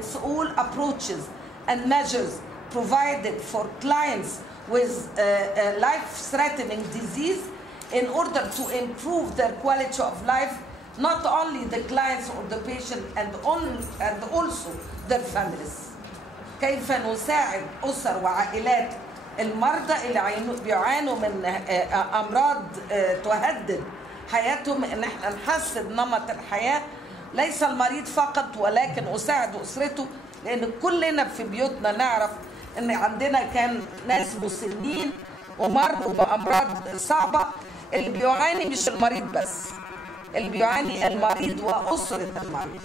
it's all approaches and measures provided for clients with life-threatening disease in order to improve their quality of life, not only the clients or the patient and also their families. كيف نساعد أسر وعائلات المرضى اللي بيعانوا من أمراض تهدد حياتهم، إن احنا نحسن نمط الحياة، ليس المريض فقط ولكن أساعد أسرته، لأن كلنا في بيوتنا نعرف إن عندنا كان ناس مسنين ومرضوا بأمراض صعبة. اللي بيعاني مش المريض بس، اللي بيعاني المريض وأسرة المريض.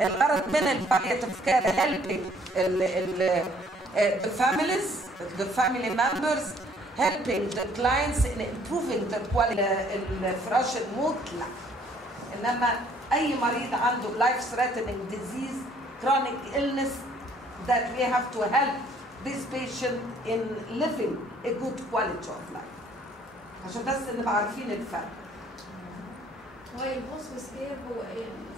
الغرض من البالياتيف كير helping the families, the family members, helping the clients in improving the quality. الفراش الموت لا، إنما أي مريض عنده life threatening disease, chronic illness, that we have to help this patient in living a good quality of life. عشان بس نبقى عارفين الفرق. هو الهوسبيس كير هو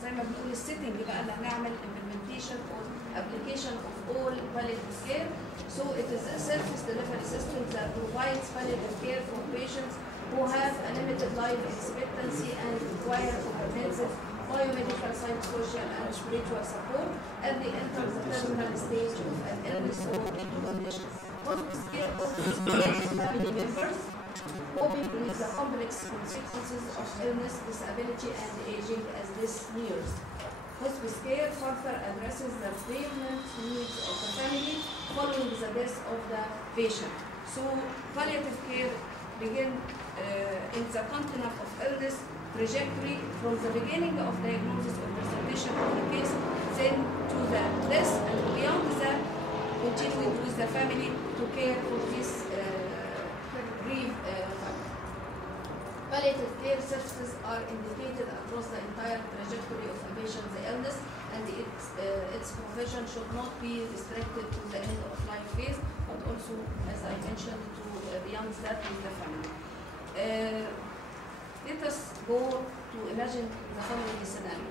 زي ما بنقول السيتنج بقى اللي هنعمل implementation or application of all palliative care. So it is a service delivery system that provides palliative care for patients who have a limited life expectancy and require comprehensive biomedical, psychosocial, and spiritual support at the end of the terminal stage of an illness or condition. Hospice care offers family members coping with the complex consequences of illness, disability, and aging as this nears. Hospice care further addresses the treatment needs of the family following the death of the patient. So palliative care begins in the continuum of illness trajectory from the beginning of diagnosis or presentation of the case, then to the death, and beyond that, continuing with the family to care for this brief family. Palliative care services are indicated across the entire trajectory of a patient's illness, and its provision should not be restricted to the end of life phase, but also, as I mentioned, to beyond that with the family. Let us go to imagine the following scenario.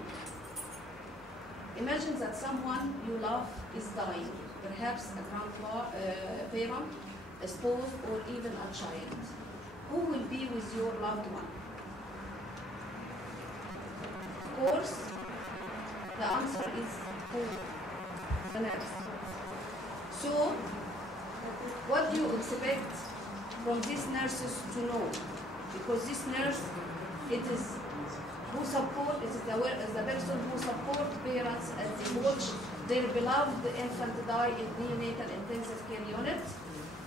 Imagine that someone you love is dying, perhaps a grandparent, a spouse, or even a child. Who will be with your loved one? Of course, the answer is who? The nurse. So, what do you expect from these nurses to know? Because this nurse, it is the person who supports parents as they watch their beloved infant die in neonatal intensive care unit.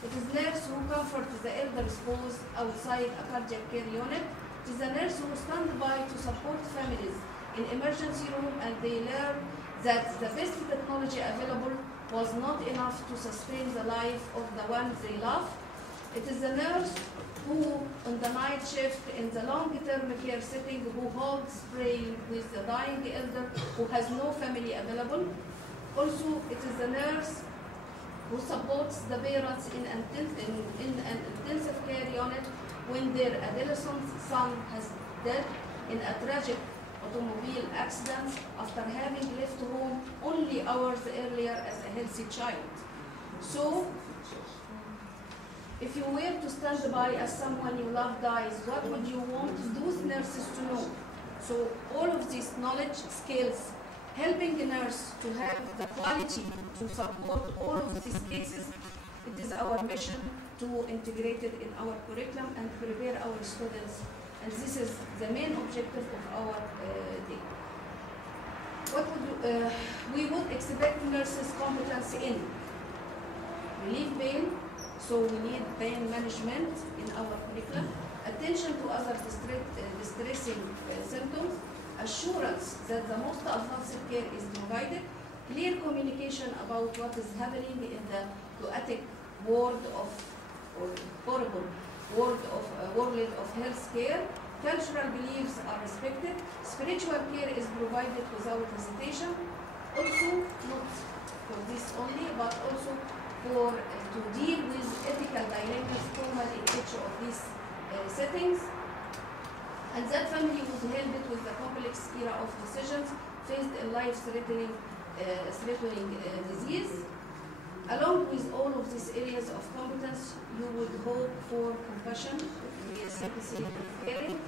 It is nurse who comforts the elder spouse outside a cardiac care unit. It is the nurse who stands by to support families in emergency room, and they learn that the best technology available was not enough to sustain the life of the one they love. It is the nurse who, on the night shift in the long-term care setting, who holds praying with the dying elder who has no family available. Also, it is the nurse who supports the parents in an intensive care unit when their adolescent son has died in a tragic automobile accident after having left home only hours earlier as a healthy child. So, if you were to stand by as someone you love dies, what would you want those nurses to know? So all of these knowledge, skills, helping the nurse to have the quality to support all of these cases, it is our mission to integrate it in our curriculum and prepare our students. And this is the main objective of our day. What would we would expect nurses' competence in? Relief pain. So we need pain management in our curriculum, attention to other distressing symptoms, assurance that the most advanced care is provided, clear communication about what is happening in the chaotic world of, or horrible world of health care. Cultural beliefs are respected. Spiritual care is provided without hesitation. Also, not for this only, but also for to deal with ethical dilemmas common in each of these settings, and that family was helped with the complex era of decisions faced in life-threatening threatening disease. Along with all of these areas of competence, you would hope for compassion, sympathy, caring.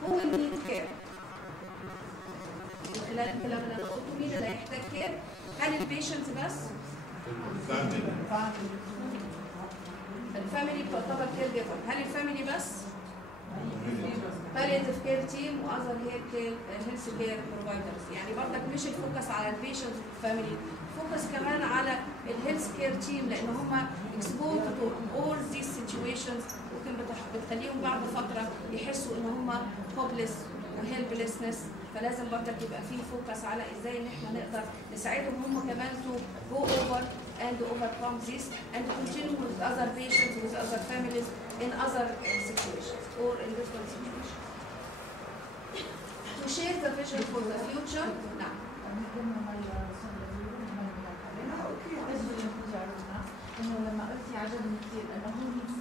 Who will need care? من خلال الكلام اللي انا قلته مين اللي هيحتاج كير؟ هل البيشنت بس؟ الفاميلي بتعتبر كير جيفر، هل الفاميلي بس؟ Palliative care team و other health care providers، يعني برضك مش الفوكس على البيشنت والفاميلي، فوكس كمان على الهيلث كير تيم لان هم exposed to all these situations ممكن بتخليهم بعد فتره يحسوا ان هم hopeless و helplessness، فلازم برضك يبقى في فوكس على ازاي ان احنا نقدر نساعدهم هم كمان to go over and overcome this and continue with other patients with other families in other situations or in different situations. To share the vision for the future. نعم. انه لما قلتي عجبني كثير انه هو ميكس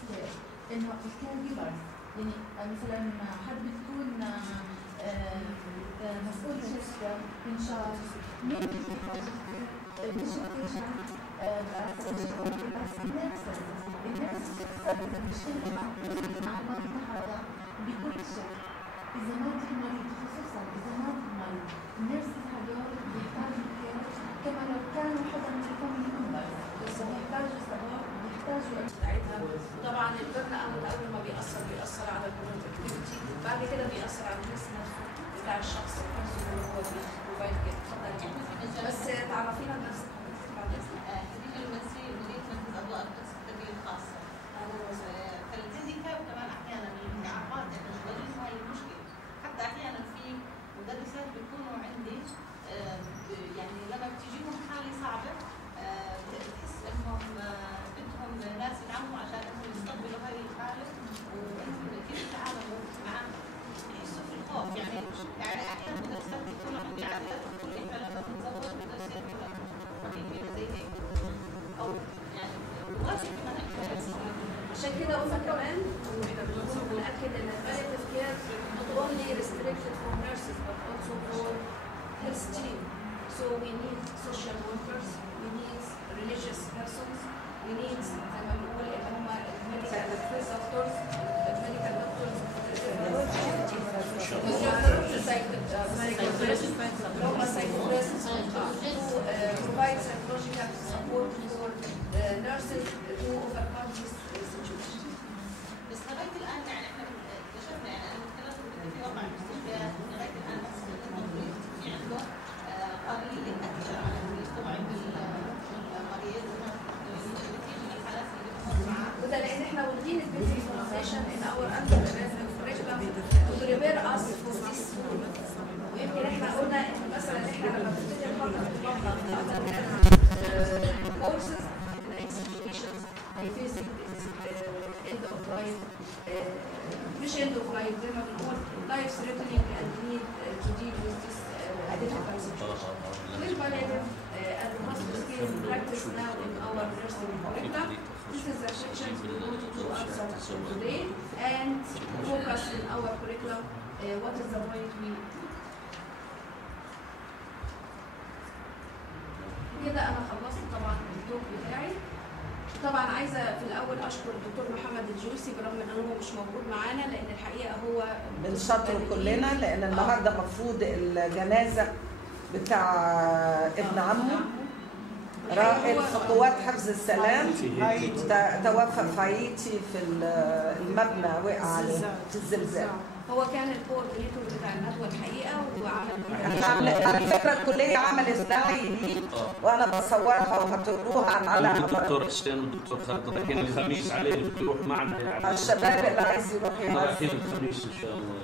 انه الكير جيفرز، يعني مثلا حد بتكون مسؤول شركه انشاء بيشتغل مع بكل شيء. اذا ما في مريض خصوصا اذا ما في مريض النيرسز هدول بيحتاجوا كير كما لو كانوا حدا من الفاميلي ممبرز، بس بيحتاجوا سبورت بيحتاجوا بتاعتها. وطبعا البرن اوت اول ما بيأثر على البرودكتيفيتي، بعد كده بيأثر على الجسم نفسه بتاع الشخص نفسه اللي هو بيبروفايد كده. اتفضلي بس تعرفينا بنفسك بعد اذنك. خديجه المسيح مديرة مركز اضواء القدس التربيه الخاصه. فالهانديكاب كمان احيانا الاعاقات احنا شغالين هاي المشكله، حتى احيانا في مدرسات بيكونوا عندي يعني لما بتجيهم حاله صعبه بتحس انهم بدهم ناس يدعموا عشان انهم يستقبلوا هاي الحاله وانهم كيف يتعاملوا معها، يحسوا في الخوف. يعني احيانا مدرسات بيكونوا عندي عائلات بتقول لي فعلا بنزود مدرسين زي هيك او يعني واجب كمان عشان كده قلنا كمان ونأكد ان البالياتيف كير not only restricted for nurses but also for health team. So we need social workers, we need religious persons, we need زي ما بنقول اللي هم medical doctors, medical doctors, provide psychological support for nurses to overcome this situation. بس لغايه الان يعني احنا اكتشفنا يعني انا تكلمت في وضع المستشفيات لغايه الان التمريض في عنده قابليه اكثر على انه يستوعب المريض نتيجه للحالات اللي بتمر معاه. وده لان احنا واخدين البيزنس فاونديشن ان اور اندر curriculum to prepare us for this. ويمكن احنا قلنا ان مثلا احنا لما بنبتدي نحط courses in situations facing end of life مش end of life زي ما بنقول life threatening and need to deal with this difficult situation. With Palliative and hospice care practice now in our nursing curriculum. This is the section we want to answer today and focus in our curriculum. What is the point we كده انا خلصت طبعا التوك بتاعي. طبعا عايزه في الاول اشكر الدكتور محمد الجوسي برغم ان هو مش موجود معانا لان الحقيقه هو بنشكره كلنا لان النهارده المفروض الجنازه بتاع ابن عمه رائد في قوات حفظ السلام توفى في هايتي في المبنى وقع عليه في الزلزال. هو كان الكوردينيتور بتاع الندوه الحقيقه وعمل على فكره الكليه عملت دعايه دي وانا بصورها وهتقروها على الدكتور حسين والدكتور خالد رايحين الخميس عليه بتروح معنا على الشباب اللي عايز يروح رايحين الخميس ان شاء الله.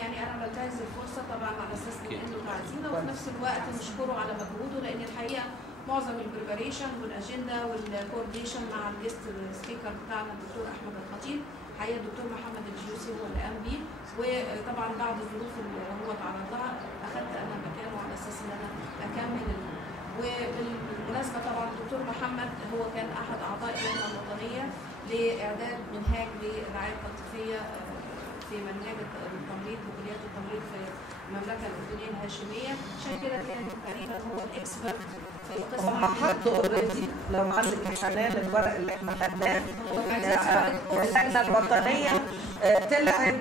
يعني انا بنتهز الفرصه طبعا على اساس انه تعزينا وفي نفس الوقت نشكره على مجهوده لان الحقيقه معظم البريباريشن والاجنده والكورديشن مع الجست سبيكر بتاعنا الدكتور احمد الخطيب. الحقيقه الدكتور محمد الجوسي هو اللي قام بيه وطبعا بعد الظروف اللي هو تعرض لها اخذت انا مكانه على اساس ان انا اكمل. وبالمناسبه طبعا الدكتور محمد هو كان احد اعضاء اللجنه الوطنيه لاعداد منهاج للرعايه التلطيفيه في منهاج التمريض وكليات التمريض في المملكه الاردنيه الهاشميه، عشان كده كان تقريبا هو الاكسبرت في قسم هم حطوا اوريدي لو عندك حنان الورق اللي احنا خدناه اللجنه الوطنيه طلعت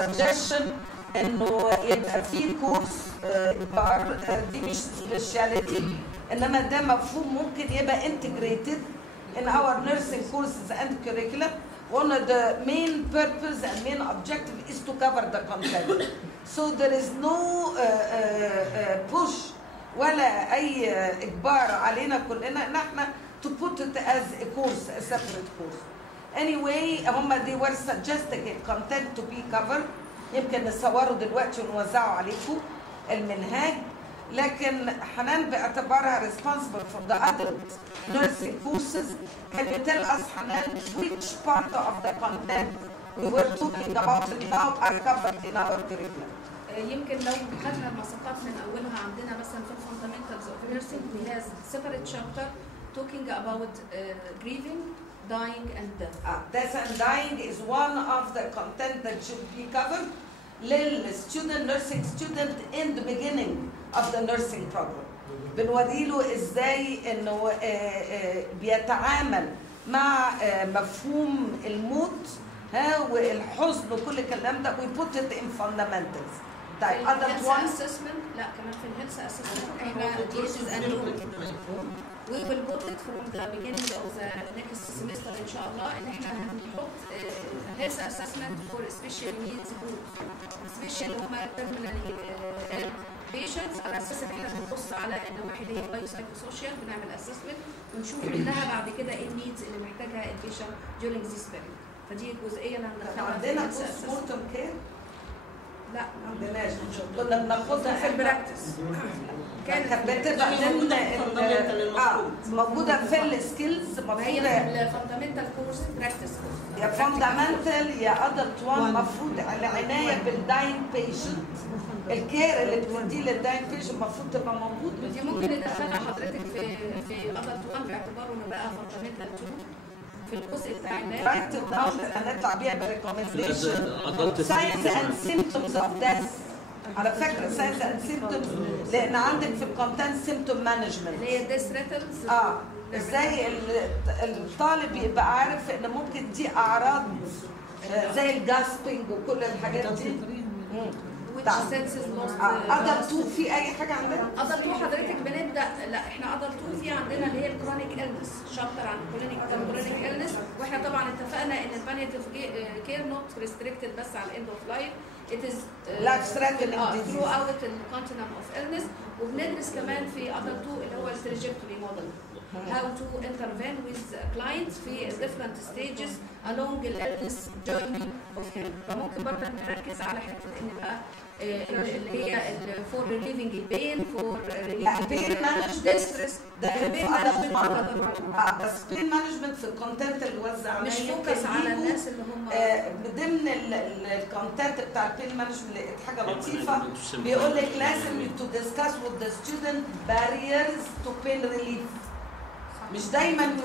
بسجشن انه يبقى في كورس إجبار، دي مش سبيشاليتي انما ده مفهوم ممكن يبقى انتجريتد in our nursing courses and curricula. One of the main purpose and main objective is to cover the content. So there is no push ولا أي إجبار علينا كلنا إن احنا to put it as a course, a separate course. Anyway, they were suggesting a content to be covered. يمكن نصوره دلوقتي ونوزعه عليكم المنهاج. لكن حنان باعتبارها responsible for the adult nursing courses, can you tell us, Hanan, which part of the content we were talking about now are covered in our curriculum? يمكن لو خدنا المساقات من اولها عندنا مثلا في fundamentals of nursing we have separate chapter talking about grieving, dying and death. Death and dying is one of the content that should be covered للstudent nursing student in the beginning of the nursing program. بنوريله ازاي انه بيتعامل مع مفهوم الموت والحزن وكل الكلام ده. we put it in fundamentals. طيب adult one assessment لا كمان في الهيلث assessment احنا this is annual. We will put it from the beginning of the next semester ان شاء الله ان احنا هنحط health assessment for special needs groups. special هم terminally patients على اساس ان احنا بنبص على النواحي اللي هي بايوسايكوسوشيال بنعمل assessment ونشوف منها بعد كده ايه النيدز اللي محتاجها البيشنت during this period. فدي الجزئيه اللي هندخلها. عندنا بوست مورتم كير؟ لا ما عندناش. كنا بناخدها في البراكتس. كانت بتبقى ضمن موجوده في السكيلز. هي الفاندامنتال كورس براكتس كورس. يا فاندامنتال يا ادلت وان المفروض العنايه بالداين بيشنت. الكير اللي بتديه للداين بيشنت المفروض تبقى موجوده. دي ممكن ندخلها حضرتك في ادلت وان باعتباره انه بقى فاندامنتال 2 في الجزء بتاع الناس. هنطلع بيها بريكومنديشن ساينس اند سيمبتومز اوف ديث. على فكره ساينس اند سيمبتومز لان عندك في الكونتنت سيمبتوم مانجمنت اللي هي ديث ريتلز. ازاي الطالب يبقى عارف ان ممكن دي اعراض زي الجاسبنج وكل الحاجات دي. أدلت 2 في أي حاجة عندنا؟ أدلت 2 حضرتك بنبدأ لا إحنا أدلت 2 في عندنا اللي هي الكرونيك إلنس شابتر عن الكرونيك إلنس وإحنا طبعا اتفقنا إن البالياتيف كير نوت ريستريكتد بس على الإند أوف لايف. It is life threatening disease throughout the continuum of illness. وبندرس كمان في أدلت 2 اللي هو التراجكتوري موديل. How to intervene with clients في different stages along the illness journey of care. فممكن برضه نركز على حتة إن بقى اللي هي for relieving pain for pain management stress ده بس pain management في الكونتنت اللي وزعناه مش فوكس على الناس اللي هم ضمن الكونتنت بتاع البين مانجمنت. لقيت حاجه لطيفه بيقول لك لازم to discuss with the student barriers to pain relief. مش دايما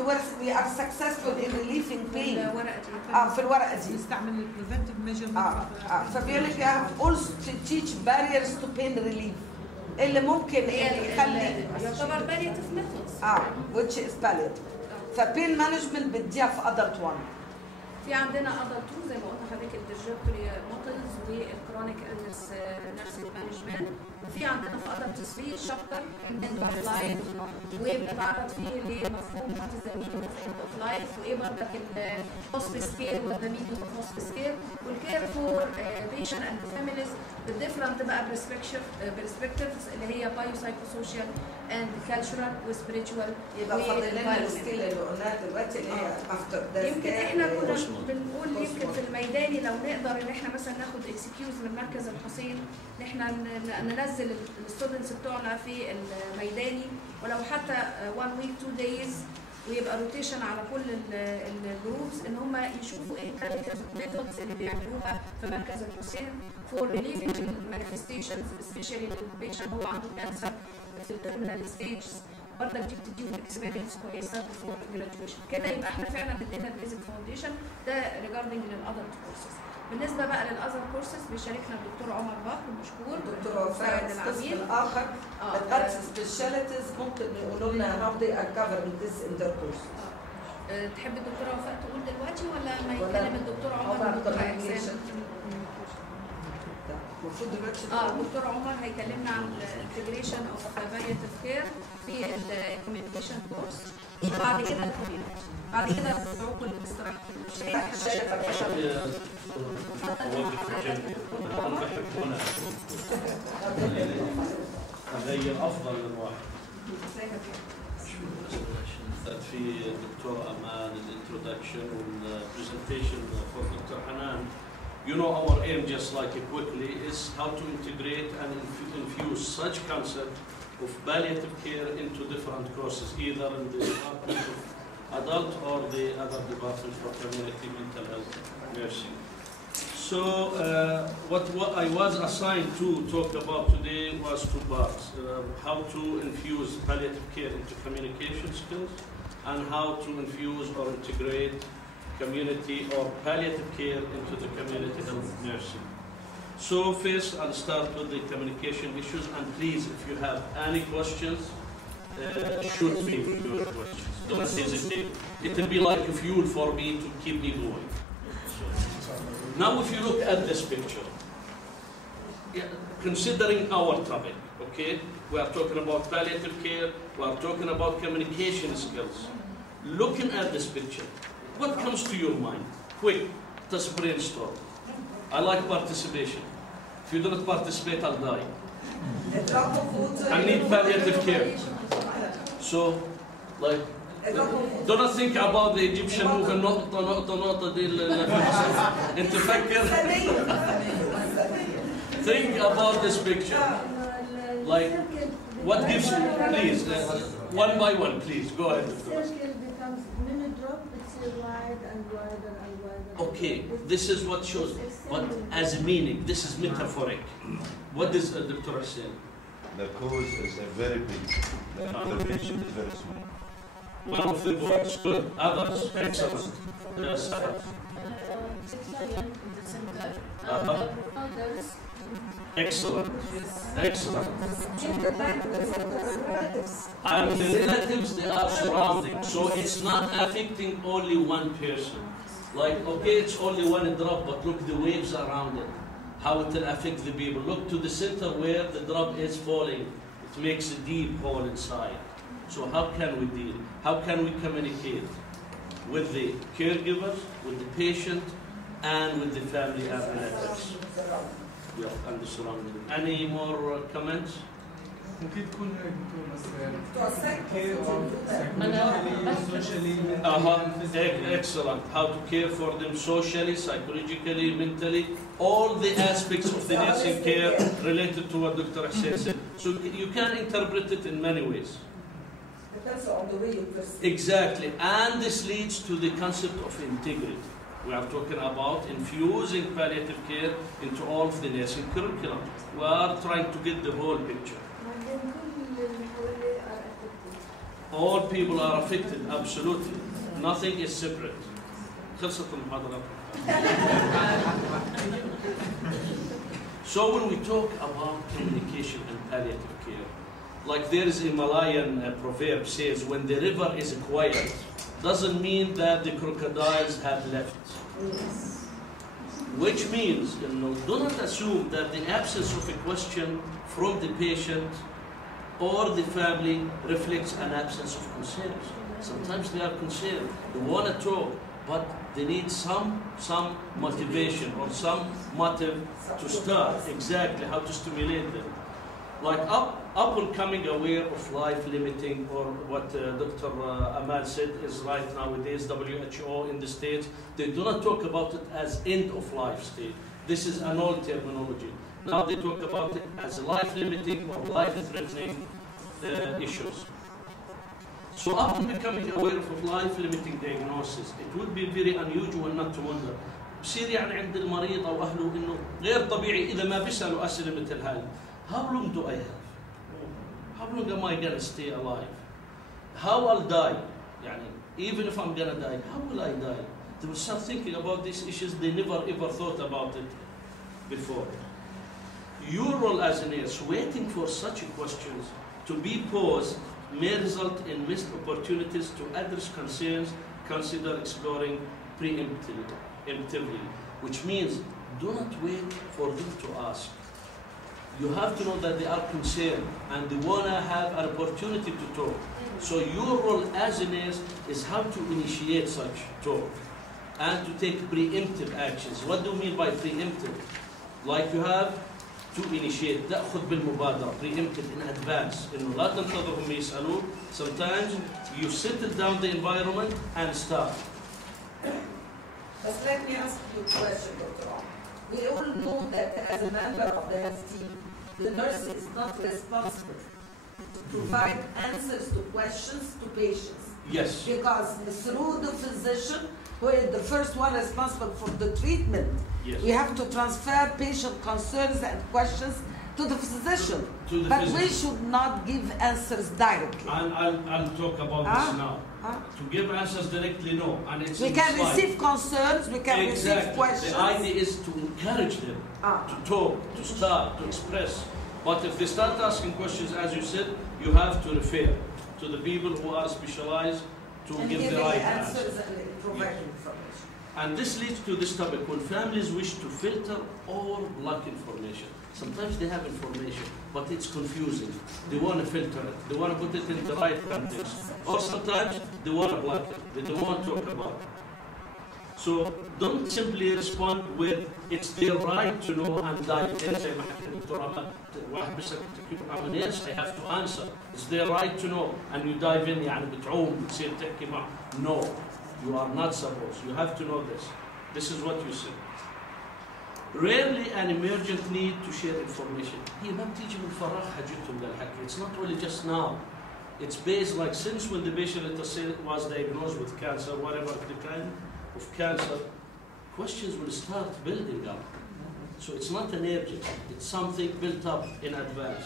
we are successful in relieving pain. في الورقه دي نستعمل البريفنتيف ميجرمنت. فبيقول لك also to teach barriers to pain relief اللي ممكن يخلي يعتبر palliative methods which is palliative. فبين مانجمنت بديها في adult 1. في عندنا adult 2 زي ما قلنا حضرتك التراجكتوري موديلز والكرونيك إلنس نيرسينج مانجمنت. في عندنا في adult 3 شابتر end of life وبنتعرض فيه لمفهوم التزامين end of life وايه برضك الهوسبيس كير والدميدو هوسبيس كير والكير فور بيشنت اند فاميليز بالديفرنت بقى برسبكتيفز اللي هي بايوسايكوسوشيال اند كالتشرال وسبيريتشوال. يبقى فاضل لنا السكيل اللي قلناها دلوقتي اللي هي افتر ده. يمكن احنا كنا بنقول يمكن في الميداني لو نقدر ان احنا مثلا ناخد اكسكيوز من مركز الحسين ان احنا ننزل الستودنتس بتوعنا في الميداني ولو حتى 1 week 2 days ويبقى روتيشن على كل الجروبس ان هم يشوفوا ايه الميثودز اللي بيعملوها في مركز الحسين فور ريليفنج المانيفستيشنز سبيشالي للبيشنت هو عنده كانسر في التيرمينال ستيجز. برضك دي بتديهم اكسبيرينس كويسه فور جراديويشن كده. يبقى احنا فعلا ادينا البيزك فاونديشن ده ريجاردنج للادلت كورسز. بالنسبه بقى للاذر كورسز بيشاركنا الدكتور عمر بكر مشكور دكتور وفاء القسم الاخر الارت سبيشاليتيز ممكن يقولوا لنا how they are covering this in their course. تحب الدكتوره وفاء تقول دلوقتي ولا ما يتكلم الدكتور عمر الدكتور احسان؟ المفروض دلوقتي الدكتور عمر هيكلمنا عن الانتجريشن اوف بالياتيف كير في الكوميونيكيشن كورس. بعد كده بتوقف الاستراحه. هي افضل من واحد. في الدكتور امان الانترودكشن والبرزنتيشن فور دكتور حنان. You know, our aim, just like it quickly, is how to integrate and infuse such concept of palliative care into different courses, either in the department of adult or the other department for community mental health nursing. So, what I was assigned to talk about today was two parts: how to infuse palliative care into communication skills, and how to infuse or integrate community or palliative care into the community health nursing. So first, I'll start with the communication issues, and please, if you have any questions, shoot me with your questions. Don't hesitate. It will be like a fuel for me to keep me going. Now, if you look at this picture, considering our topic, okay, we are talking about palliative care, we are talking about communication skills. Looking at this picture, what comes to your mind? Quick, just brainstorm. I like participation. If you don't participate, I'll die. I need palliative care. So, like, do not think about the Egyptian movie, نقطة دي أنت فكر. Think about this picture. Like, what gives you, please, one by one, please, go ahead. Okay, this is what shows, but as meaning, this is metaphoric. What is the Dr. saying? The cause is a very big, the intervention is very small. One of the words good, others, excellent. Yes. Excellent. Excellent. And the relatives, they are surrounding, so it's not affecting only one person. Like, okay, it's only one drop, but look the waves around it, how it will affect the people. Look to the center where the drop is falling. It makes a deep hole inside. So how can we deal? How can we communicate with the caregivers, with the patient, and with the family and relatives? Yeah, and the surrounding. Any more comments? ممكن تكون هاي دكتور بس excellent. How to care for them socially, psychologically, mentally, all the aspects of the nursing care related to what Dr. Hussein said. So you can interpret it in many ways. Depends on the way you perceive. Exactly, and this leads to the concept of integrity. We are talking about infusing palliative care into all of the nursing curriculum. We are trying to get the whole picture. All people are affected, absolutely. Nothing is separate. خلصت المحاضرة. So when we talk about communication and palliative care, like there is a Malayan proverb says, when the river is quiet, doesn't mean that the crocodiles have left. Which means, do not assume that the absence of a question from the patient or the family reflects an absence of concerns. Sometimes they are concerned, they want to talk, but they need some motivation or some motive to start. Exactly, how to stimulate them. Like upon becoming aware of life limiting, or what Dr. Amal said is right nowadays, WHO in the States, they do not talk about it as end of life state. This is an old terminology. Now they talk about it as life limiting or life threatening issues. So upon becoming aware of life limiting diagnosis, it would be very unusual not to wonder. بصير يعني عند المريض او اهله انه غير طبيعي اذا ما بيسالوا اسئله مثل هاي. How long do I have? How long am I gonna stay alive? How I'll die? يعني even if I'm gonna die, how will I die? They will start thinking about these issues they never ever thought about it before. Your role as a nurse, waiting for such questions to be posed, may result in missed opportunities to address concerns. Consider exploring preemptively, which means do not wait for them to ask. You have to know that they are concerned and they want to have an opportunity to talk. So your role as a nurse is how to initiate such talk and to take preemptive actions. What do you mean by preemptive? Like you have to initiate, تأخذ بالمبادرة, preemptive in advance. إنه لا تنتظرهم يسألون. Sometimes you settle down the environment and start. But let me ask you a question, Dr. Omar. We all know that as a member of the health team, the nurse is not responsible to provide answers to questions to patients. Yes. Because through the physician, who is the first one responsible for the treatment, Yes. we have to transfer patient concerns and questions to the physician. But we should not give answers directly. I'll talk about this now. To give answers directly, no. And it's We can receive concerns, we can receive questions. The idea is to encourage them to talk, to start, to express. But if they start asking questions, as you said, you have to refer to the people who are specialized to and give the right answers and provide information. And this leads to this topic, when families wish to filter or block information. Sometimes they have information, but it's confusing. They want to filter it. They want to put it in the right context. Or sometimes they want to block it. They don't want to talk about it. So don't simply respond with, it's their right to know and dive in. زي ما حكى الدكتور عماد واحد بس عمل yes, I have to answer. It's their right to know. And you dive in, يعني بتعوم بتصير تحكي معه. No, you are not supposed. You have to know this. This is what you say. Rarely an emergent need to share information. هي ما بتيجي من فراغ حاجتهم للحكي. It's not only just now. It's based like since when the patient was diagnosed with cancer, whatever the kind of cancer, questions will start building up. So it's not an urgent. It's something built up in advance.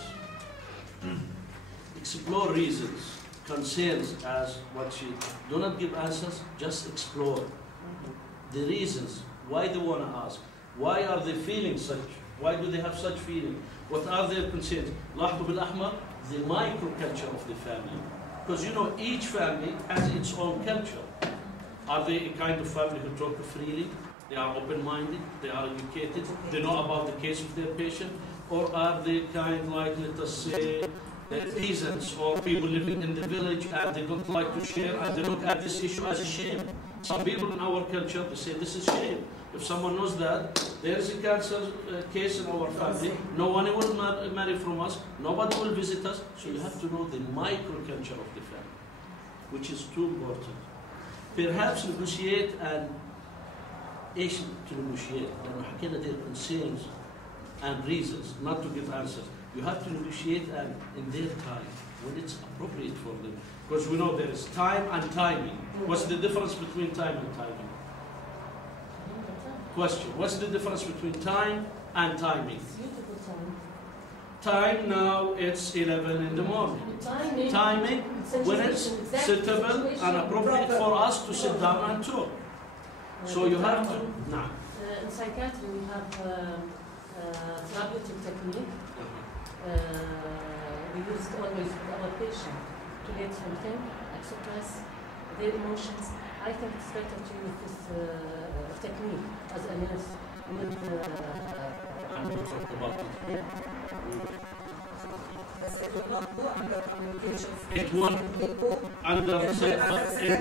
Explore reasons, concerns as what she. Do not give answers. Just explore the reasons why they want to ask. Why are they feeling such? Why do they have such feeling? What are their concerns? لاحظوا بالأحمر the microculture of the family. Because you know each family has its own culture. Are they a kind of family who talk freely? They are open-minded, they are educated, they know about the case of their patient? Or are they kind like, let us say, peasants or people living in the village and they don't like to share and they look at this issue as a shame? Some people in our culture, they say this is shame. If someone knows that there is a cancer case in our family, no one will marry from us, nobody will visit us, so you have to know the microculture of the family, which is too important. Perhaps negotiate and ايش to negotiate؟ لأنه حكينا their concerns and reasons, not to give answers. You have to negotiate and in their time, when it's appropriate for them. Because we know there is time and timing. What's the difference between time and timing? Question. What's the difference between time and timing? Time now, it's 11 in the morning. Timing, when it's suitable and appropriate for us to sit down and talk. So you have to, نعم. In psychiatry we have therapeutic technique. We use it always with our patient to let them think, express their emotions. I think it's better to use this technique as a nurse. It won't under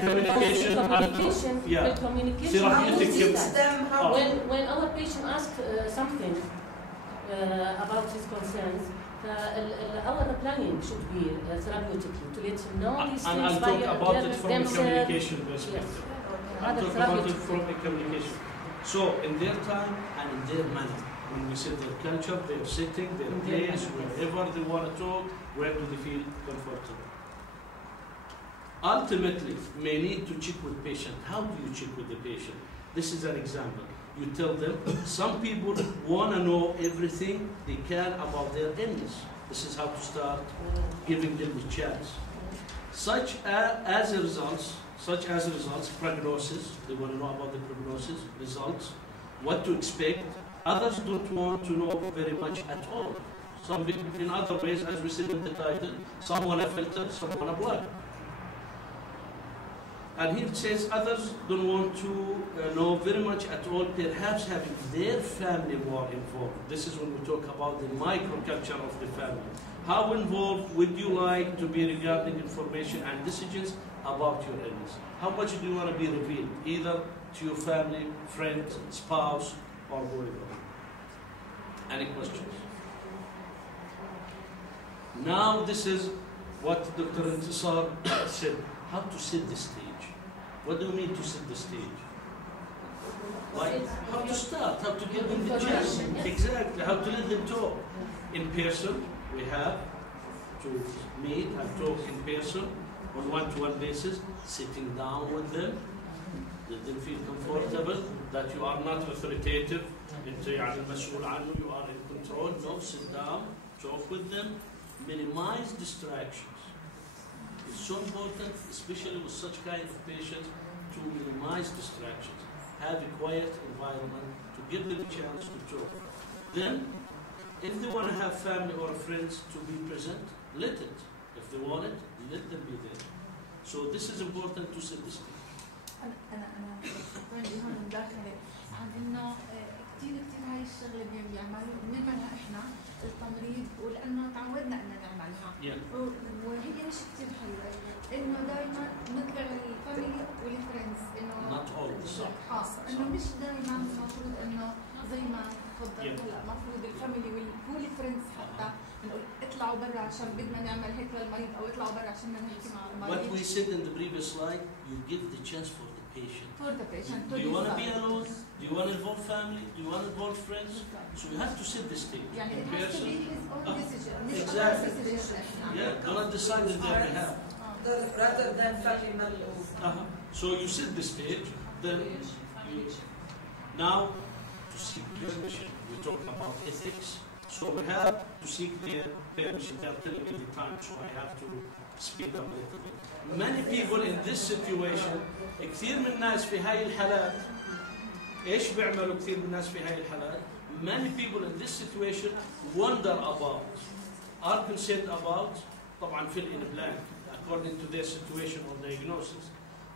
communication. Yeah. Therapeutic. When our patient asks something about his concerns, our planning should be therapeutically to let him know these things. And I'll talk about it from a communication perspective. Yes. I'll talk about it from a communication. So in their time and in their manner. When we set their culture, their setting, their place, wherever they want to talk, where do they feel comfortable? Ultimately, may need to check with patient. How do you check with the patient? This is an example. You tell them, some people want to know everything they can about their illness. This is how to start giving them the chance. Such as a result, such as results, prognosis, they want to know about the prognosis, results, what to expect. Others don't want to know very much at all. Some people, in other ways, as we said in the title, some want a filter, some want a blood. And here it says others don't want to know very much at all, perhaps having their family more involved. This is when we talk about the microculture of the family. How involved would you like to be regarding information and decisions about your illness? How much do you want to be revealed, either to your family, friend, spouse, or whoever? Any questions? Now this is what Dr. Intisar said, how to set the stage. What do you mean to set the stage? Like how to start, how to give them the chance. Exactly, how to let them talk. In person, we have to meet and talk in person on one-to-one basis, sitting down with them, let them feel comfortable, that you are not authoritative, you are in control. No, sit down, talk with them, minimize distractions. It's so important, especially with such kind of patients, to minimize distractions. Have a quiet environment to give them a chance to talk. Then, if they want to have family or friends to be present, let it. If they want it, let them be there. So this is important to set the stage. أنا بدي هون مداخلة عن إنه كثير هاي الشغلة بنعملها إحنا التمريض ولأنه تعودنا إننا نعملها وهي مش كثير حلوة إنه دائما نطلع الفاميلي والفريندز إنه not all صح إنه مش دائما المفروض إنه زي ما تفضل هلا المفروض الفاميلي والفريندز حتى نقول اطلعوا برا عشان بدنا نعمل هيك للمريض أو اطلعوا برا عشان نحكي مع المريض. What we said in the previous slide, you give the chance for the patient. For the patient. Do you want to be alone? Do you want to involve family? Do you want to involve friends? So you have to set the stage. يعني it has to be his own decision. Exactly. Yeah, do not decide on their behalf. Rather than family members. So you set the stage, then you, now to seek permission. We talk about ethics. So we have to seek their permission. They are telling me the time, so I have to speed up a little bit. Many people in this situation, كثير من الناس في هاي الحالات ايش بيعملوا كثير من الناس في هاي الحالات؟ Many people in this situation wonder about, are concerned about, طبعا fill in blank according to their situation or diagnosis.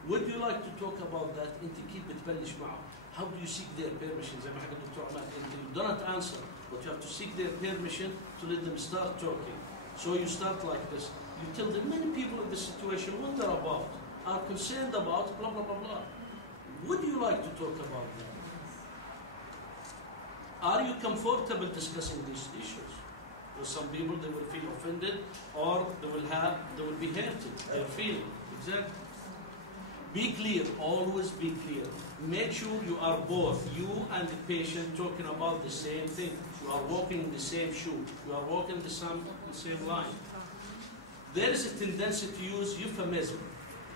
Would you like to talk about that? انت كيف بتبلش معه؟ How do you seek their permission? زي ما حكى الدكتور عماد, you do not answer, but you have to seek their permission to let them start talking. So you start like this. You tell them many people in this situation wonder about, are concerned about, blah, blah, blah, blah. Would you like to talk about that? Are you comfortable discussing these issues? With some people, they will feel offended, or they will be hurted, their feeling. Exactly. Be clear, always be clear. Make sure you are both, you and the patient, talking about the same thing. You are walking in the same shoe. You are walking the same line. There is a tendency to use euphemism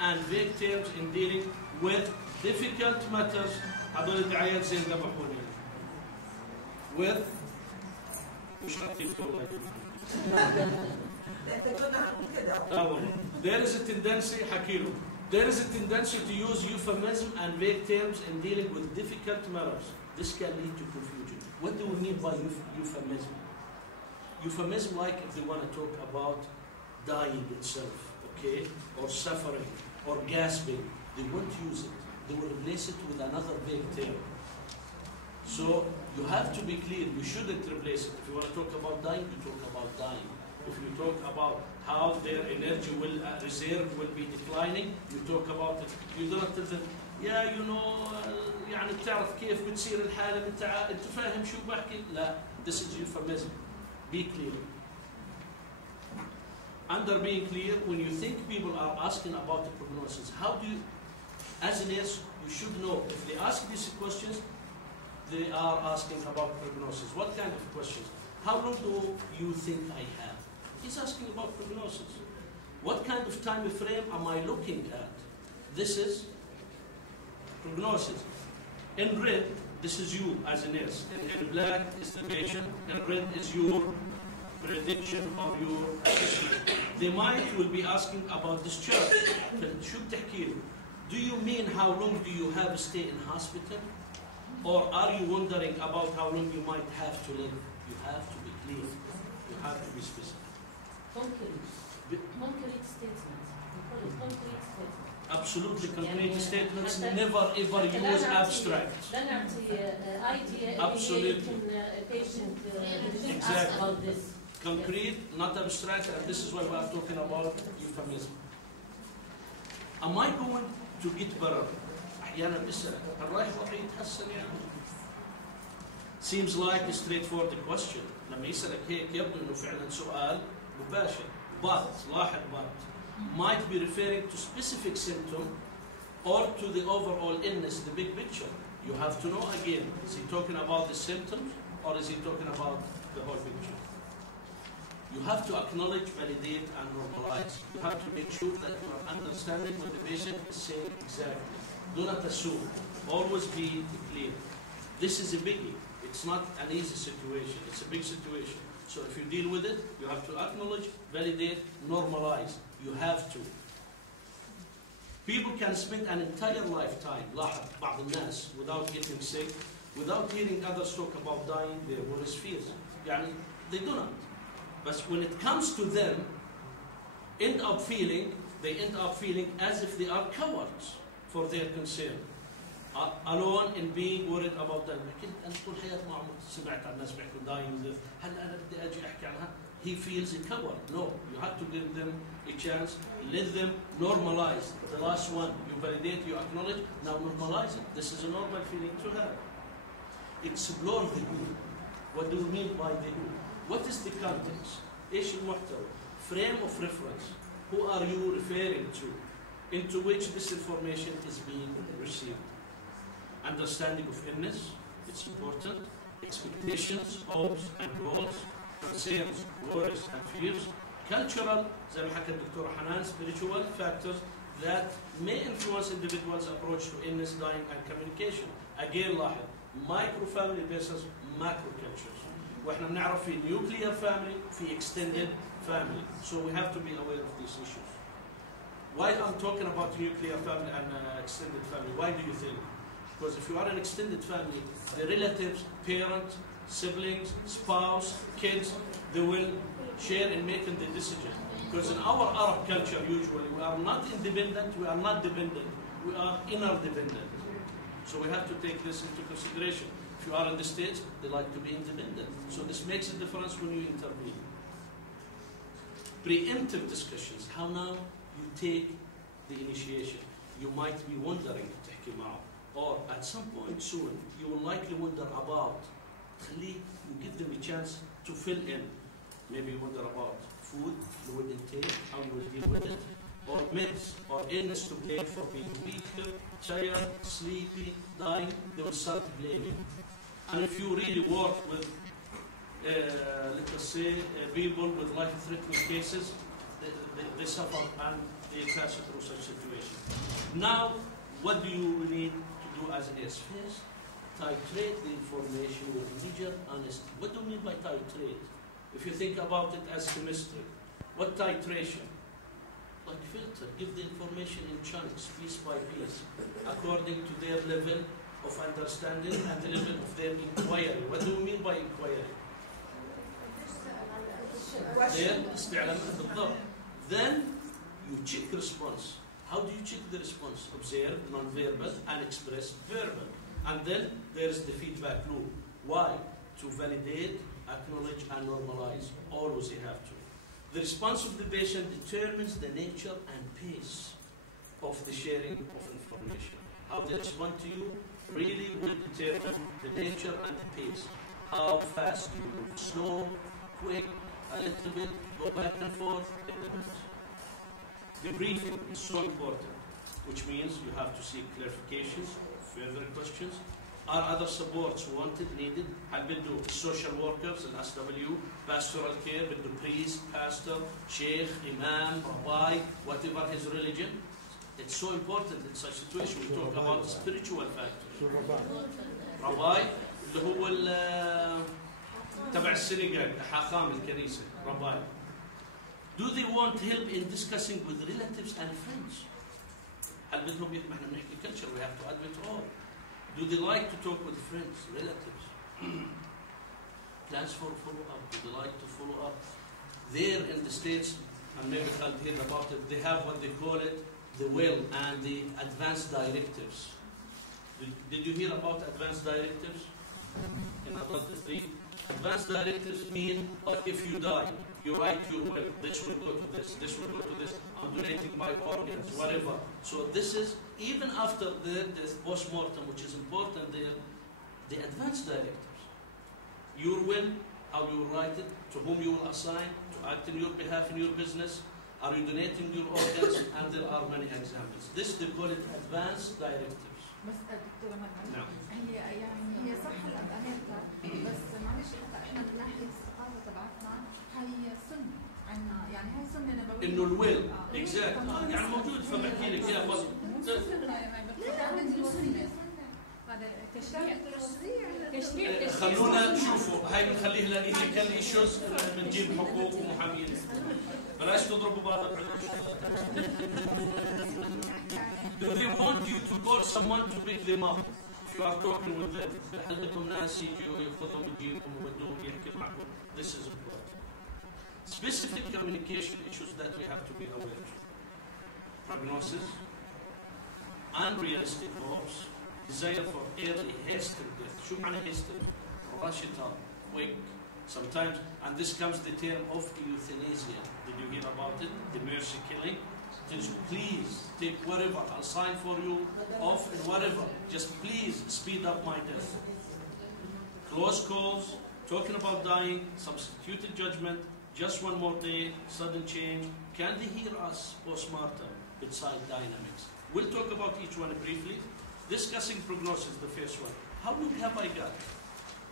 and vague terms in dealing with difficult matters. هذول الدعايات زي ذبحوني. With there is a tendency حكيله. There is a tendency to use euphemism and vague terms in dealing with difficult matters. This can lead to confusion. What do we mean by euphemism? Euphemism, like if they want to talk about dying itself, okay, or suffering, or gasping, they won't use it. They will replace it with another vague term. So you have to be clear. You shouldn't replace it. If you want to talk about dying, you talk about dying. If you talk about how their energy will reserve will be declining, you talk about it. You don't tell them, yeah, you know, يعني بتعرف كيف بتصير الحالة انت فاهم شو بحكي؟ لا, this is euphemism. Be clear. Under being clear, when you think people are asking about the prognosis, how do you, as a nurse, you should know if they ask these questions, they are asking about prognosis. What kind of questions? How long do you think I have? He's asking about prognosis. What kind of time frame am I looking at? This is prognosis. In red, this is you as a nurse. In black is the patient. In red is your prediction or your assessment. They will be asking about discharge. شو بتحكي له? Do you mean how long do you have to stay in hospital? Or are you wondering about how long you might have to live? You have to be clear. You have to be specific. Concrete statements. Concrete statements. Absolutely concrete statements. Never ever use abstract. Absolutely. Exactly. About this. Concrete, not abstract, and this is why we are talking about euphemism. Am I going to get better? أحيانا بسأل هل رايح وضعي يتحسن يعني؟ Seems like a straightforward question. لما يسألك هيك يبدو إنه فعلا سؤال مباشر. But لاحظ but might be referring to specific symptom or to the overall illness, the big picture. You have to know again, is he talking about the symptoms or is he talking about the whole picture? You have to acknowledge, validate, and normalize. You have to make sure that you are understanding what the patient is saying exactly. Do not assume. Always be clear. This is a biggie. It's not an easy situation. It's a big situation. So if you deal with it, you have to acknowledge, validate, normalize. You have to. People can spend an entire lifetime, لاحظ بعض الناس, without getting sick, without hearing others talk about dying, their worst fears. يعني they do not. But when it comes to them, they end up feeling as if they are cowards for their concern. Alone in being worried about them. أنت طول حياتي ما عمرك سمعت عن ناس بيحكوا dying. هل أنا بدي أجي أحكي عنها؟ He feels a coward. No, you have to give them a chance. Let them normalize. The last one, you validate, you acknowledge. Now normalize it. This is a normal feeling to have. Explore the who. What do you mean by the who? What is the context? إيش المحتوى? Frame of reference. Who are you referring to? Into which this information is being received. Understanding of illness, it's important. Expectations, hopes and goals, concerns, worries and fears. Cultural, زي ما حكى الدكتور حنان, spiritual factors that may influence individuals' approach to illness, dying and communication. Again لاحظ, micro family versus macro cultures. واحنا بنعرف في nuclear family, في extended family. So we have to be aware of these issues. Why I'm talking about nuclear family and extended family? Why do you think? Because if you are an extended family, the relatives, parents, siblings, spouse, kids, they will share in making the decision. Because in our Arab culture, usually, we are not independent, we are not dependent, we are interdependent. So we have to take this into consideration. If you are in the States, they like to be independent. So this makes a difference when you intervene. Preemptive discussions, how now you take the initiation. You might be wondering, or at some point soon, you will likely wonder about, you give them a chance to fill in. Maybe you wonder about food, fluid intake, how you will deal with it, or meds, or illness to blame for being weak, tired, sleepy, dying, they will start blaming. And if you really work with, let us say, people with life-threatening cases, they suffer and they pass through such situations. Now, what do you need to do as an nurse? First, titrate the information with major honesty. What do you mean by titrate? If you think about it as chemistry, what titration? Like filter, give the information in chunks, piece by piece, according to their level of understanding and the level of their inquiry. What do you mean by inquiry? Then you check response. How do you check the response? Observe, non-verbal, and express verbal. And then there is the feedback loop. Why? To validate, acknowledge, and normalize. Always you have to. The response of the patient determines the nature and pace of the sharing of information. How they respond to you really will determine the nature and the pace. How fast you move, slow, quick, a little bit, go back and forth. The briefing is so important, which means you have to seek clarifications, further questions. Are other supports wanted, needed? هل بده social workers, SW, pastoral care, بده priest, pastor, sheikh, imam, rabbi, whatever his religion? It's so important in such situation. We talk about spiritual factors. rabbi اللي هو تبع السنغال, حاخام الكنيسة, rabbi. Do they want help in discussing with relatives and friends? هل بدهم ما احنا بنحكي culture, we have to admit all. Do they like to talk with friends, relatives? Plans for follow-up. Do they like to follow up? There in the States, and maybe Khalid heard about it, they have what they call it the will and the advanced directives. Did you hear about advanced directives? In adult three, advanced directives mean if you die, you write your will, this will go to this, this will go to this, I'm donating my organs, whatever. So this is, even after the post-mortem, which is important there, the advanced directives. Your will, how you will write it, to whom you will assign, to act in your behalf in your business, are you donating your organs, and there are many examples. This they call it advanced directives. بس دكتورة مريم نعم. هي يعني هي صح الأبانيتا بس معلش حتى احنا من ناحية الثقافة تبعتنا هي سنة عنا يعني هي سنة نبوية انه الويل اكزاكت يعني موجود فبحكي لك اياها بس هذا تشريع خلونا نشوفوا هاي بنخليها لإيثيكال ايشوز بنجيب حقوق ومحامين بلاش تضربوا بعض. Do they want you to call someone to pick them up? If you are talking with them, هل بدهم ناس يجوا ياخذهم يجيبهم ويودوهم يحكي معهم. This is important. Specific communication issues that we have to be aware of. Prognosis, unrealistic hopes, desire for early hastened death. شو معنى hastened? Rush it up, quick. Sometimes, and this comes the term of euthanasia. Did you hear about it? The mercy killing. Please take whatever, I'll sign for you off and whatever. Just please speed up my death. Close calls, talking about dying, substituted judgment, just one more day, sudden change. Can they hear us postmortem, bedside dynamics? We'll talk about each one briefly. Discussing prognosis, the first one. How long have I got?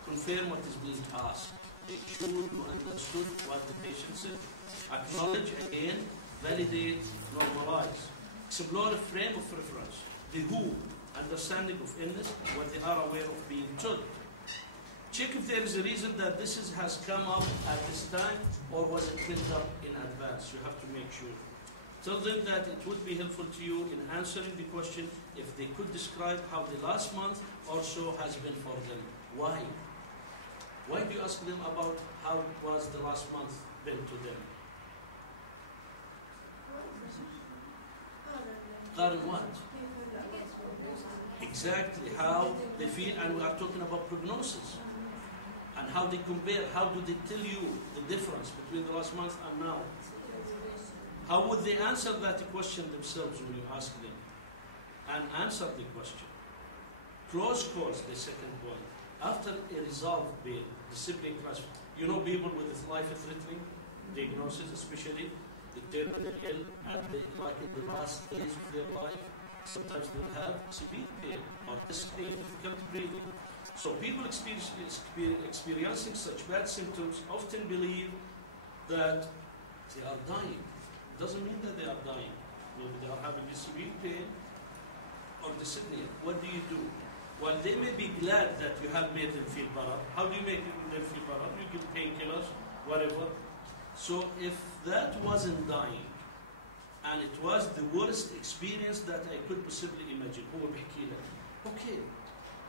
Confirm what is being asked. Make sure you understood what the patient said. Acknowledge again, validate, normalize. Explore a frame of reference. The who, understanding of illness, what they are aware of being told. Check if there is a reason that has come up at this time or was it built up in advance. You have to make sure. Tell them that it would be helpful to you in answering the question if they could describe how the last month or so has been for them. Why? Why do you ask them about how was the last month been to them? قارن what? Exactly how they feel, and we are talking about prognosis. And how they compare, how do they tell you the difference between the last month and now? How would they answer that question themselves when you ask them? And answer the question. Close calls, the second point. After a resolved bail, discipline class, you know people with life-threatening diagnosis, especially the terminally ill, and they, like in the last days of their life, sometimes they have severe pain or difficult breathing. So people experiencing such bad symptoms often believe that they are dying. It doesn't mean that they are dying. Maybe they are having a severe pain or dyspnea. What do you do? Well, they may be glad that you have made them feel better. How do you make them feel better? You give painkillers, whatever. So if that wasn't dying, and it was the worst experience that I could possibly imagine, هو بيحكي لك, okay,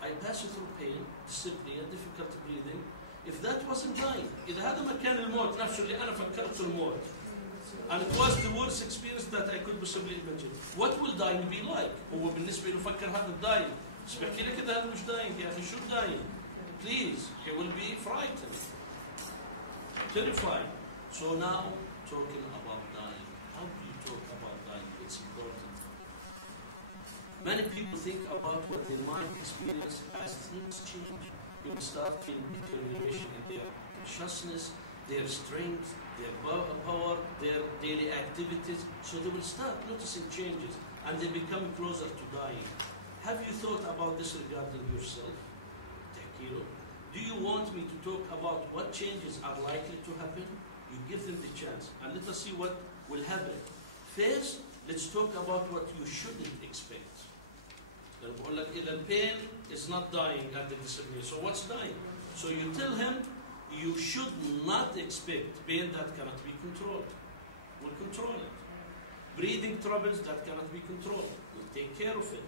I pass through pain, dyspnea, difficult breathing. If that wasn't dying, إذا هذا ما كان الموت نفسه اللي أنا فكرته الموت, and it was the worst experience that I could possibly imagine, what will dying be like? هو بالنسبة له فكر هذا dying. بس بحكي لك إذا هذا مش dying يا أخي شو dying? Please, he will be frightened, terrified. So now, talking about dying. How do you talk about dying? It's important. Many people think about what they might experience as things change. You will start feeling deterioration in their consciousness, their strength, their power, their daily activities. So they will start noticing changes and they become closer to dying. Have you thought about this regarding yourself? Do you want me to talk about what changes are likely to happen? You give them the chance and let us see what will happen. First, let's talk about what you shouldn't expect. The pain is not dying at the disability. So what's dying? So you tell him you should not expect pain that cannot be controlled. We'll control it. Breathing troubles that cannot be controlled. We'll take care of it.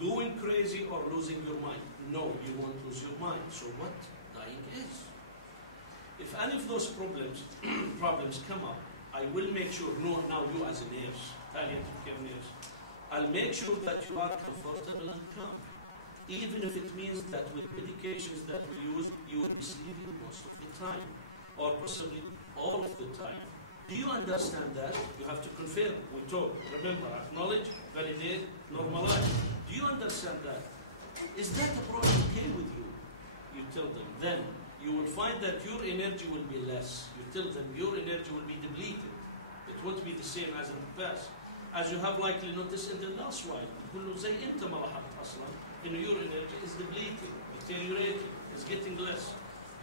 Going crazy or losing your mind? No, you won't lose your mind. So what dying is? If any of those problems come up, I will make sure, no, now you as a nurse, palliative care nurse, I'll make sure that you are comfortable and calm. Even if it means that with medications that we use, you will be sleeping most of the time, or possibly all of the time. Do you understand that? You have to confirm. We talk. Remember, acknowledge, validate, normalize. Do you understand that? Is that a problem okay with you? You tell them. Then you will find that your energy will be less. You tell them your energy will be depleted. It won't be the same as in the past. As you have likely noticed in the last while. كله زي انت ما لاحظت اصلا انه your energy is depleting, deteriorating, is getting less.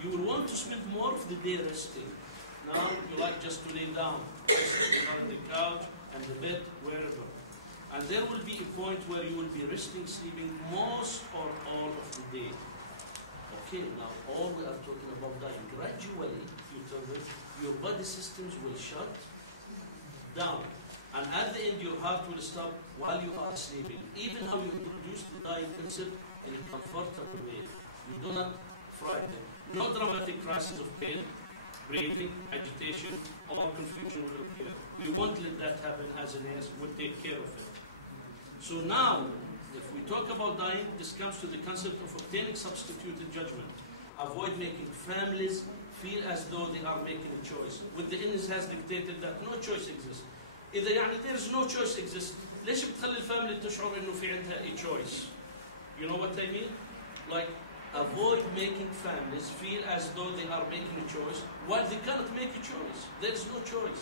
You will want to spend more of the day resting. Now you like just to lay down, on the couch and the bed, wherever. And there will be a point where you will be resting, sleeping most or all of the day. Okay, now all we are talking about dying. Gradually, you tell them, your body systems will shut down. And at the end, your heart will stop while you are sleeping. Even how you introduce the dying concept in a comfortable way. You do not frighten. No dramatic crisis of pain, breathing, agitation, or confusion will appear. You won't let that happen as a nurse. We'll take care of it. So now, if we talk about dying, this comes to the concept of obtaining substituted judgment. Avoid making families feel as though they are making a choice. When the illness has dictated that no choice exists. إذا يعني there is no choice exists, ليش بتخلي الفاميلي تشعر إنه في عندها a choice? You know what I mean? Like, avoid making families feel as though they are making a choice while they cannot make a choice. There is no choice.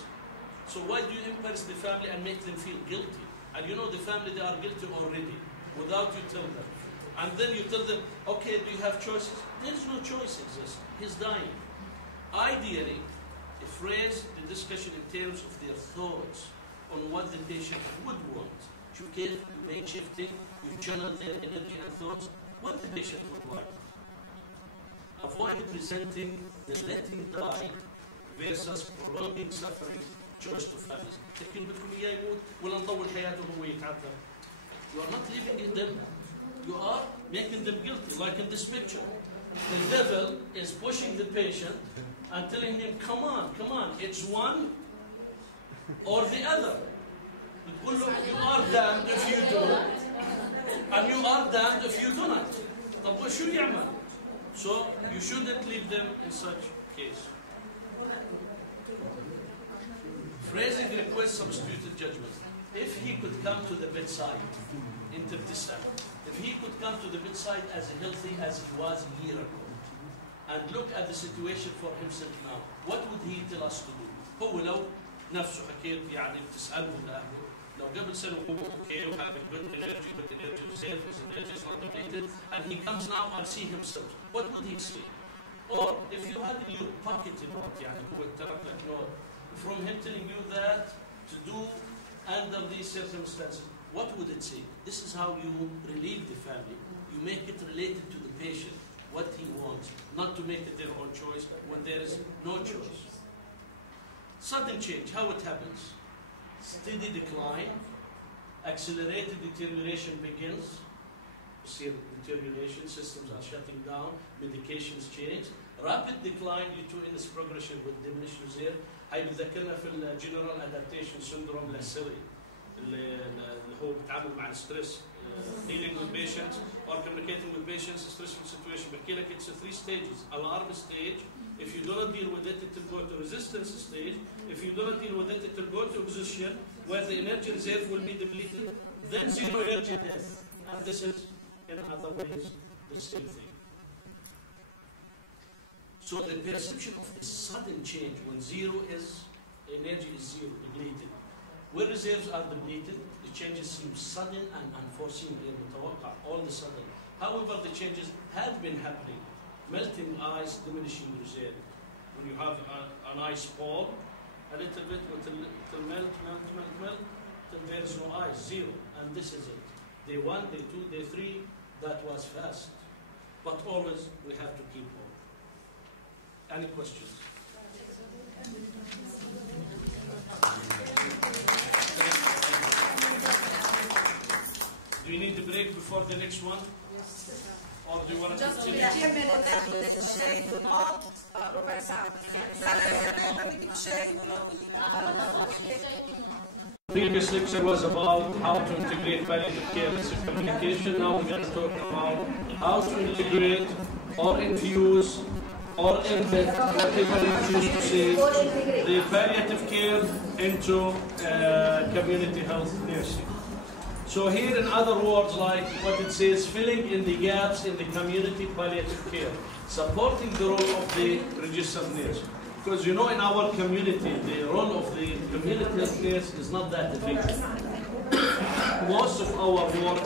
So why do you embarrass the family and make them feel guilty? And you know the family, they are guilty already, without you tell them. And then you tell them, okay, do you have choices? There is no choice exists. He's dying. Ideally, phrase the discussion in terms of their thoughts on what the patient would want. You can make shifting, you channel their energy and thoughts, what the patient would like. Avoid presenting the letting die versus prolonging suffering choice to families. لكن بدكم إياه يموت ولا نطول حياته وهو يتعذب. You are not living in them. You are making them guilty, like in this picture. The devil is pushing the patient and telling him, come on, it's one or the other. You are damned if you do, and you are damned if you do not. طب وشو يعمل? So you shouldn't leave them in such case. Phrasing request substituted judgment. If he could come to the bedside, if he could come to the bedside as healthy as he was a year ago, and look at the situation for himself now, what would he tell us to do? هو لو نفسه حكيت يعني بتسأله لأهله لو قبل سنة هو okay, having good energy, his energy is not depleted, and he comes now and see himself, what would he say? Or if you had in your pocket a note, يعني هو ترك لك note from him telling you that to do under these circumstances, what would it say? This is how you relieve the family. You make it related to the patient, what he wants, not to make it their own choice when there is no choice. Sudden change, how it happens? Steady decline, accelerated deterioration begins. You see deterioration, systems are shutting down, medications change. Rapid decline due to illness progression with diminished reserve. هاي بتذكرنا في الجنرال ادابتيشن سندروم للسري اللي هو بيتعامل مع الستريس dealing with patients or communicating with patients in stressful situation. بحكي لك it's 3 stages. Alarm stage. If you do not deal with it, it will go to resistance stage. If you do not deal with it, it will go to exhaustion, where the energy reserve will be depleted. Then zero energy death. And this is, in other ways, the same thing. So the perception of a sudden change when energy is zero, depleted. Where reserves are depleted, the changes seem sudden and unforeseen, all of a sudden. However, the changes had been happening. Melting ice, diminishing reserve. When you have an ice ball, a little bit will melt, till there is no ice, zero. And this is it. Day 1, day 2, day 3, that was fast. But always we have to keep on. Any questions? break before the next one? Or do you want to Just continue? a few minutes. Previous lecture was about how to integrate palliative care into communication. Now we're going to talk about how to integrate or infuse or embed, whatever you choose to say, the palliative care into community health nursing. So here, in other words, like what it says, filling in the gaps in the community palliative care, supporting the role of the registered nurse. Because you know, in our community, the role of the community health nurse is not that effective. Most of our work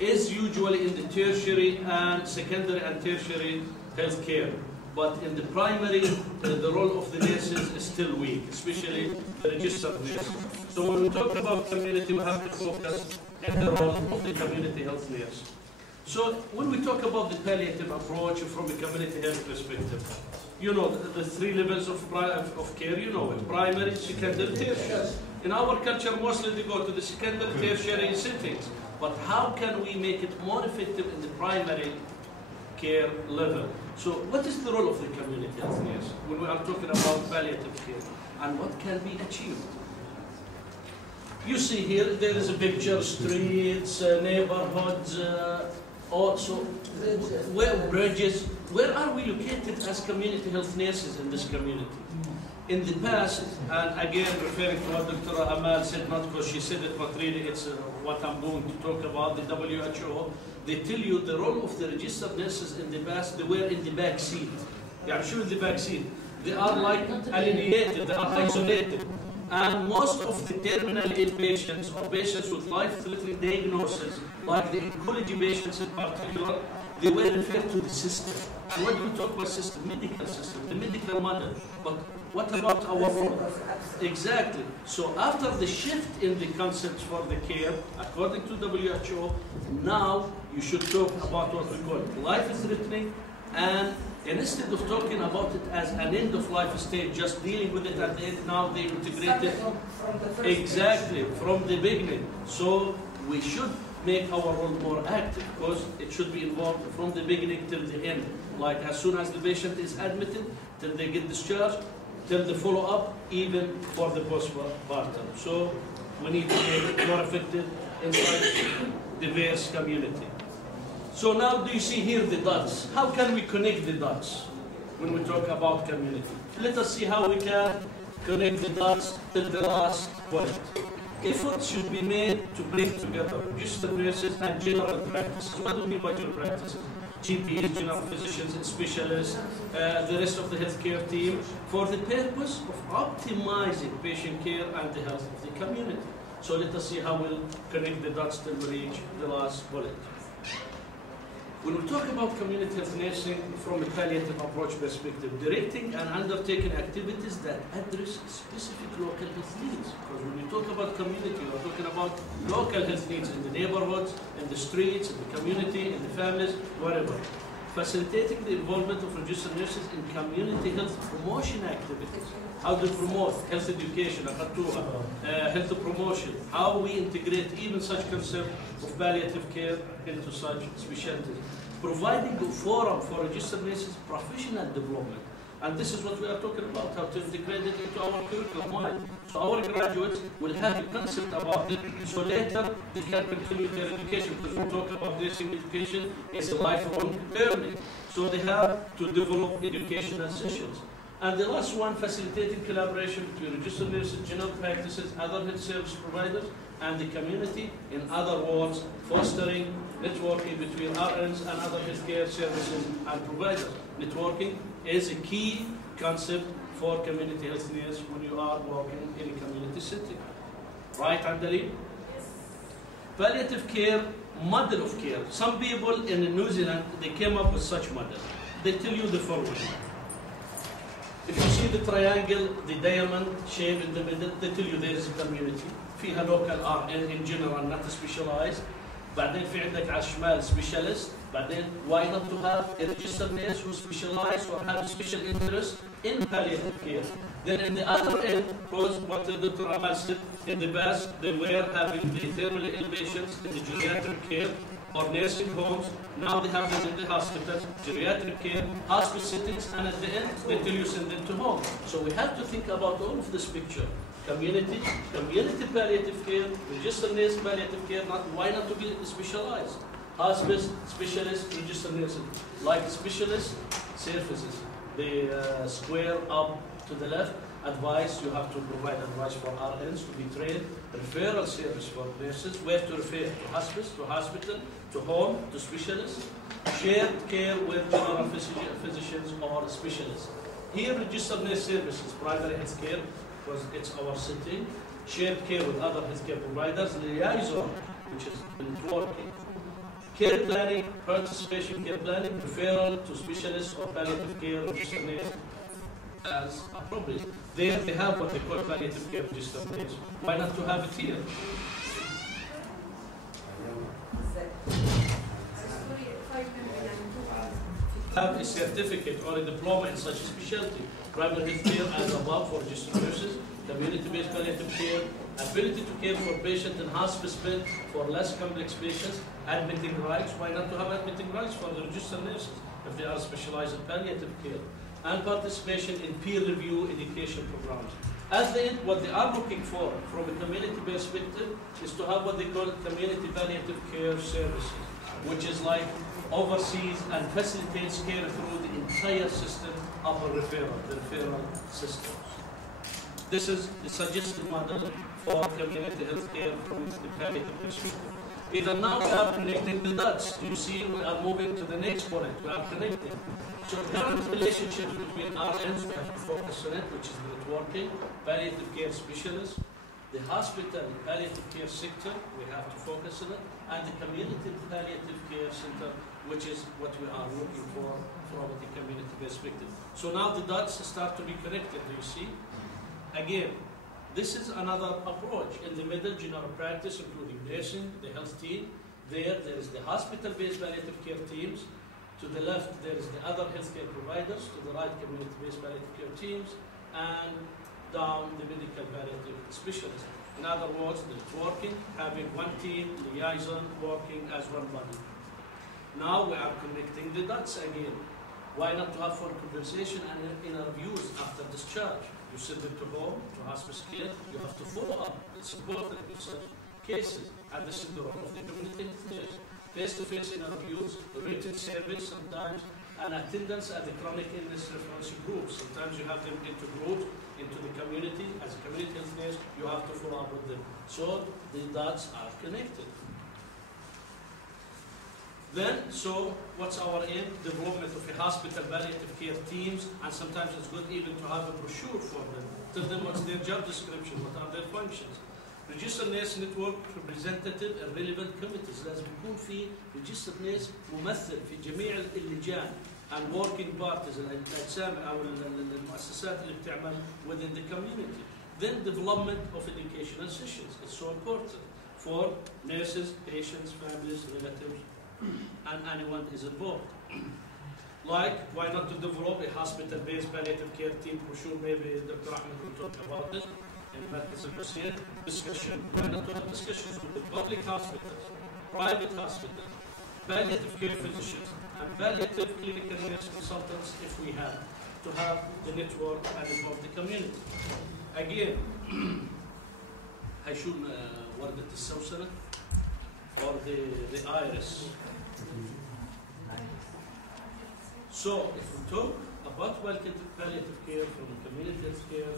is usually in the tertiary and secondary and tertiary health care. But in the primary, the role of the nurses is still weak, especially the registered nurses. So when we talk about community, we have to focus on the role of the community health nurse. So when we talk about the palliative approach from a community health perspective, you know the three levels of care, you know it, primary, secondary, tertiary. In our culture, mostly they go to the secondary, tertiary settings. But how can we make it more effective in the primary care level? So what is the role of the community health nurse when we are talking about palliative care, and what can be achieved? You see here, there is a picture, streets, neighborhoods, also bridges. Where are we located as community health nurses in this community? In the past, and again referring to what Dr. Amal said, not because she said it, but really it's what I'm going to talk about, the WHO, they tell you the role of the registered nurses in the past, they were in the back seat. Yeah, sure, in the back seat. They are like alienated, they are isolated. And most of the terminal ill patients or patients with life-threatening diagnoses, like the oncology patients in particular, they were referred to the system. And when we talk about system, medical system, the medical model, but what about our role? Exactly. So after the shift in the concepts for the care, according to WHO, now you should talk about what we call life-threatening, and instead of talking about it as an end-of-life stage, just dealing with it at the end, now they integrate it exactly from the beginning. So we should make our role more active, because it should be involved from the beginning till the end. Like as soon as the patient is admitted, till they get discharged, till the follow-up, even for the postpartum. So we need to make it more effective inside the diverse community. So now do you see here the dots? How can we connect the dots when we talk about community? Let us see how we can connect the dots till the last point. Efforts should be made to bring together registered nurses and general practices. What do we mean by general practices? GPs, general physicians, and specialists, the rest of the healthcare team, for the purpose of optimizing patient care and the health of the community. So let us see how we'll connect the dots till we reach the last bullet. When we talk about community health nursing from a palliative approach perspective, directing and undertaking activities that address specific local health needs. Because when we talk about community, we're talking about local health needs in the neighborhoods, in the streets, in the community, in the families, wherever. Facilitating the involvement of registered nurses in community health promotion activities. How to promote health education, health promotion, how we integrate even such concept of palliative care into such specialties. Providing a forum for registered nurses professional development. And this is what we are talking about, how to integrate it into our curriculum. So our graduates will have a concept about it, so later they can continue their education, because we talk about nursing education is a lifelong learning. So they have to develop educational sessions. And the last one, facilitating collaboration between registered nurses, general practices, other health service providers, and the community. In other words, fostering networking between RNs and other healthcare services and providers. Networking is a key concept for community health nurse when you are working in a community setting. Right, Abdali? Yes. Palliative care, model of care. Some people in New Zealand, they came up with such model. They tell you the following. If you see the triangle, the diamond shape in the middle, they tell you there is a community. فيها local RN in general, not specialized. بعدين في عندك على الشمال specialist. بعدين why not to have a registered nurse who specialize or have special interest in palliative care. Then in the other end, because what Dr. Amal said, in the past they were having the terminally ill patients in the geriatric care, or nursing homes. Now they have them in the hospitals, geriatric care, hospice settings, and at the end, they tell you send them to home. So we have to think about all of this picture. Community palliative care, registered nurse palliative care, why not to be specialized? Hospice, specialist, registered nurses, like specialist services. The square up to the left, advice, you have to provide advice for RNs to be trained, referral service for nurses, where to refer, to hospice, to hospital, to home, to specialists, shared care with general physicians or specialists. Here, registered nurse services, primary health care, because it's our city, shared care with other healthcare providers, liaison, which is networking, care planning, participation care planning, referral to specialists or palliative care registered nurse as appropriate. There they have what they call palliative care registered nurse. Why not to have it here? Have a certificate or a diploma in such a specialty. Primary health care as above for registered nurses, community-based palliative care, ability to care for patients in hospice bed for less complex patients, admitting rights. Why not to have admitting rights for the registered nurses if they are specialized in palliative care? And participation in peer review education programs. At the end, what they are looking for from a community perspective is to have what they call community palliative care services, which is like oversees and facilitates care through the entire system of a referral, the referral system. This is the suggested model for community health care from the palliative perspective. Even now we are connecting the dots. You see, we are moving to the next point. We are connecting. So current relationship between RNs, we have to focus on it, which is the networking, palliative care specialists, the hospital palliative care sector, we have to focus on it, and the community palliative care center, which is what we are looking for from the community perspective. So now the dots start to be connected, do you see? Again, this is another approach. In the middle, general practice, including nursing, the health team. There is the hospital-based palliative care teams. To the left, there is the other healthcare providers. To the right, community-based palliative care teams. And down, the medical palliative specialists. In other words, the networking, having one team, liaison, working as one body. Now we are connecting the dots again. Why not to have full conversation and interviews after discharge? You send them to home, to hospice care, you have to follow up. It's important in such cases. And this is the role of the community physician. Face-to-face interviews, written service sometimes, and attendance at the chronic illness reference groups. Sometimes you have them into groups, into the community. As a community health nurse, you have to follow up with them. So the dots are connected. Then, so what's our aim? Development of a hospital palliative care teams, and sometimes it's good even to have a brochure for them. Tell them what's their job description, what are their functions. Registered nurse network representative relevant committees. لازم يكون في registered nurse ممثل في جميع اللجان and working parties الأجسام أو المؤسسات اللي بتعمل within the community. Then development of educational sessions. It's so important for nurses, patients, families, relatives, and anyone is involved. Like, why not to develop a hospital-based palliative care team brochure? Maybe Dr. Ahmed will talk about this in discussion. Why not to have discussions with the public hospitals, private hospitals, palliative care physicians, and palliative clinical nurse consultants if we have, to have the network and involve the community. Again, هيشوف وردة السوسنة or the iris. So, if we talk about palliative care from community health care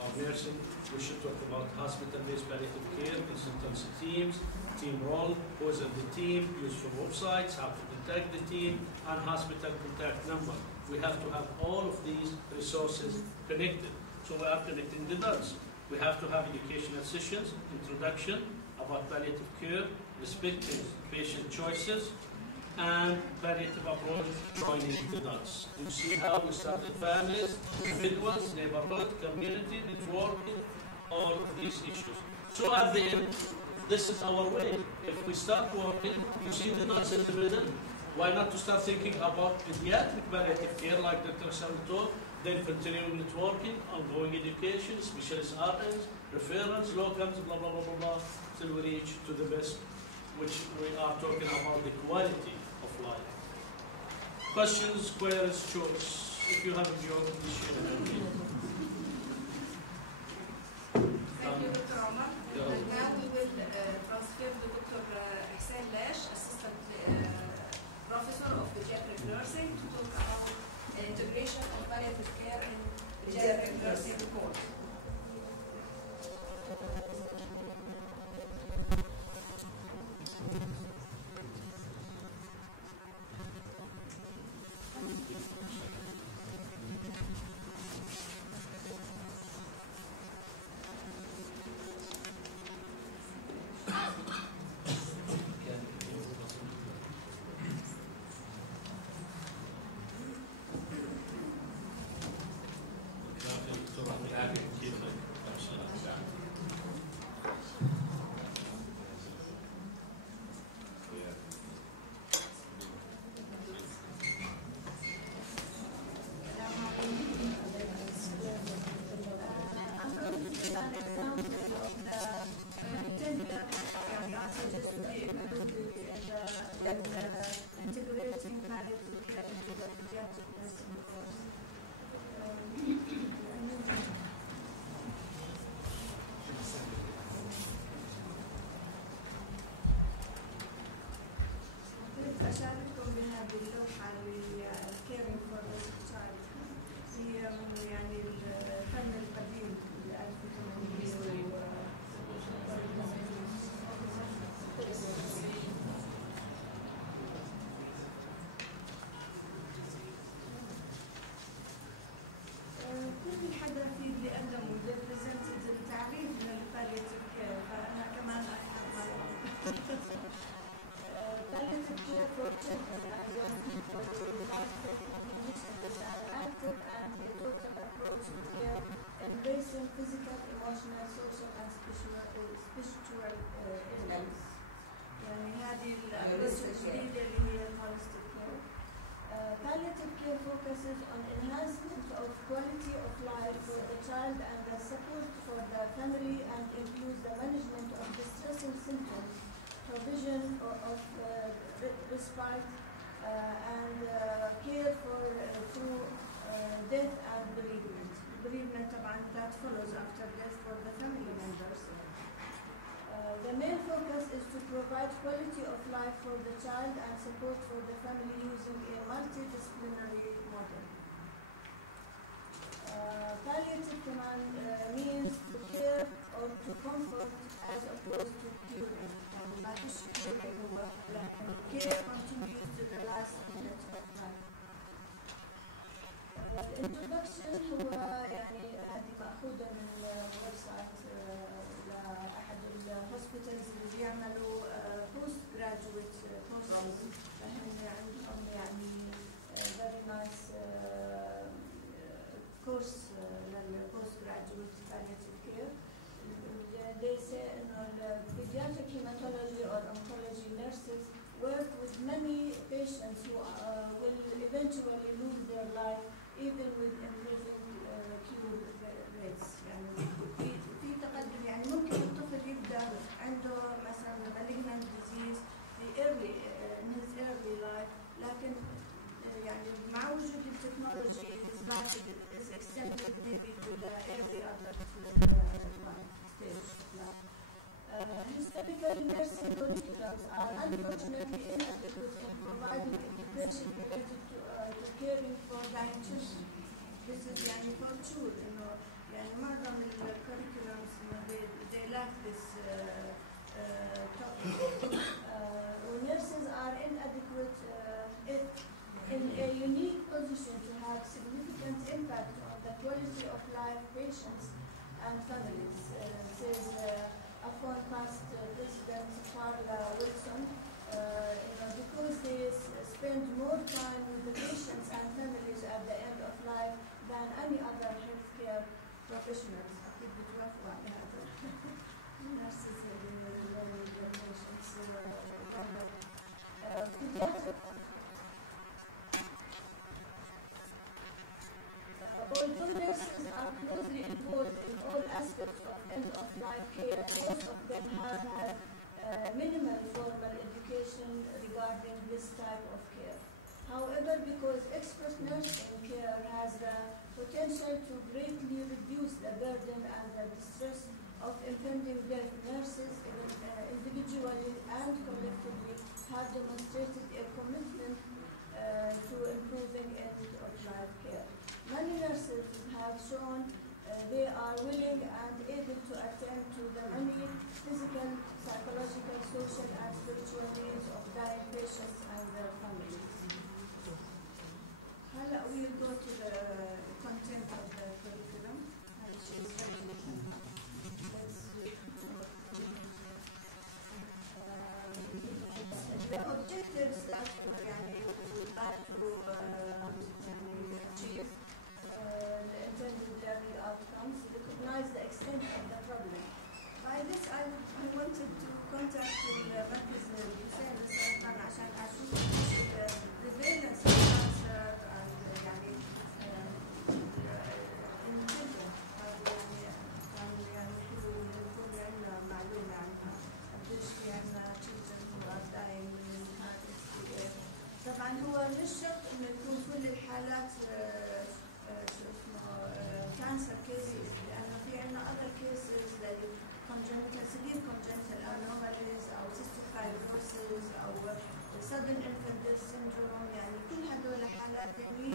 or nursing, we should talk about hospital-based palliative care, consultancy teams, team role, who is in the team, use for websites, how to contact the team, and hospital contact number. We have to have all of these resources connected. So we are connecting the dots. We have to have educational sessions, introduction about palliative care, respecting patient choices, and palliative approach, joining the dots. You see how we started families, individuals, neighborhood, community, networking, all of these issues. So at the end, this is our way. If we start working, you see the dots in the middle, why not to start thinking about pediatric palliative care like Dr. Sam told, then continuing networking, ongoing education, specialist RNs, referrals, locums, blah, blah, blah, blah, blah, till we reach to the best which we are talking about the quality of life. Questions, queries, shorts. If you have a joke, please share it with me. Thank you, Dr. Omar. And now we will transfer to Dr. Hussein Lash, Assistant Professor of Pediatric Nursing, to talk about integration of palliative care in pediatric nursing course. أشارككم بهذه اللوحة Caring for the Child. هي من يعني الفن القديم ل 1800. كل الحدث اللي قدموا represented التعريف للبالياتيف كير، فأنا كمان palliative care for children and young people with life conditions are active and a total approach to care, embracing physical, emotional, social, and spiritual elements. يعني هذه الأبروش الجديدة اللي هي holistic care. Palliative care focuses on enhancement of quality of life for the child and the support for the family, and includes the management of distressing symptoms, provision of respite, and care for through death and bereavement. Bereavement طبعا that follows after death for the family members. The main focus is to provide quality of life for the child and support for the family using a multidisciplinary model. Palliative command means to care or to comfort as opposed to curing. ما فيش curing هو لكن care continues to the last minute of life. الانترودكشن هو يعني هذه مأخوذة من الويب سايت لأحد الهوسبيتالز اللي بيعملوا بوست جراجويت كورسز، فهم عندهم يعني very nice course للبوست جراجويت palliative care. They say pediatric hematology or oncology nurses work with many patients who will eventually lose their life even with improving cure rates. يعني في تقدم، يعني ممكن الطفل يبدا عنده مثلا malignant disease في early in his early life، لكن يعني مع وجود التكنولوجي is extended maybe to the early adult stage. Historically, nursing curriculums are unfortunately inadequate in providing education related to caring for dying children. This is يعني for sure إنه يعني معظم الcurriculums they lack this topic. Nurses are inadequate in a unique position to have significant impact on the quality of life patients and families, says upon past President Carla Wilson, because they spend more time with the patients and families at the end of life than any other healthcare professionals. أكيد بتوافقوا على هذا. Nurses Although nurses are closely involved in all aspects of end-of-life care, most of them have had minimal formal nursing care has the potential to greatly reduce the burden and the distress of impending death. Nurses, individually and collectively, have demonstrated a commitment to improving end-of-life care. Many nurses have shown they are willing and able to attend to the many physical, psychological, social, and spiritual needs of dying patients and their families. Hala, we will go to the content of the curriculum. The objectives that we would like to achieve the intended learning outcomes, recognize the extent of the problem. By this, I wanted to contact the مركز الحسين للسرطان عشان أشوف the prevalence of cancer and يعني in children. يعني يكون عندنا معلومة عنها قديش في عندنا children who are dying من هذا السبب. طبعا هو مش شرط إنه يكون كل الحالات شو اسمه cancer cases، لأنه في عندنا other cases زي congenital severe congenital anomalies أو cystic fibrosis أو sudden infant death syndrome. يعني كل هدول حالات يعني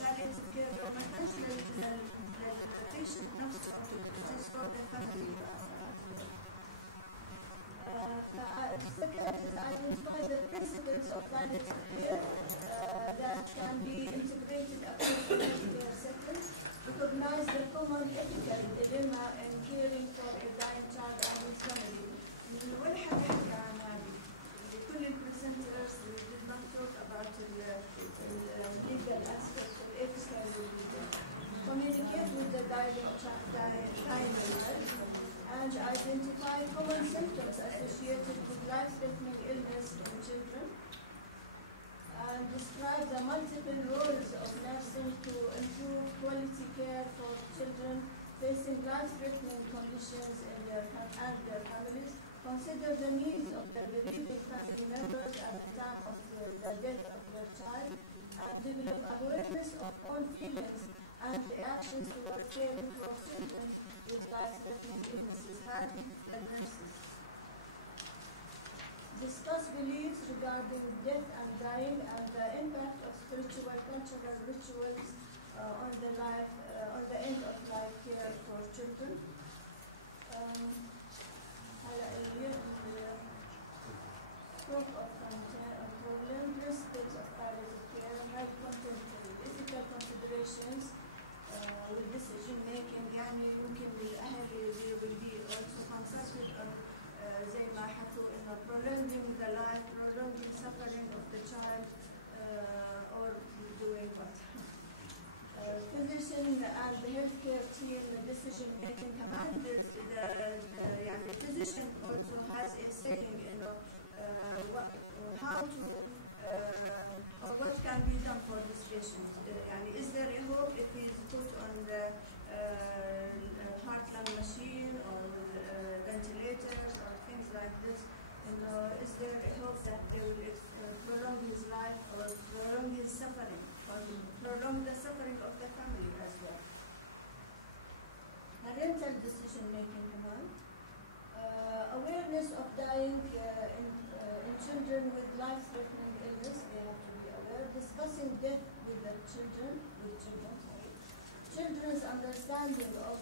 palliative care ما كانش للpatient نفسه أو for the family. Second is identify the principles of palliative care that can be integrated across the healthcare sector. Recognize the common ethical dilemma in caring for a dying child and his family. ولا حد يحكي عن هذه. كل البرزنترز did not talk about the legal aspect of ethical. Communicate with the dying child and identify common symptoms associated with life-threatening illness in children. And describe the multiple roles of nursing to improve quality care for children facing life-threatening conditions and their families. Consider the needs of the bereaved family members at the time of the death of their child, and develop awareness of own feelings and reactions towards caring for children with life-threatening illnesses and nurses. Discuss beliefs regarding death and dying and the impact of spiritual cultural rituals on the end of life care for children. Scope of problem, principles of palliative care, high content ethical considerations with decision making. يعني يمكن الأهل they will be also consulted on زي ما حكوا إنه prolonging the life, prolonging suffering of the child, or doing what. Physician and the healthcare team, the decision making command يعني physician also has a saying, you know, how to or what can be done for this patient. يعني is there a hope if he is put on the heart-lung machine or ventilators or things like this? And is there a hope that they will prolong his life or prolong his suffering or prolong the suffering of the family as well? Parental decision making command. Awareness of dying in children with life-threatening illness. They have to be aware. Discussing death with the children. Children's understanding of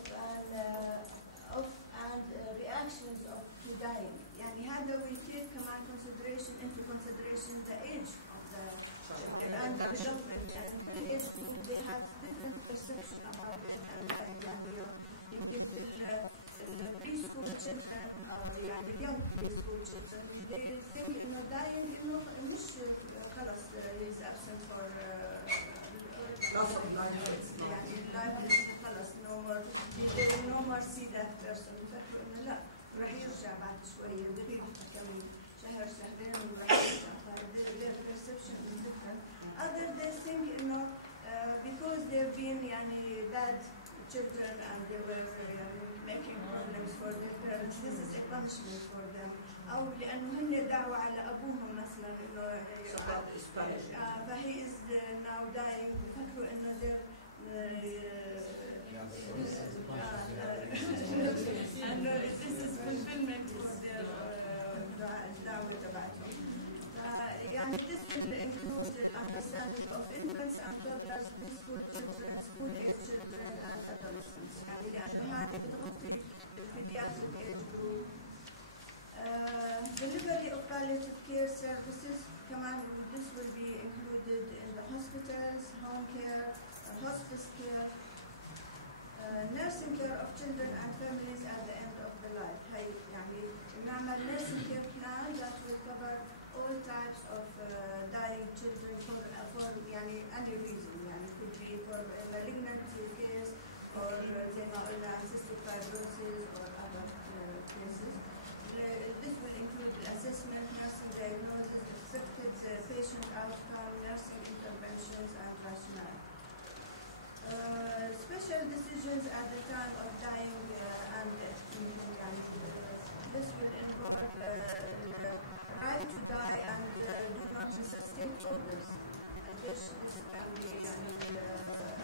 and reactions to dying. يعني هذا will take كمان into consideration the age of the children and the development. And they have different perception about it. And the preschool children or يعني young preschool children, they think إنه dying إنه مش خلاص is absent for loss of life. يعني life is خلاص no more, they will no more see that person. فكروا إنه لا راح يرجع بعد شوية دقيقة كم شهر شهرين وراح يرجع. Their perception is different. Other they think إنه because they've been يعني bad children and they were making problems for their parents, this is a punishment for them. او لانه هن دعوا على ابوهم مثلا انه فهي از ناو داينج بفكروا انه انه this is fulfillment for their الدعوه تبعتهم. يعني this will include the understanding of infants and toddlers, school children, school age children and adolescents. يعني لأنه هذه بتغطي pediatric age group. Delivery of palliative care services, كمان this will be included in the hospitals, home care, hospice care, nursing care of children and families at the end of the life. هي يعني نعمل nursing care plan that will cover all types of dying children for يعني any reason. يعني could be for malignant case or زي ما قلنا cystic fibrosis or other cases. This will include assessment, nursing diagnosis, expected patient outcome, nursing interventions and rationale. Special decisions at the time of dying and this will involve right to die and do not necessitate orders. This can be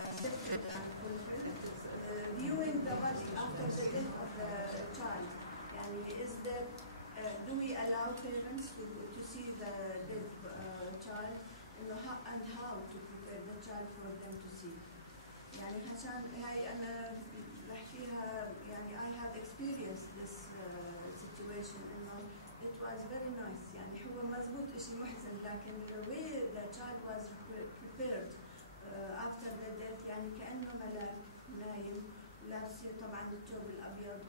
accepted and fulfilled. Viewing the body after the death of the child. Is that do we allow parents to see the dead child and how to prepare the child for them to see? يعني عشان هاي أنا بحكيها يعني I have experienced this situation إنه it was very nice يعني هو مزبوط إشي محزن لكن the way the child was prepared after the death يعني كأنه ملاك نايم لابسة طبعا الثوب الأبيض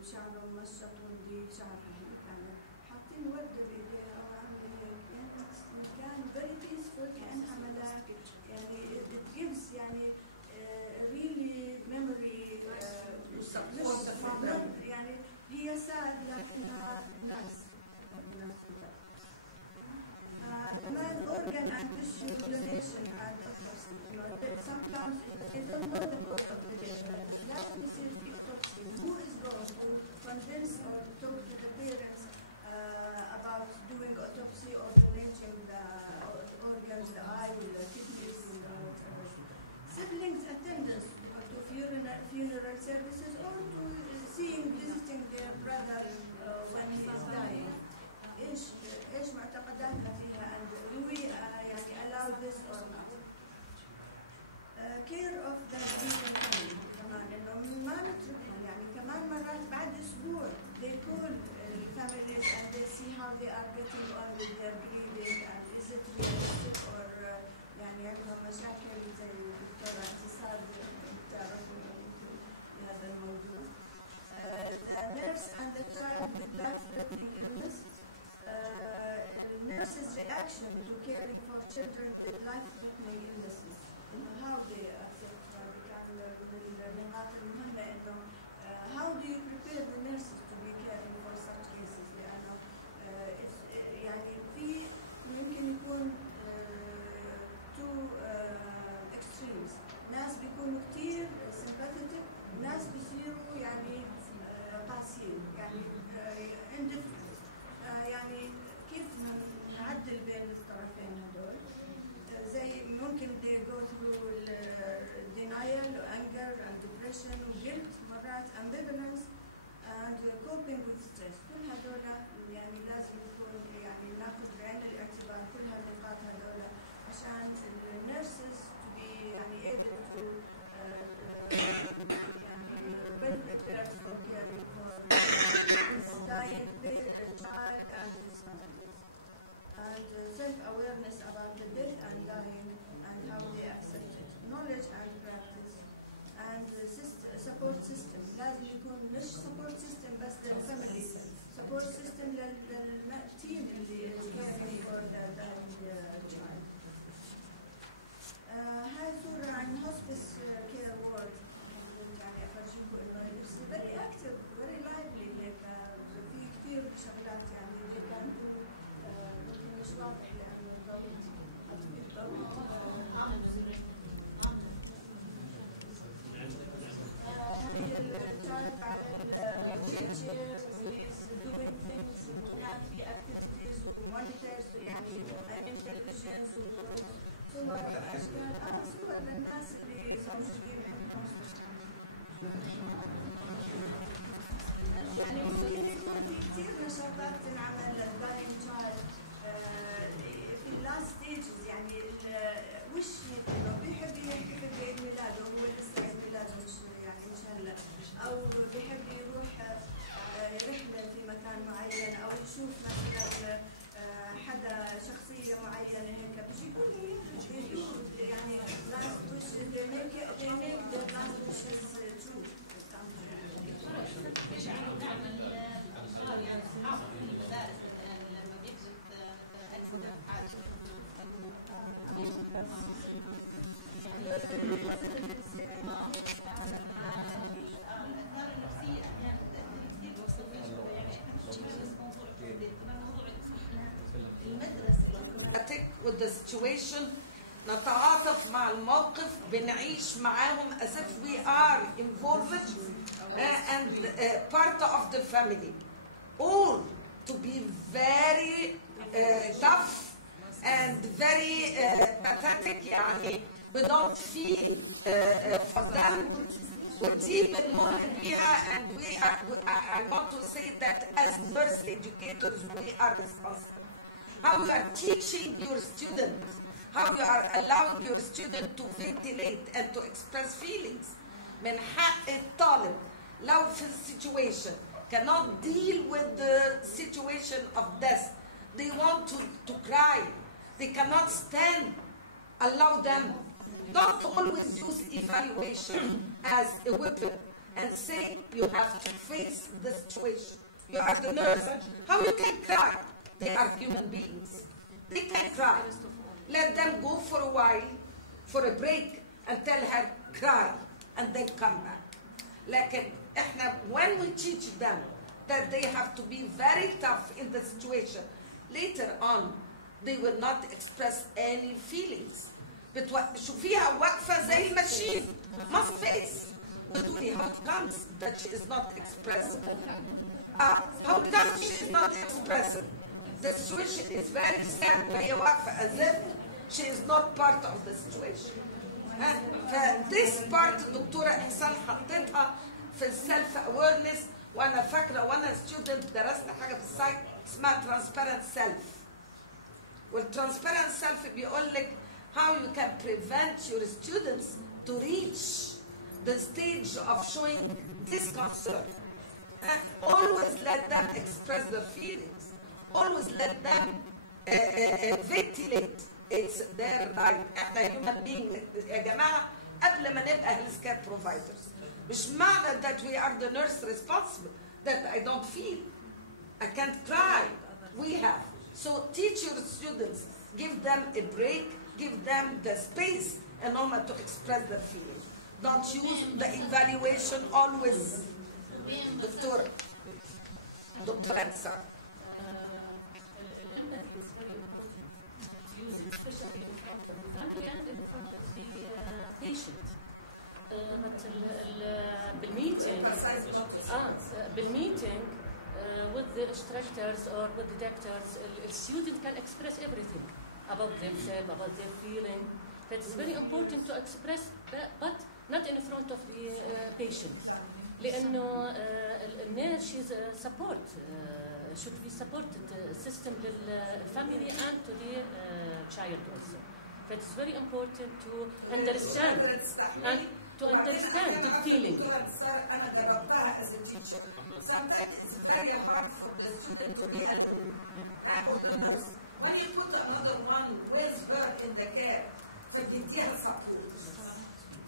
وشعره ممشط وندي شعرها هيك كانت حاطين وردة بإيديها وعاملة هيك يعني كان very peaceful كأنها ملاك يعني it gives يعني really memory يعني هي sad لكنها nice. كمان organ and tissue donation and sometimes they don't know the cause of the death. Last message autopsy. Who is going to convince or talk to the parents about doing autopsy or donating the organs, the eye, the kidneys, whatever. Siblings attendance to funeral services or to visiting their brother when he is dying. ايش معتقداتنا فيها and do we يعني allow this or not? Care of the grieving family كمان انه ما نتركهم يعني كمان مرات بعد اسبوع they call families and they see how they are getting on with their grieving and is it realistic or يعني عندهم مشاكل زي الدكتور انتصار بتعرفوا هذا الموضوع. The nurse and the child with life-threatening illness. Nurses' reaction to caring for children with life-threatening illnesses. How they accept كان من النقاط المهمة إنه how do you prepare the nurses to be caring for such cases لأنه يعني في ممكن يكون two extremes. ناس بيكونوا كتير sympathetic ناس بيصيروا يعني قاسيين يعني indifferent. يعني كيف نعدل بين الطرفين هدول زي ممكن they go through denial, anger and depression guilt مرات ambivalence and coping with stress. كل هدول يعني لازم يكون يعني ناخذ بعين الاعتبار كل هالنقاط هدول عشان nurses to be يعني able to يعني well prepared for caring for dying child and his family. And self-awareness about the death and dying and how they accept it. Knowledge and practice. And support system. لازم يكون مش support system بس للفاميلي. Support system يعني في كثير نشاطات تنعمل للبالغين تشايلد في اللاست ستيجز، يعني وش بيحب يحتفل بعيد ميلاده، هو لسه عيد ميلاده مش هلا، او بيحب يروح رحله في مكان معين، او يشوف مثلا حدا شخصيه معينه هيك بيجيبوا لي يعني last wishes they make their last wishes true. with the situation نتعاطف مع الموقف بنعيش معاهم as if we are involved and part of the family, or to be very tough and very pathetic يعني we don't feel for them deep involved بيها, and I want to say that as nurse educators we are responsible. How you are teaching your student, how you are allowing your student to ventilate and to express feelings. من حق الطالب لو في situation cannot deal with the situation of death, they want to cry, they cannot stand, allow them. Don't always use evaluation as a weapon and say you have to face the situation. You are the nurse, how you can cry? They are human beings. They can cry. Let them go for a while, for a break, and tell her cry, and then come back. لكن احنا when we teach them that they have to be very tough in the situation, later on they will not express any feelings. شوفيها واقفة زي الماشين, must face. وتقولي how comes that she is not expressive? How comes she is not expressive? The situation is very sad وهي واقفة as if she is not part of the situation. this part الدكتورة إحسان حطيتها في السلف awareness, وأنا فاكرة وأنا student درست حاجة في السايت اسمها transparent self. والtransparent self بيقول لك how you can prevent your students to reach the stage of showing discomfort. Always let them express their feelings. Always let them ventilate. It's their right. احنا human beings يا جماعة قبل ما نبقى health care providers. مش معنى that we are the nurse responsible that I don't feel. I can't cry. We have. So teach your students, give them a break, give them the space in order to express their feelings. Don't use the evaluation always. Dr. Ansar. بالميتينج with the instructors or with the doctors, the student can express everything about themselves, about their feeling. That's very important to express, but not in front of the patient. لأنه النيرس support should be supported system للفامily and to the child also. It's very important to understand and to understand the feeling. أنا جربتها as a teacher. Sometimes it's very hard for the student to be alone. When you put another one with her in the care, فبيديها support.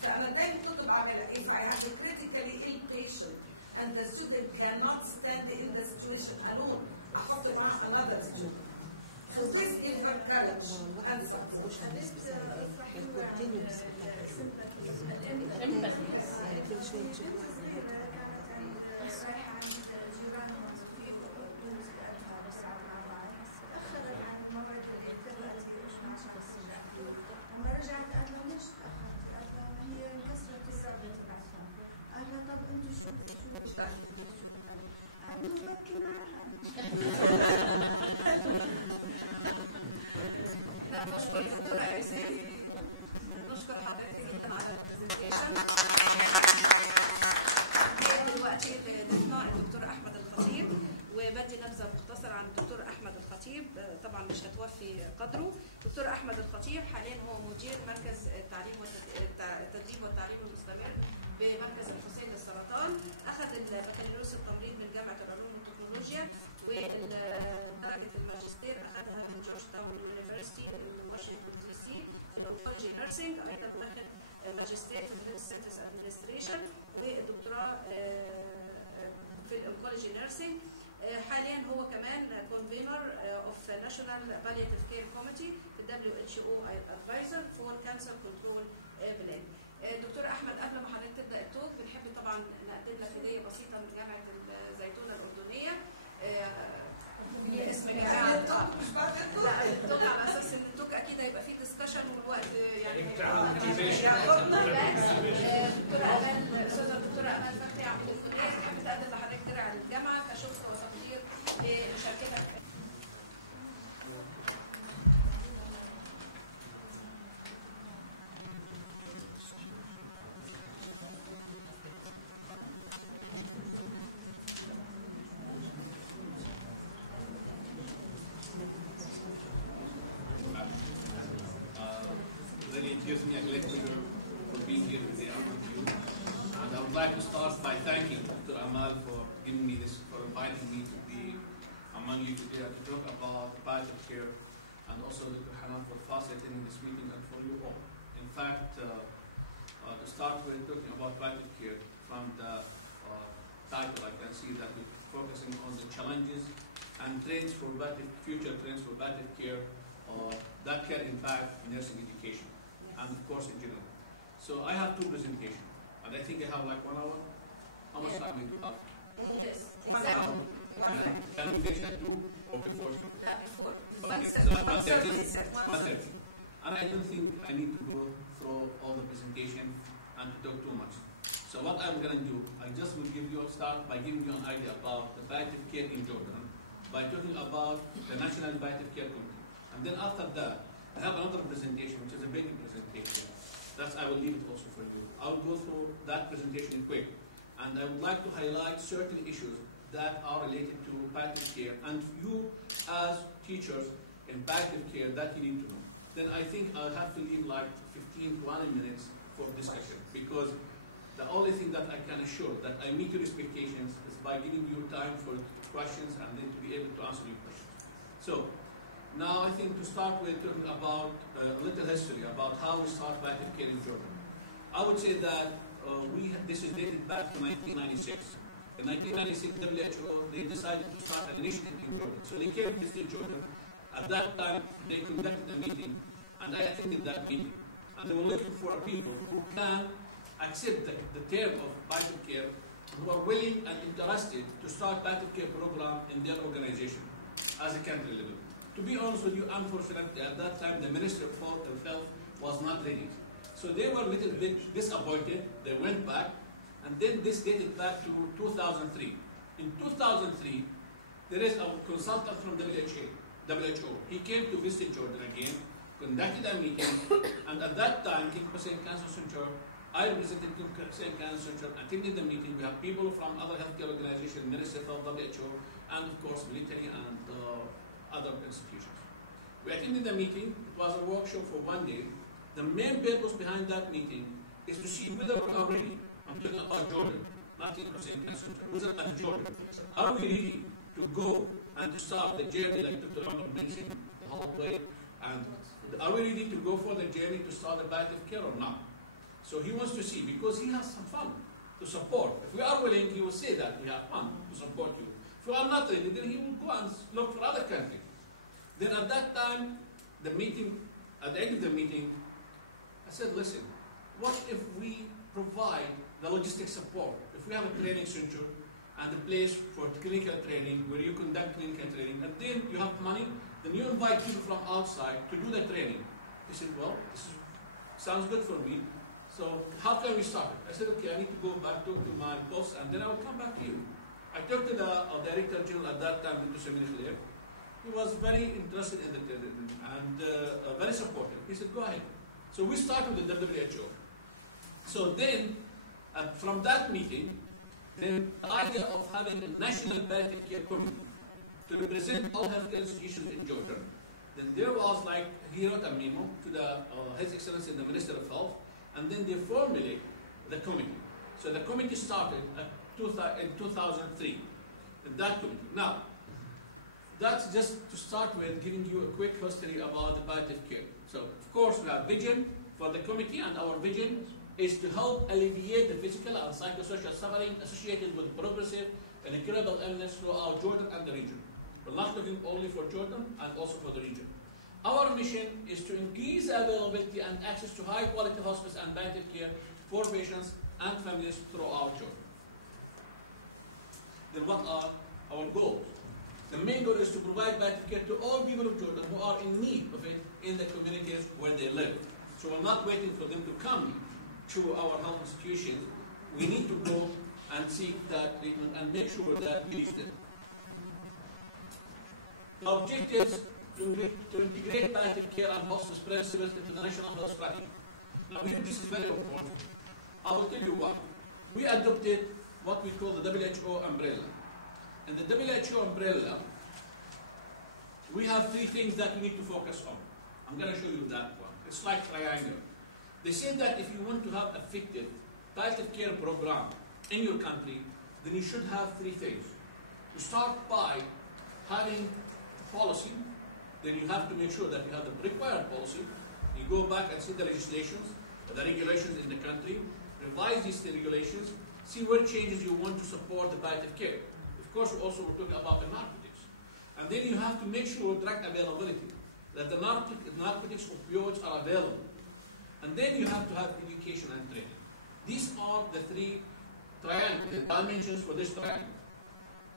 فأنا دايما كنت بعملها if I have a critically ill patient and the student cannot stand in the situation alone, أحط معاه another student. So this gives her courage and support. نشكر حضرتك جدا على البرزنتيشن. خطير. حاليا هو مدير مركز التدريب والتعليم المستمر بمركز الحسين للسرطان. اخذ البكالوريوس التمريض من جامعه العلوم والتكنولوجيا، ودرجه الماجستير اخذها من جورج تاون يونيفرستي من واشنطن دي سي في الاونكولوجي نيرسينج. ايضا اخذ ماجستير في السنتس ادمنستريشن والدكتوراه في الاونكولوجي نيرسينج. حاليا هو كمان convener of National Palliative Care Committee في WHO Advisor for Cancer Control Plan. دكتور احمد، قبل ما حضرتك تبدا التوك بنحب طبعا نقدم لك هديه بسيطه من جامعه الزيتونة الاردنيه. اسم جامعه لا التوك على اساس ان التوك اكيد هيبقى فيه ديسكشن والوقت يعني الدكتوره امال فتحي عبد الكلية تحب تقدم لحضرتك درع الجامعه كشكر وتقدير لمشاركتك. Really, it gives me a great pleasure for being here today with you. And I would like to start by thanking Dr. Amal for giving me this, for inviting me to be among you today to talk about palliative care, and also Dr. Hanan for facilitating this meeting and for you all. In fact, to start with talking about palliative care, from the title I can see that we're focusing on the challenges and trends for future trends for palliative care that can impact nursing education and of course in general. So I have two presentations, and I think I have like 1 hour. How much time do you have? Yes. Can we finish at 2 or before? Before. Okay, so 1:30. And I don't think I need to go through all the presentation and to talk too much. So what I'm going to do, I just will give you a start by giving you an idea about the palliative care in Jordan, by talking about the National Palliative Care Committee. And then after that, I have another presentation, which is a big presentation. I will leave it also for you. I will go through that presentation quick. And I would like to highlight certain issues that are related to palliative care, and you as teachers in palliative care that you need to know. Then I think I'll have to leave like 15 to 20 minutes for discussion, because the only thing that I can assure that I meet your expectations is by giving you time for questions and then to be able to answer your questions. So, now I think to start with talking about a little history about how we start palliative care in Jordan. I would say that this is dated back to 1996. In 1996, WHO, they decided to start an initiative in Jordan. So they came to visit Jordan. At that time, they conducted a meeting, and I attended that meeting. And they were looking for people who can accept the term of palliative care, who are willing and interested to start palliative care program in their organization as a country level. To be honest with you, unfortunately, at that time, the Ministry of Health was not ready. So they were a little bit disappointed. They went back, and then this dated back to 2003. In 2003, there is a consultant from WHO. He came to visit Jordan again, conducted a meeting, and at that time, King Hussein Cancer Center, I represented King Hussein Cancer Center, attended the meeting. We have people from other healthcare organizations, Ministry of Health, WHO, and of course, military and other institutions. We attended the meeting. It was a workshop for 1 day. The main purpose behind that meeting is to see whether we are ready. I'm talking about Jordan, not King Hussein Cancer Center. Whether at Jordan, are we ready to go and to start the journey like Dr. Ahmed mentioned the whole way? And are we ready to go for the journey to start the palliative care or not? So he wants to see, because he has some fun to support. If we are willing, he will say that we have fun to support you. If you are not ready, then he will go and look for other countries. Then at that time, at the end of the meeting, I said, listen, what if we provide the logistic support? If we have a training center and a place for clinical training where you conduct clinical training, and then you have money, then you invite people from outside to do the training. He said, well, this sounds good for me. So how can we start it? I said, okay, I need to go back, talk to my boss, and then I will come back to you. I talked to the Director General at that time, Dr. Samir. He was very interested in the training and very supportive. He said, go ahead. So we started with the WHO. So then, from that meeting, then the idea of having a national palliative care committee to represent all healthcare institutions in Jordan Then there was like, he wrote a memo to the, His Excellency the Minister of Health, and then they formulate the committee. So the committee started in 2003, in that committee. Now, that's just to start with giving you a quick history about the palliative care. So, of course, we have vision for the committee, and our vision is to help alleviate the physical and psychosocial suffering associated with progressive and incurable illness throughout Jordan and the region. We're not looking only for Jordan and also for the region. Our mission is to increase availability and access to high-quality hospice and palliative care for patients and families throughout Jordan. Then what are our goals? The main goal is to provide palliative care to all people of Jordan who are in need of it in the communities where they live. So we're not waiting for them to come to our health institutions. We need to go and seek that treatment and make sure that we reach them. The objectives to integrate palliative care and hospice principles into the national health strategy. Now, this is very important. I will tell you why. We adopted what we call the WHO umbrella. In the WHO umbrella, we have three things that we need to focus on. I'm going to show you that one. It's like triangle. They say that if you want to have effective palliative care program in your country, then you should have three things. You start by having policy, then you have to make sure that you have the required policy. You go back and see the legislations, the regulations in the country, revise these regulations, see what changes you want to support the palliative care. Of course, we're talking about the narcotics. And then you have to make sure drug availability, that the narcotics opioids are available. And then you have to have education and training. These are the three dimensions for this triangle.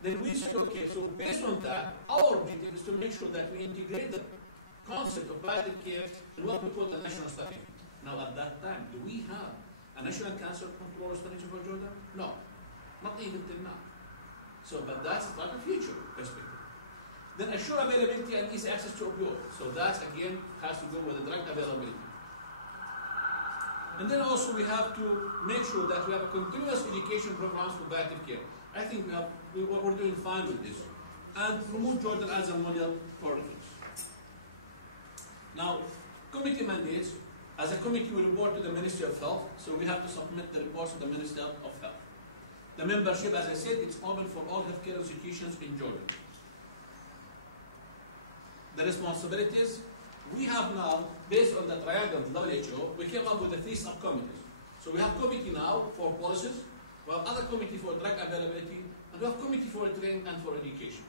Then we say, okay, so based on that, our objective is to make sure that we integrate the concept of palliative care in what we call the national strategy. Now, at that time, do we have a national cancer control strategy for Jordan? No, not even till now. So, but that's like a future perspective. Then assure availability and easy access to opioids. So that again has to go with the drug availability. And then also we have to make sure that we have a continuous education programs for palliative care. I think we're doing fine with this. And promote Jordan as a model for reference. Now, committee mandates. As a committee, we report to the Ministry of Health, so we have to submit the reports to the Ministry of Health. The membership, as I said, it's open for all healthcare institutions in Jordan. The responsibilities, we have now, based on the triangle of WHO, we came up with the three subcommittees. So we have committee now for policies, we have other committee for drug availability, and we have committee for training and for education.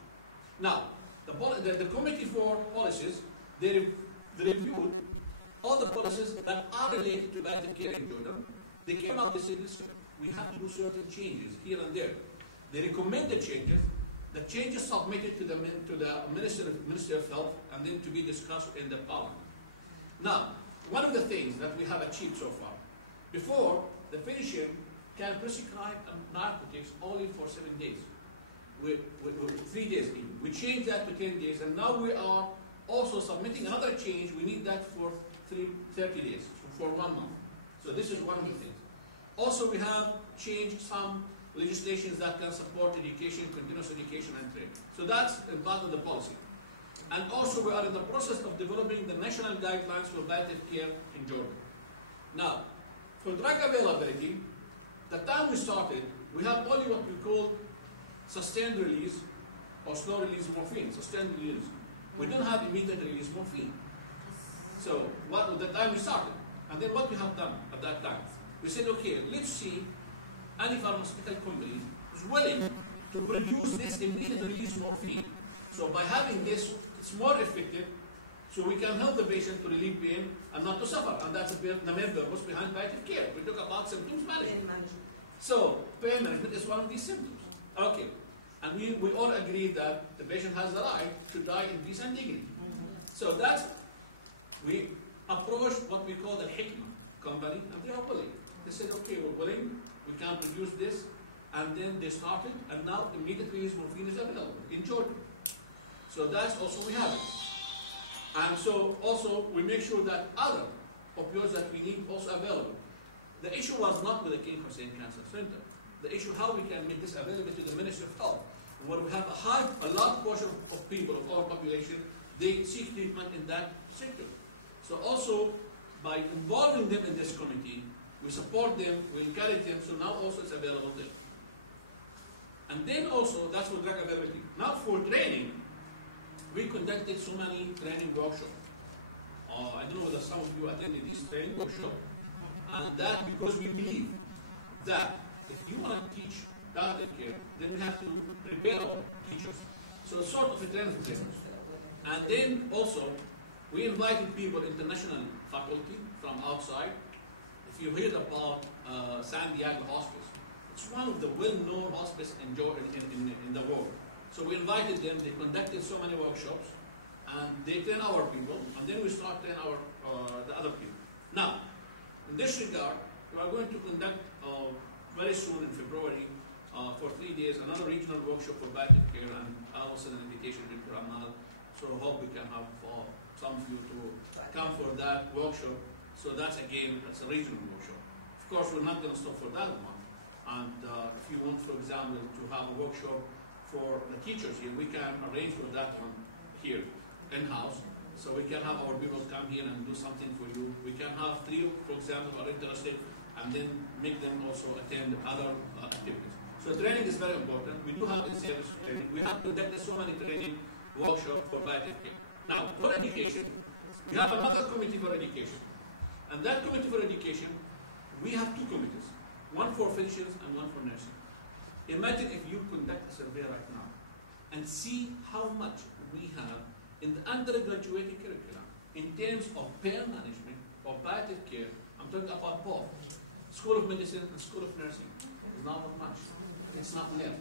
Now, the committee for policies, they reviewed all the policies that are related to palliative care in Jordan. They came up with this. We have to do certain changes here and there. They recommended changes. The changes submitted to the Ministry of Health and then to be discussed in the Parliament. Now, one of the things that we have achieved so far, before the physician can prescribe narcotics only for 7 days, with 3 days even. We changed that to 10 days, and now we are also submitting another change. We need that for 30 days, for 1 month. So this is one of the things. Also, we have changed some legislations that can support education, continuous education and training. So that's part of the policy. And also, we are in the process of developing the national guidelines for palliative care in Jordan. Now, for drug availability, the time we started, we have only what we call sustained release or slow release morphine, sustained release. We don't have immediate release morphine. So, the time we started, and then what we have done at that time, we said, okay, let's see any pharmaceutical company is willing to produce this immediate release morphine. So by having this, it's more effective, so we can help the patient to relieve pain and not to suffer. And that's the main purpose behind palliative care. We talk about symptoms management. So pain management is one of these symptoms. Okay. And we all agree that the patient has the right to die in peace and dignity. So that's, we approached what we call the Hikmah company, and they are willing. They said, okay, we're willing, we can produce this, and then they started, and now immediately release morphine is available in Jordan. So that's also we have it. And so also we make sure that other opioids that we need also available. The issue was not with the King Hussein Cancer Center. The issue how we can make this available to the Ministry of Health, where we have a large portion of people, of our population, they seek treatment in that sector. So also, by involving them in this committee, we support them, we encourage them, so now also it's available there. And then also, that's for drug availability. Now for training, we conducted so many training workshops. I don't know whether some of you attended these training workshops. And that because we believe that if you want to teach palliative care, then you have to prepare our teachers. So it's sort of a training for them. And then also, we invited people, international faculty from outside. If you heard about San Diego Hospice, it's one of the well-known hospices in the world. So we invited them, they conducted so many workshops, and they train our people, and then we start training the other people. Now, in this regard, we are going to conduct very soon in February for 3 days another regional workshop for palliative care, and I will send an invitation to Dr. Amal, so I hope we can have some of you to come for that workshop. So that's again, that's a regional workshop. Of course, we're not going to stop for that one. And if you want, for example, to have a workshop for the teachers here, we can arrange for that one here in-house. So we can have our people come here and do something for you. We can have 3, for example, are interested, and then make them also attend other activities. So training is very important. We do have in-service training. We have conducted so many training workshops for palliative care. Now, for education, we have another committee for education. And that committee for education, we have 2 committees. One for physicians and one for nursing. Imagine if you conduct a survey right now and see how much we have in the undergraduate curriculum in terms of pain management or palliative care. I'm talking about both. School of Medicine and School of Nursing is not that much. It's not there.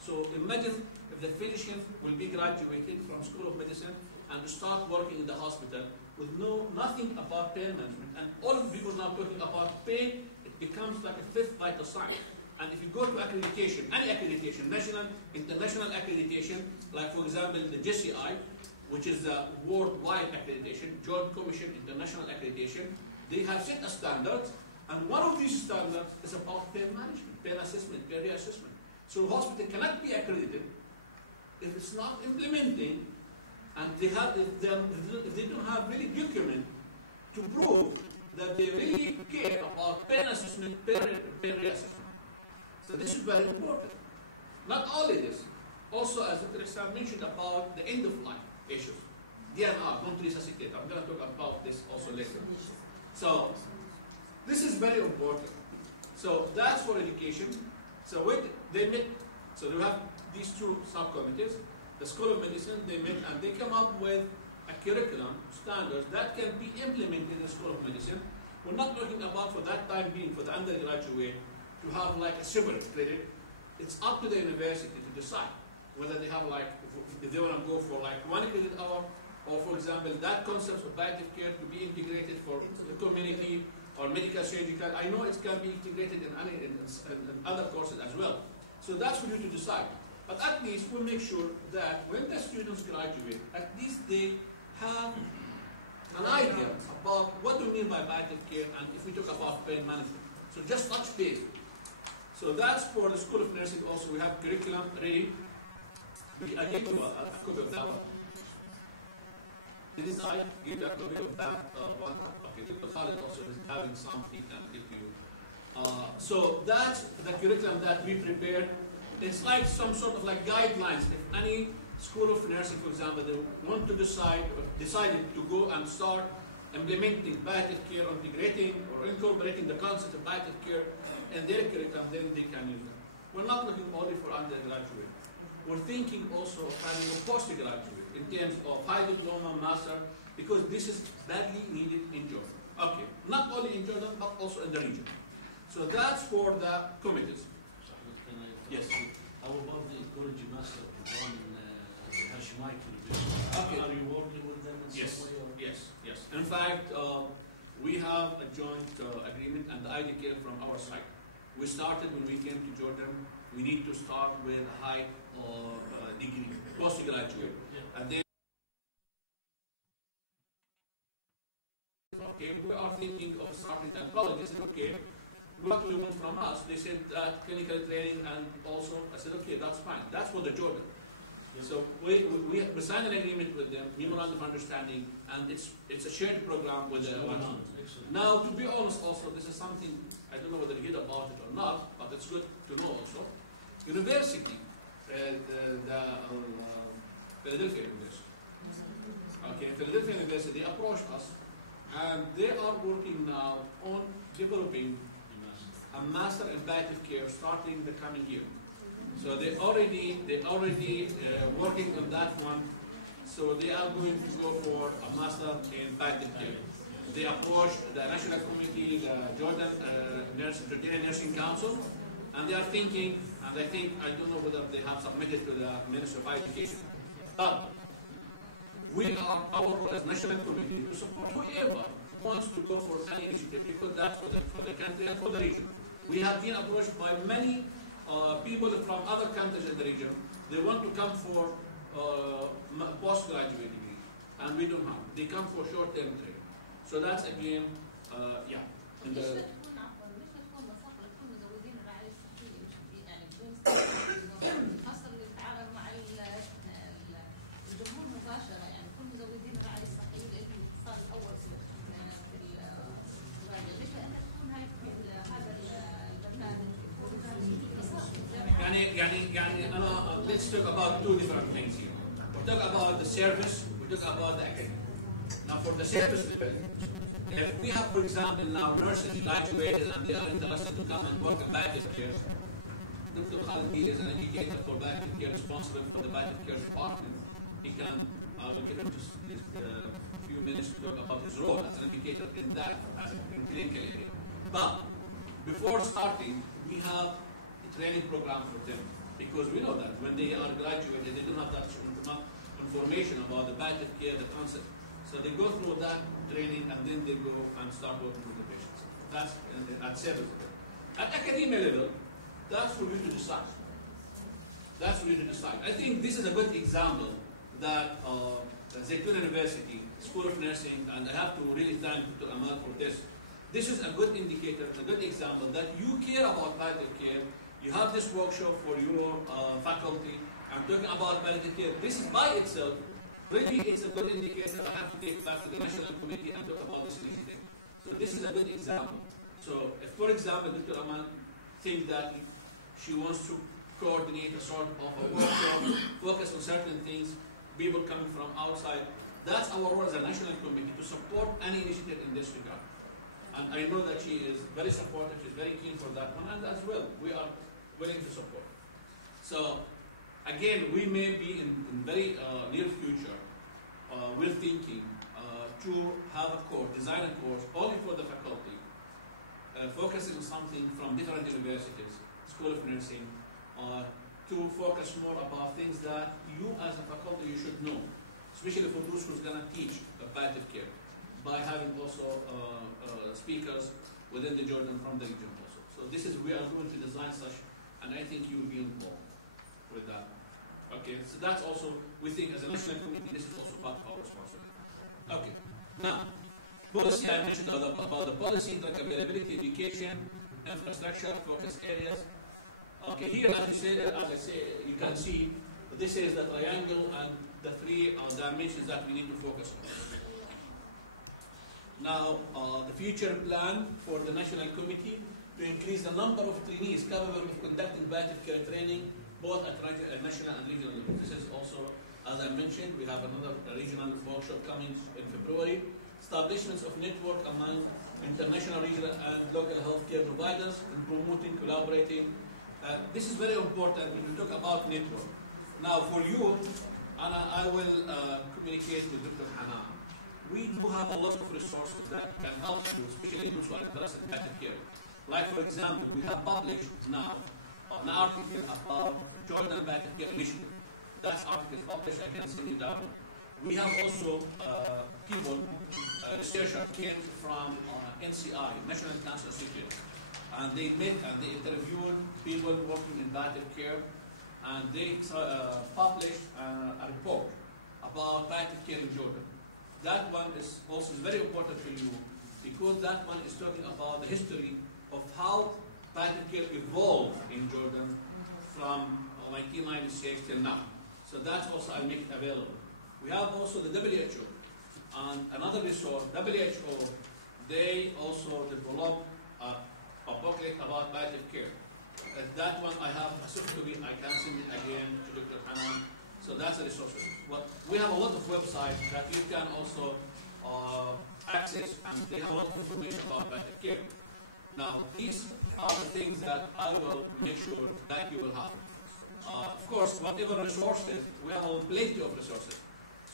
So imagine if the physician will be graduated from School of Medicine and start working in the hospital with nothing about pain management, and all of the people now talking about pain, it becomes like a 5th vital sign. And if you go to accreditation, any accreditation, national, international accreditation, like for example the JCI, which is the worldwide accreditation, Joint Commission International Accreditation, they have set a standard, and one of these standards is about pain management, pain assessment, pain reassessment. So the hospital cannot be accredited if it's not implementing, and if they don't have really document to prove that they really care about pain assessment, pain reassessment. So this is very important. Not only this, also as Dr. Sam mentioned about the end of life issues. DNR, don't resuscitate. I'm going to talk about this also later. So this is very important. So that's for education. So they met, so they have these 2 subcommittees. The School of Medicine, they met and they come up with a curriculum standards that can be implemented in the School of Medicine. We're not talking about for that time being for the undergraduate to have like a separate credit. It's up to the university to decide whether they have like, if they want to go for like 1 credit hour, or for example, that concept of palliative care to be integrated for the community or medical surgical. I know it can be integrated in other courses as well. So that's for you to decide. But at least we'll make sure that when the students graduate, at least they have an idea about what we mean by palliative care, and if we talk about pain management. So just touch base. So that's for the School of Nursing also. We have curriculum ready. I gave you a copy of that one. This I give you a copy of that one. Okay, Dr. Khalid also is having something that give you. So that's the curriculum that we prepared. It's like some sort of like guidelines. If any School of Nursing, for example, they want to decided to go and start implementing palliative care, or integrating or incorporating the concept of palliative care in their curriculum, then they can use it. We're not looking only for undergraduate. We're thinking also of having a postgraduate in terms of high diploma, master, because this is badly needed in Jordan. Okay, not only in Jordan, but also in the region. So that's for the committees. Yes. How about the ecology master, the one in the Hashemite University? Okay. Are you working with them in Yes. some way? Or? Yes. In fact, we have a joint agreement, and the idea came from our side. We started when we came to Jordan. We need to start with a high degree, postgraduate, and then. Okay, we are thinking of starting at college. They said, okay, what do you want from us? They said clinical training, and also I said, okay, that's fine. That's for the Jordan. So we signed an agreement with them, memorandum of understanding, and it's a shared program with the team. Now, to be honest, also this is something I don't know whether you heard about it or not, but it's good to know also. University, Philadelphia University. Okay, Philadelphia University approached us, and they are working now on developing a master in palliative care starting the coming year. So they already working on that one. So they are going to go for a master in palliative care. They approached the National Committee, the Jordan Nursing Council, and they are thinking, and I don't know whether they have submitted to the Ministry of Education, but we are our role as National Committee to support whoever wants to go for any initiative, because that's for the country and for the region. We have been approached by many people from other countries in the region. They want to come for postgraduate degree, and we don't have. They come for short-term training. So that's again, yeah. In the let's talk about two different things here. We talk about the service, we talk about the academic. Now for the service level, if we have, for example, now nurses graduated and they are interested to come and work in palliative care, Dr. Khalid is an educator for palliative care, responsible for the palliative care department. He can give him just a few minutes to talk about his role as an educator in that, as in clinical area. But before starting, we have a training program for them, because we know that when they are graduated, they don't have that information about the palliative care, the concept. So they go through that training and then they go and start working with the patients. That's at service level. At academia level, that's for you to decide. That's for you to decide. I think this is a good example that the Zaytuna University, School of Nursing, and I have to really thank Dr. Amal for this. This is a good indicator, a good example that you care about palliative care. You have this workshop for your faculty and talking about palliative care. This is by itself really is a good indicator. I have to take back to the National Committee and talk about this initiative. So this is a good example. So if, for example, Dr. Aman thinks that she wants to coordinate a sort of a workshop, focus on certain things, people coming from outside, that's our role as a National Committee to support any initiative in this regard. And I know that she is very supportive, she's very keen for that one, and as well, we are willing to support. So, again, we may be in very near future, we're thinking to have a course, design a course only for the faculty, focusing on something from different universities, School of Nursing, to focus more about things that you as a faculty you should know, especially for those who's going to teach palliative care, by having also speakers within the Jordan from the region also. So this is, we are going to design such, and I think you will be involved with that. Okay, so that's also, we think as a National Committee, this is also part of our responsibility. Okay, now, policy, I mentioned about the policy, like availability, education, infrastructure, focus areas. Okay, here, as I say, you can see, this is the triangle and the three dimensions that we need to focus on. Now, the future plan for the National Committee to increase the number of trainees capable of conducting palliative care training, both at national and regional level. This is also, as I mentioned, we have another regional workshop coming in February. Establishments of network among international, regional, and local healthcare providers in promoting, collaborating. This is very important when we talk about network. Now, for you, and I will communicate with Dr. Hanan. We do have a lot of resources that can help you, especially those who are interested in palliative care. Like, for example, we have published now an article about Jordan Palliative Care Initiative. That article is published, I can send you that. We have also people, researchers came from NCI, National Cancer Institute, and they met and they interviewed people working in palliative care, and they published a report about palliative care in Jordan. That one is also very important for you, because that one is talking about the history of how palliative care evolved in Jordan from 1996 till now. So that's also, I'll make it available. We have also the WHO and another resource, WHO, they also develop a booklet about palliative care. That one I have a soft copy, I can send it again to Dr. Hanan. So that's a resource. But we have a lot of websites that you can also access, and they have a lot of information about palliative care. Now, these are the things that I will make sure that you will have. Of course, whatever resources, we have a plenty of resources.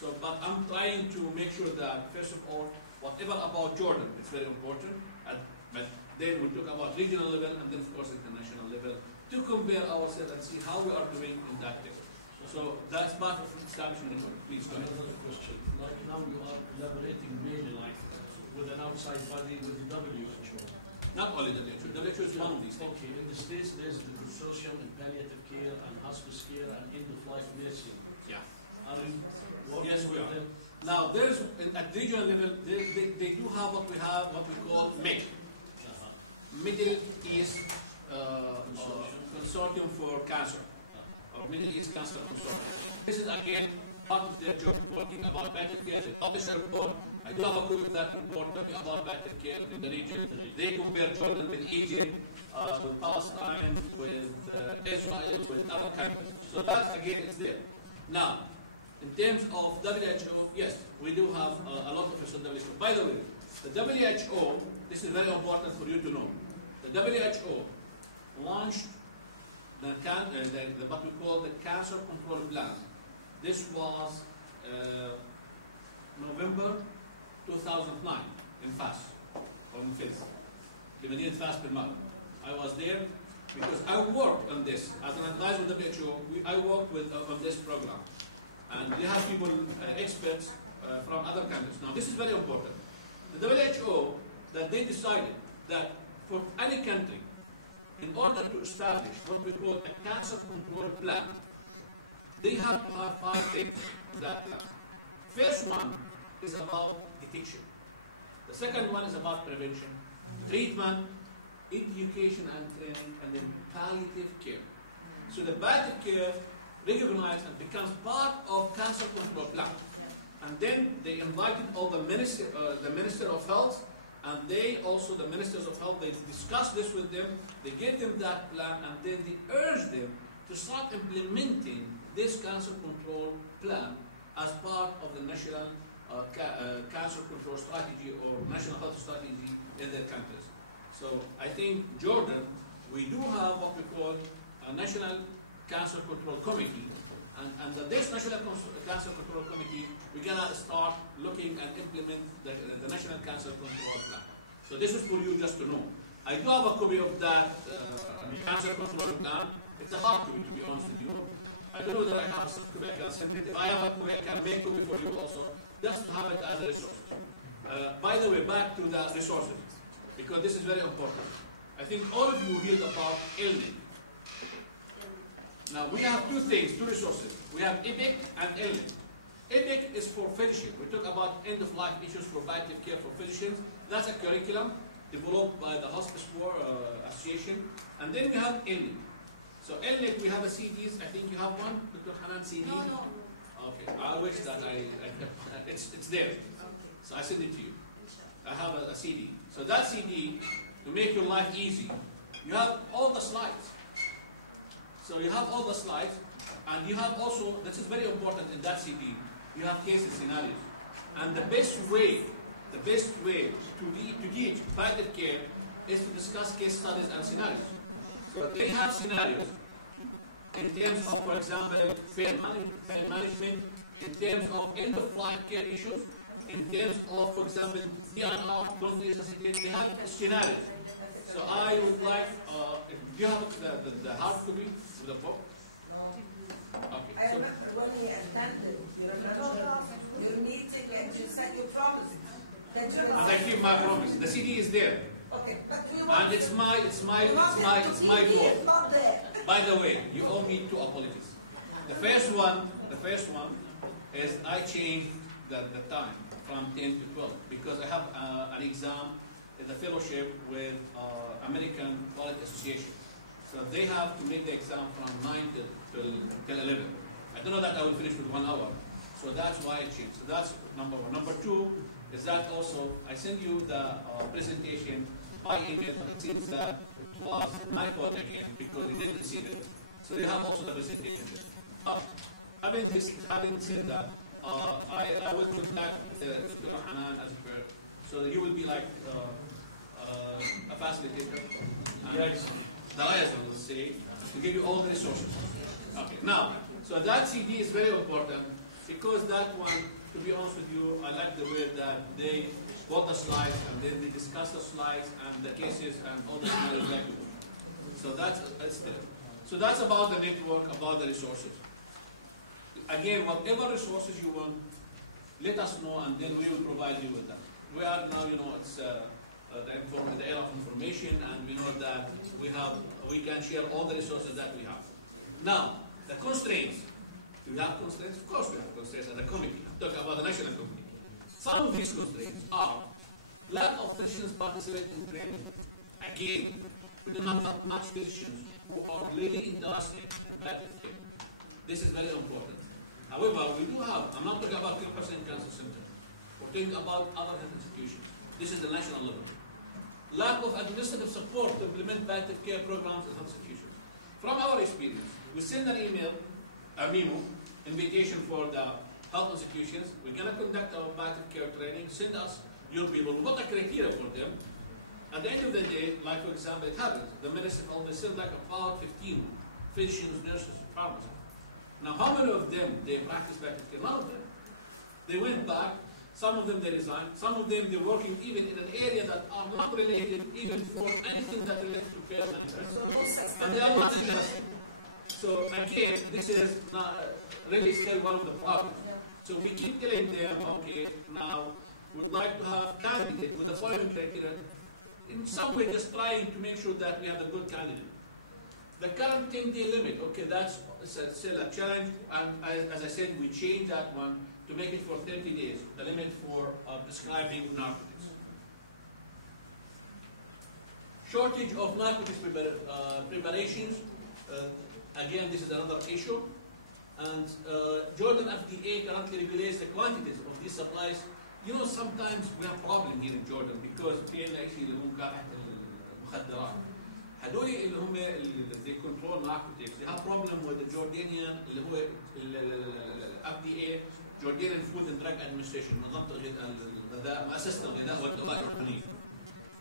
So, but I'm trying to make sure that, first of all, whatever about Jordan is very important, but then we'll talk about regional level and then, of course, international level to compare ourselves and see how we are doing in that area. So that's part of establishing the network. Please go ahead. Another question. Like now you are collaborating mainly like with an outside body with the WHO. Not only the WHO. WHO is one of these things. Okay. In the States, there's the consortium in palliative care and hospice care and end-of-life nursing. Yeah. Are you working Yes, we with are. them? Now, there's at regional level, they do have what we call MEC, Middle East Consortium for Cancer, or Middle East Cancer Consortium. This is again part of their job working about palliative care. They publish a report. I do have a copy of that report talking about palliative care in the region. They compare Jordan with Egypt, with Palestine, with Israel, with other countries. So that again is there. Now, in terms of WHO, yes, we do have a lot of research on WHO. By the way, the WHO, this is very important for you to know. The WHO launched what we call the Cancer Control Plan. This was November 2009 in FAS, or in FIS, the Medina FAS Bilmar. I was there because I worked on this. As an advisor of the WHO, I worked on this program. And they have people, experts from other countries. Now, this is very important. The WHO, that they decided that for any country, in order to establish what we call a cancer control plan, they have to have 5 things. First one is about detection. The second one is about prevention, treatment, education and training, and then palliative care. So the palliative care recognized and becomes part of cancer control plan. And then they invited all the Minister of Health, and they also, the Ministers of Health, they discussed this with them, they gave them that plan, and then they urged them to start implementing this cancer control plan as part of the national cancer control strategy or national health strategy in their countries. So I think Jordan, we do have what we call a national Cancer Control Committee, and this National Cancer Control Committee, we're going to start looking and implement the National Cancer Control Plan. So this is for you just to know. I do have a copy of that Cancer Control Plan. It's a hard copy, to be honest with you. I don't know that I have a copy, I can send it. If I have a copy, I can make a copy for you also, just to have it as a resource. By the way, back to the resources, because this is very important. I think all of you heard about ILNIC. Now, we have 2 things, 2 resources. We have EPIC and ILNIC. EPIC is for physicians. We talk about end-of-life issues for palliative care for physicians. That's a curriculum developed by the Hospice War Association. And then we have ILNIC. So ILNIC, we have a CDs. I think you have one, Dr. Hanan, CD? No, no. Okay, I wish that it's there. So I send it to you. I have a CD. So that CD, to make your life easy, you have all the slides. So you have all the slides, and you have also, this is very important in that CD, you have case scenarios. And the best way to teach palliative care is to discuss case studies and scenarios. So they have scenarios in terms of, for example, fair management, in terms of end-of-life care issues, in terms of, for example, DNR, don't resuscitate, they have scenarios. So I would like, if you have the hard copy with the book? Okay. I remember when we attended your meeting and you said you promised that you will. And I keep my promise. The CD is there. Okay, but we want. And it's my fault. Not there. By the way, you owe me 2 apologies. The first one is I changed the time from 10 to 12 because I have an exam in the fellowship with American Quality Association. So they have to make the exam from 9 till 11. I don't know that I will finish with 1 hour. So that's why it changed. So that's number one. Number two is that also I send you the presentation by email, but it seems that it was my fault again because we didn't receive it. So you have also the presentation. Having said that, I will contact Dr. Hanan as per. So you will be like a facilitator. Yes. The liaison will say to give you all the resources. Okay. Now, so that CD is very important because that one, to be honest with you, I like the way that they bought the slides and then they discuss the slides and the cases and all the scenarios like that. So that's about the network, about the resources. Again, whatever resources you want, let us know and then we will provide you with them. We are now, it's the era of information, and we know that we can share all the resources that we have. Now, the constraints. Do we have constraints? Of course we have constraints as a committee. I'm talking about the national committee. Some of these constraints are lack of physicians participating in training. Again, we do not have much physicians who are really interested in palliative care. This is very important. However, we do have, I'm not talking about 10% cancer center. We're talking about other health institutions. This is the national level. Lack of administrative support to implement palliative care programs in health institutions. From our experience, we send an email, a memo, invitation for the health institutions. We're going to conduct our palliative care training. Send us your people. What are criteria for them? At the end of the day, like for example, it happens. The medicine always send like about 15 physicians, nurses, pharmacists. Now, how many of them they practice palliative care? None of them. They went back. Some of them they resigned. Some of them they're working even in an area that are not related even for anything that relates to care management. And they are not interested. So again, this is not really still one of the problems. So we keep telling them, okay, now we'd like to have candidates with the following criteria. In some way, just trying to make sure that we have a good candidate. The current 10-day limit, okay, that's still a challenge. And as I said, we changed that one to make it for 30 days, the limit for prescribing narcotics. Shortage of narcotics preparations. Again, this is another issue. And Jordan FDA currently regulates the quantities of these supplies. Sometimes we have problem here in Jordan because في عندنا شيء اللي هو مكافحة المخدرات. هدول اللي هم they control narcotics. They have problem with the Jordanian اللي هو FDA, Jordanian Food and Drug Administration, منظمة الغذاء، مؤسسة الغذاء والدواء الأردنية.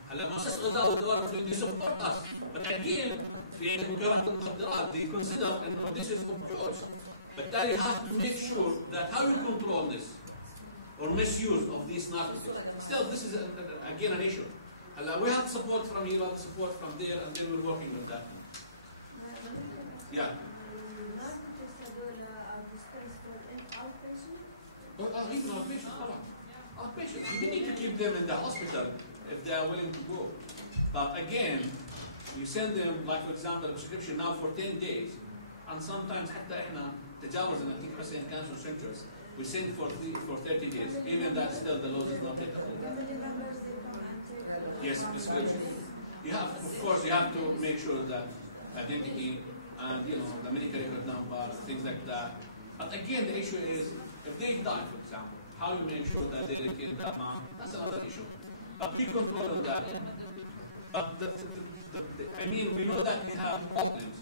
هلا مؤسسة الغذاء والدواء الأردنية support us. But again, في مكافحة المخدرات they consider that this is obvious. But then you have to make sure that how you control this or misuse of these narcotics. Still, this is again an issue. We have support from here, we have support from there, and then we're working on that. Yeah. Even outpatients. You need to keep them in the hospital if they are willing to go. But again, you send them, like for example, a prescription now for 10 days, and sometimes حتى احنا تجاوزنا 90% cancer centers. We send for 30 days. Even that still the laws is not yet approved. Yes, prescription. You have, of course, you have to make sure that identity and the medical record number, things like that. But again, the issue is if they die, for example, how you make sure that they retain that amount. That's another issue. But we control that. But we know that we have problems,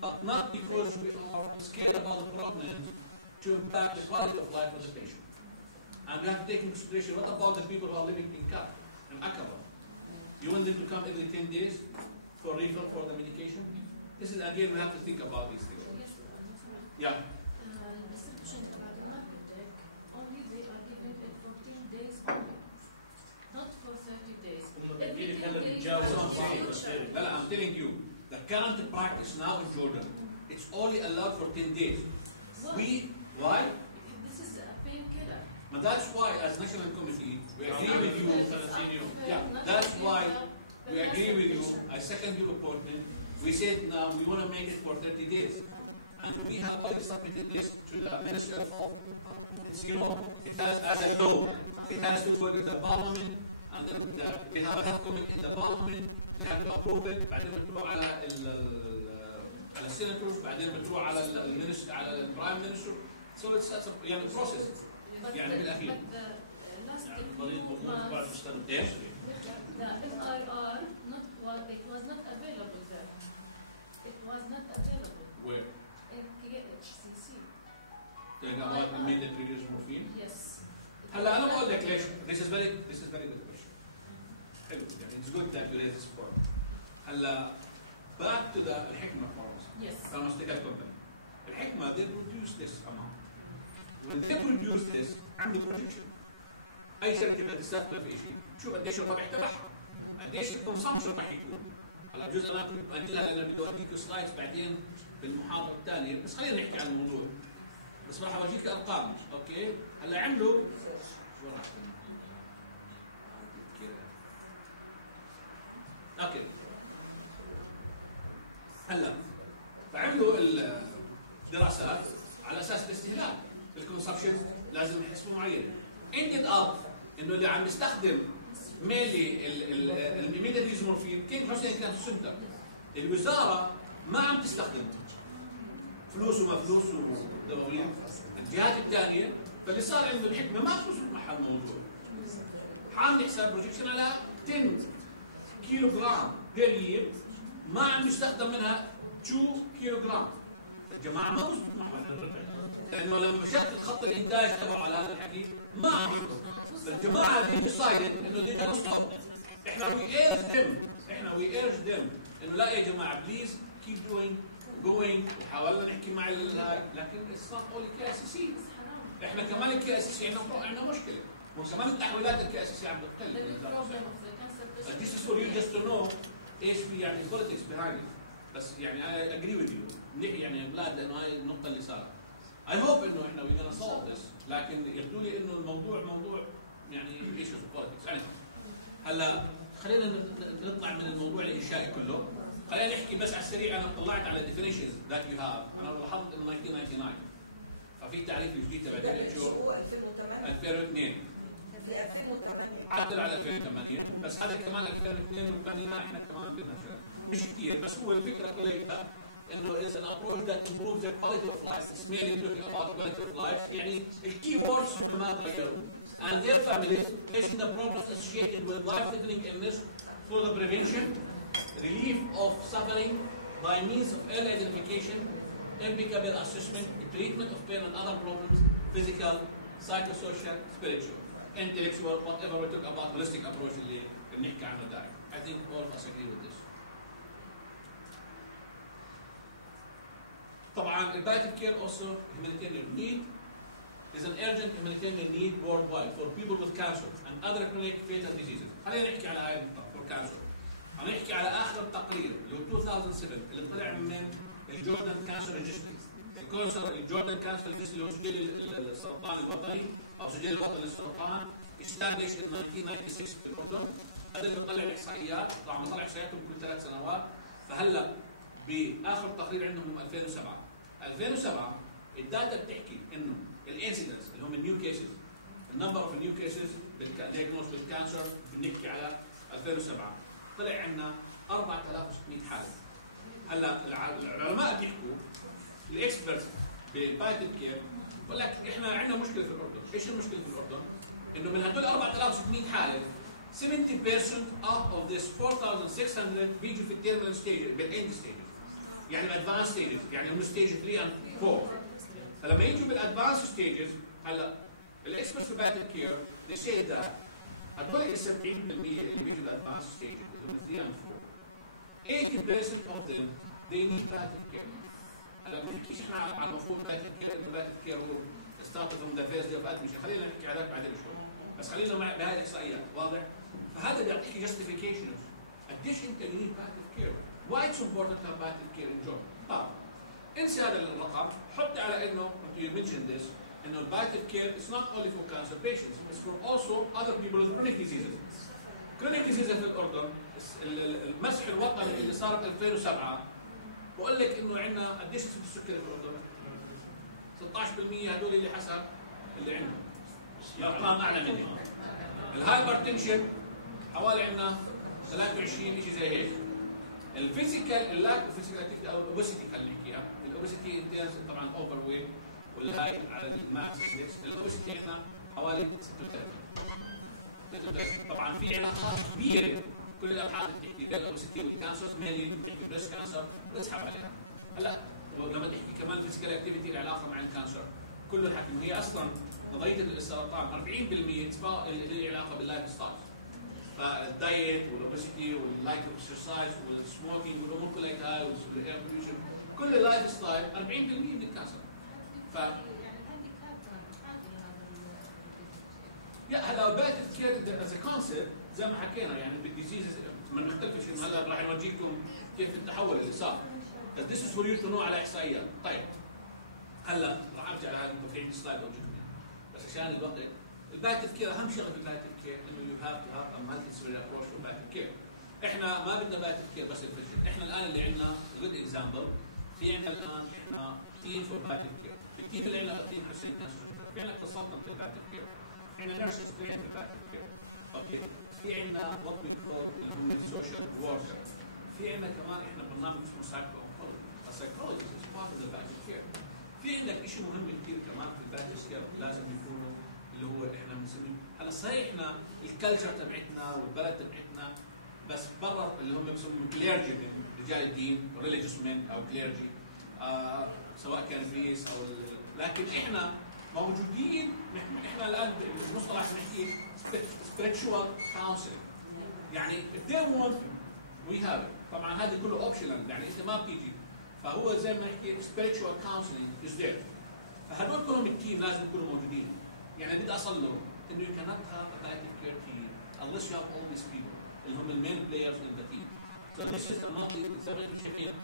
but not because we are scared about the problems to impact the quality of life of the patient. And we have to take into consideration what about the people who are living in Cap and Aqaba. You want them to come every 10 days for refill for the medication? This is again, we have to think about these things. Yeah. Prescription about the narcotic, only they are given in 14 days only, not for 30 days. I'm telling you, the current practice now in Jordan, it's only allowed for 10 days. Why? This is a painkiller. But that's why, as National Committee, we agree with you. Yeah, that's why we agree with you. I second your appointment. We said now we want to make it for 30 days. And we have already submitted this to the Minister of Health. It has as a law. It has to go to the Parliament, and then we have a health committee in the Parliament. They have to approve it. بعدين بنروح على السيناتورز بعدين بتروح على المينستر على البرايم مينستر. سو يعني بروسيس يعني بالاخير المريض ممكن بعد مستند ايش؟ The MRR it was not available there. It was not available. Where? In KHCC. Talking about the main that triggers morphine. Yes. هلا انا بقول لك ليش. This is very good question. حلو يعني it's good that you raise this point. هلا back to the الحكمة pharmacy. Yes. Pharmaceutical company. الحكمة they produce this amount. When they produce this عندي projection. أي شركة بدها تستثمر في شيء شوف قديش الربح تبعها قديش الكونسمشن راح يكون. هلا بجوز انا كنت باجلها لان بدي اوريك سلايدز بعدين بالمحاضرة الثانية بس خلينا نحكي عن الموضوع. بس راح اورجيك ارقام اوكي. هلا عملوا شو راح اوكي. هلا فعملوا الدراسات على اساس الاستهلاك الكونسبشن لازم نحسبه معين. ended up انه اللي عم يستخدم ميلي الميديز مورفين كينج حسين كانت سنتر. الوزاره ما عم تستخدم فلوس وما فلوس ودواوين الجهات الثانيه. فاللي صار عنده الحكمه ما فلوس معها الموضوع. عامل حساب بروجيكشن على 10 كيلو جرام بير يير ما عم يستخدم منها 2 كيلو جرام. الجماعه ما وصلت معهم لانه لما شكل خط الانتاج تبعه على هذا الحكي ما عم يخطط. فالجماعه دي ديسايدد انه دي نصهم. احنا وي ايرج ذم انه لا يا جماعه بليز كيب جوينج وحاولنا نحكي مع لكن اتس نوت اونلي KICC. احنا كمان KICC عندنا مشكله وكمان التحويلات KICC عم بتقل. This is for you just to know ايش في يعني politics behind it. بس يعني I agree with you نحكي يعني بلاد لانه هاي النقطه اللي صارت. I hope انه احنا we're gonna solve this لكن يبدو لي انه الموضوع موضوع يعني ايش في politics يعني. هلا خلينا نطلع من الموضوع الانشائي كله. خلينا نحكي بس على السريع. انا طلعت على definitions that you have. انا لاحظت انه 1999 ففي تعريف جديد تبع WHO 2002 عدل على 2008 بس هذا كمان 2002 وبنينا احنا كمان بدنا مش كثير. بس هو الفكره كلها انه is an approach that improves the quality of life. It's mainly talking about quality of life. يعني الكي ووردز ما تغيروا. And their families facing the problems associated with life-threatening illness for the prevention, relief of suffering by means of early identification, impeccable assessment, treatment of pain and other problems, physical, psychosocial, spiritual, intellectual, whatever we talk about holistic approach اللي بنحكي عنه دائما. I think all of us agree with this. طبعا palliative care also humanitarian need is an urgent humanitarian need worldwide for people with cancer and other chronic fatal diseases. خلينا نحكي على هاي النقطة for cancer. هنحكي على آخر تقرير اللي هو 2007 اللي طلع من الجوردن كانسر ريجستري. الجوردن كانسر ريجستري اللي هو سجل السرطان الوطني أو سجل الوطني للسرطان established in 1996 في الأردن. هذا اللي بيطلع الإحصائيات. طبعا بيطلع إحصائياتهم كل 3 سنوات. فهلا بآخر تقرير عندهم 2007. 2007 الداتا بتحكي انه الانسيدنس اللي هم النيو كيسز النمبر اوف نيو كيسز بالدياجنوز بالكانسر بنحكي على 2007 طلع عندنا 4600 حاله. هلا العلماء بيحكوا الاكسبرتس بالبالياتيف كير بقول لك احنا عندنا مشكله في الاردن. ايش المشكله في الاردن؟ انه من هدول 4600 حاله 70% out of this 4600 بيجوا في التيرمينال ستيج بالاند ستيج يعني الادفانس ستيجز يعني هم ستيج 3 and 4. فلما يجوا بالادفانس ستيجز هلا الاكسبرتس في بالياتيف كير they say that هدول ال 70% اللي بيجوا بالادفانس ستيجز اللي هم 3 and 4 80% of them they need palliative care. هلا ما بنحكيش احنا عن مفهوم palliative care انه palliative care هو started from the first day of admission. خلينا نحكي على ذاك بعدين شوي بس خلينا مع بهاي الاحصائيات واضح. فهذا بيعطيك justification قديش انت need palliative care. Why it's important to have palliative care in job. طبعا انسى هذا الرقم حط على انه you mentioned this انه palliative care is not only for cancer patients it's for also other people with chronic diseases. chronic diseases في الاردن المسح الوطني اللي صار ب 2007 بقول لك انه عندنا قديش نسبه السكري في الاردن؟ 16% هدول اللي حسب اللي عندهم. الارقام اعلى مني. الهايبرتنشن حوالي عندنا 23 شيء زي هيك. الفيزيكال اللاك فيزيكال او الاوبستي خلينا نحكي الاوبستي انتاج طبعا اوفر ويت والهاي على الماس اندكس. الاوبستي عندنا حوالي 36. طبعا في علاقات كبيره كل الابحاث بتحكي بين الاوبستي والكانسر، مينلي بتحكي بريست كانسر بتسحب عليها. هلا لما تحكي كمان فيزيكال اكتيفيتي العلاقه مع الكانسر كله الحكي هي اصلا نظريه السرطان 40% اللي علاقه باللايف ستايل. فالدايت والاوبستي واللايك اكسرسايز والسموكينج والامور كلها هاي والاير بوليوشن كل اللايف ستايل 40% من الكانسر. ف هلا البالياتيف كير از كونسبت زي ما حكينا يعني بالديزيز ما بنختلفش انه هلا راح نورجيكم كيف التحول اللي صار. بس this is for you to know على احصائيات. طيب هلا راح ارجع لهذا في عندي سلايد اوجيكم بس عشان الوقت. البالياتيف كير اهم شغله في البالياتيف كير انه يو هاف تو هاف ا مالتي ديسيبلينري ابروش في البالياتيف كير. احنا ما بدنا بالياتيف كير بس الفشل، احنا الان اللي عندنا جود اكزامبل في عندنا الان احنا تيم فور بالياتيف كير. التيم اللي عندنا تيم حسين في عندنا كونسلتنت في البالياتيف كير، في عندنا نيرسز في البالياتيف كير. اوكي في عندنا وات وي كول اللي هم السوشيال وركر. في عندنا كمان احنا برنامج اسمه سايكو اونكولوجي. السايكولوجي از بارت اوف ذا بالياتيف كير. في عندك شيء مهم كثير كمان في البالياتيف كير لازم يكونوا اللي هو احنا بنسميه هلا صحيح احنا الكلتشر تبعتنا والبلد تبعتنا بس برا اللي هم بيسموهم كليرجي من رجال الدين ريليجيوس من او كليرجي سواء كان رئيس او لكن احنا موجودين احنا الان المصطلح بنحكيه spiritual counseling يعني if they want we have it. طبعا هذا كله اوبشنال يعني انت ما بتيجي فهو زي ما نحكي spiritual counseling is there. فهدول كلهم التيم لازم يكونوا موجودين. يعني بدي اصل انه you cannot have a palliative care team unless you have all these people اللي هم المين players in the team. So this is a multi-disciplinary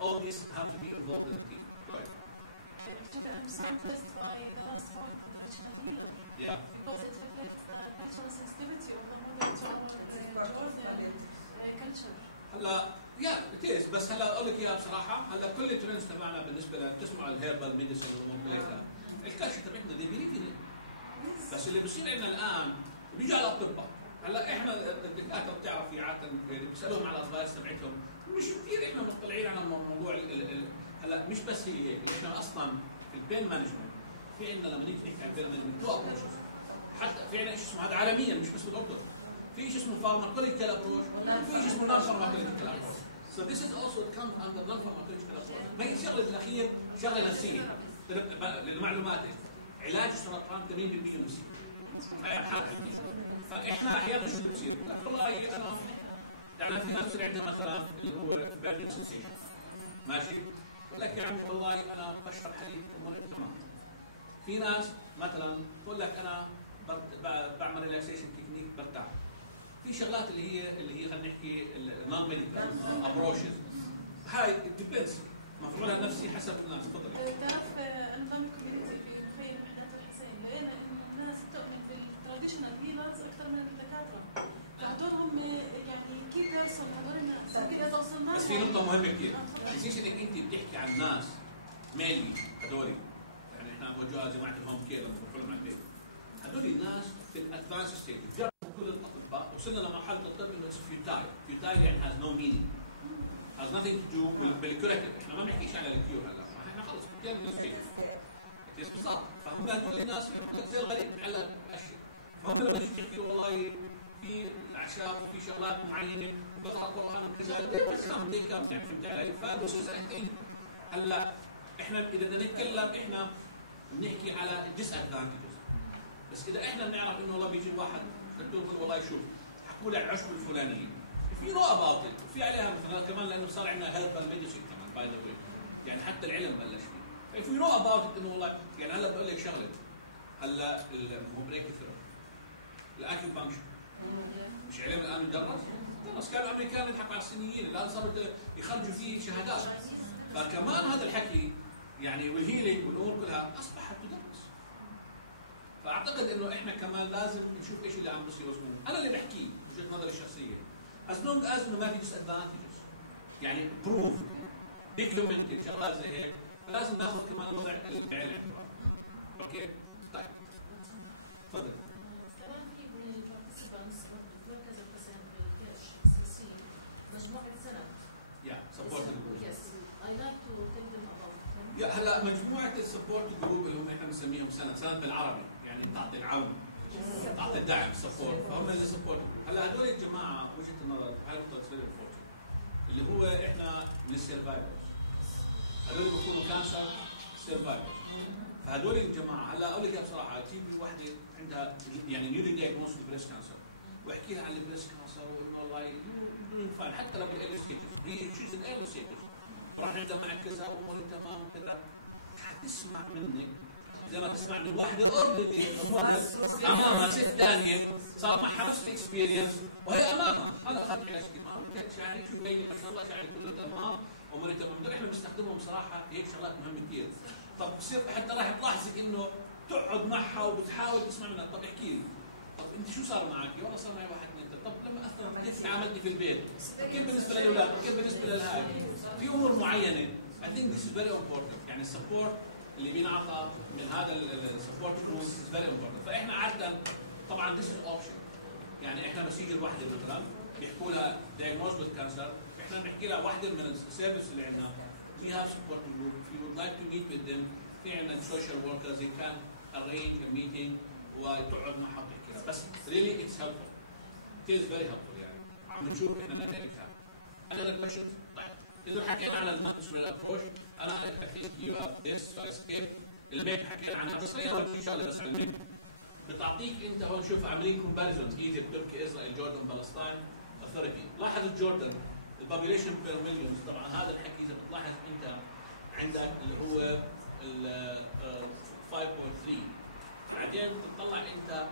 all these have to be involved in the team. Right. I'm impressed by the last part of the Curricula. Yeah. Because it reflects the cultural sensitivity of the modern Jordan culture. هلا it is بس هلا اقول لك اياها بصراحه هلا كل الترندز تبعنا بالنسبه بتسمعوا الهيربال ميديسن والامور كلها الكلتشر تبعتنا دي بيليف بس اللي بيصير عندنا الان بيجوا على الاطباء. هلا احنا الدكاتره بتعرفي عاده بيسالوهم على الادفايس تبعتهم مش كثير احنا مطلعين على موضوع هلا مش بس هي هيك احنا اصلا في البين مانجمنت في عندنا لما نيجي نحكي عن البين مانجمنت تو ابروشز حتى في عندنا شيء اسمه هذا عالميا مش بس بالاردن في شيء اسمه فارماكولوجيكال ابروش وفي شيء اسمه نون فارماكولوجيكال ابروش. So this is also comes under non pharmacological approach. ما هي الشغله بالاخير شغله نفسيه للمعلومات علاج السرطان 80% نفسي. فاحنا احيانا شو بتصير؟ والله انا يعني في ناس عندها مثلا اللي هو بارد سنسيشن ماشي؟ لك يا عمي والله انا بشرب حليب تمام. في ناس مثلا تقول لك انا بعمل ريلاكسيشن تكنيك برتاح. في شغلات اللي هي خلينا نحكي النون ميديكال ابروشز هاي ديبندز مفعولها النفسي حسب الناس. تفضلي. تعرف نظام الكوميونتي في مخيم وحدات الحسين لقينا ان الناس بتؤمن بالتراديشنال هيلرز اكثر من الدكاتره. فهدول هم يعني كيف بيرسون هدول الناس لكن اذا وصلنا بس في نقطه مهمه كثير ما تنسيش انك انت بتحكي عن ناس مالي هدول يعني احنا بوجهها جماعه الهوم كير لما بروح لهم على البيت هدول الناس في الادفانس ستيج جربوا كل الاطباء وصلنا لمرحله الطب انه اتس فيوتايل يعني هاز نو مينينج has nothing to do بالكوريكل. احنا ما بنحكيش على الكيور هلا احنا خلص بنتكلم ستيج بالضبط. فهم هدول الناس زي الغريب على اشياء فهم لما يحكي والله في اعشاب وفي شغلات معينه بقرا قران وكذا بس يعني فهمت علي؟ فالمسلسلين هلا احنا اذا بدنا نتكلم احنا بنحكي على الديس ادفانتجز بس اذا احنا بنعرف انه والله بيجي واحد دكتور بيقول والله شوف حكوا لي العشب الفلانيه في نو اباوت وفي عليها مثلا كمان لانه صار عندنا هيربال ميديسين كمان باي ذا واي يعني حتى العلم بلش فيه في نو اباوت انه والله يعني هلا بقول لك شغله هلا البريك ثيرابي الاكيوبانكشر مش علم الان يدرس خلص كانوا الامريكان يضحكوا على الصينيين الان صاروا يخرجوا فيه شهادات فكمان هذا الحكي يعني والهيلينج والامور كلها اصبحت تدرس. فاعتقد انه احنا كمان لازم نشوف ايش اللي عم بيصير انا اللي بحكيه وجهه نظري الشخصيه as long as انه ما في disadvantages يعني بروف documented شغلات زي هيك لازم ناخذ كمان وضع العلم. اوكي طيب تفضل. كمان في من البارتيسيبانتس مركز القسم بالكاش سي مجموعه سنه support yes I like to tell هلا مجموعه السبورت جروب اللي هم احنا بنسميهم سند بالعربي، يعني تعطي العون، تعطي الدعم، سبورت، فهم اللي سبورت. هلا هدول الجماعه وجهه النظر هاي نقطه فيري امبورتنت، اللي هو احنا من السرفايفرز، هدول بيكونوا كانسر سرفايفرز. فهدول الجماعه هلا اقول لك بصراحه تيجي وحده عندها يعني نيولي دايجنوز بريست كانسر واحكي لها عن البريست كانسر وانه والله فاين حتى لو بالايرلي ستيجز، هي شيز الايرلي ستيجز، راح عندها معك كذا واموري تمام وكذا، حتسمع منك زي ما تسمع من واحده اوريدي امامها ست ثانيه صار معها نفس الاكسبيرينس وهي امامها هلا اخذت علاج كيماوي شاعرين شو مبين ما شاء الله شاعرين كله تمام اموري تمام. احنا بنستخدمهم صراحه هيك شغلات مهمه كثير. طب بصير حتى راح تلاحظي انه تقعد معها وبتحاول تسمع منها. طب احكي لي، طب انت شو صار معك؟ والله صار معي واحد اثنين ثلاثه. طب لما اثرت كيف تعاملتي في البيت؟ كيف بالنسبه للاولاد؟ كيف بالنسبه للهاي؟ في امور معينه I think this is very important. يعني السبورت اللي بينعطى من هذا السبورت جروب is very important. فاحنا عاده طبعا this is option. يعني احنا بس يجي الوحده مثلا بيحكوا لها diagnosed with cancer، احنا بنحكي لها واحده من السيرفيس اللي عندنا we have support group, if you would like to meet with them في عندنا social workers they can arrange a meeting وتقعد معها وتحكي لها. بس really it's helpful. It is very helpful. يعني عم نشوف احنا نتائج هذا. أنا question طيب إذا حكينا عن المانجمنت ابروش أنا I think you have this escape. الميب حكينا عنها بس خلينا نحكي شغلة بس عن الميب. بتعطيك أنت هون شوف عاملين كومباريزون ايجيبت تركيا إسرائيل جوردن فلسطين أثوريتي. لاحظ جوردن البوبيليشن بير مليونز. طبعا هذا الحكي إذا بتلاحظ أنت عندك اللي هو ال 5.3 بعدين تطلع أنت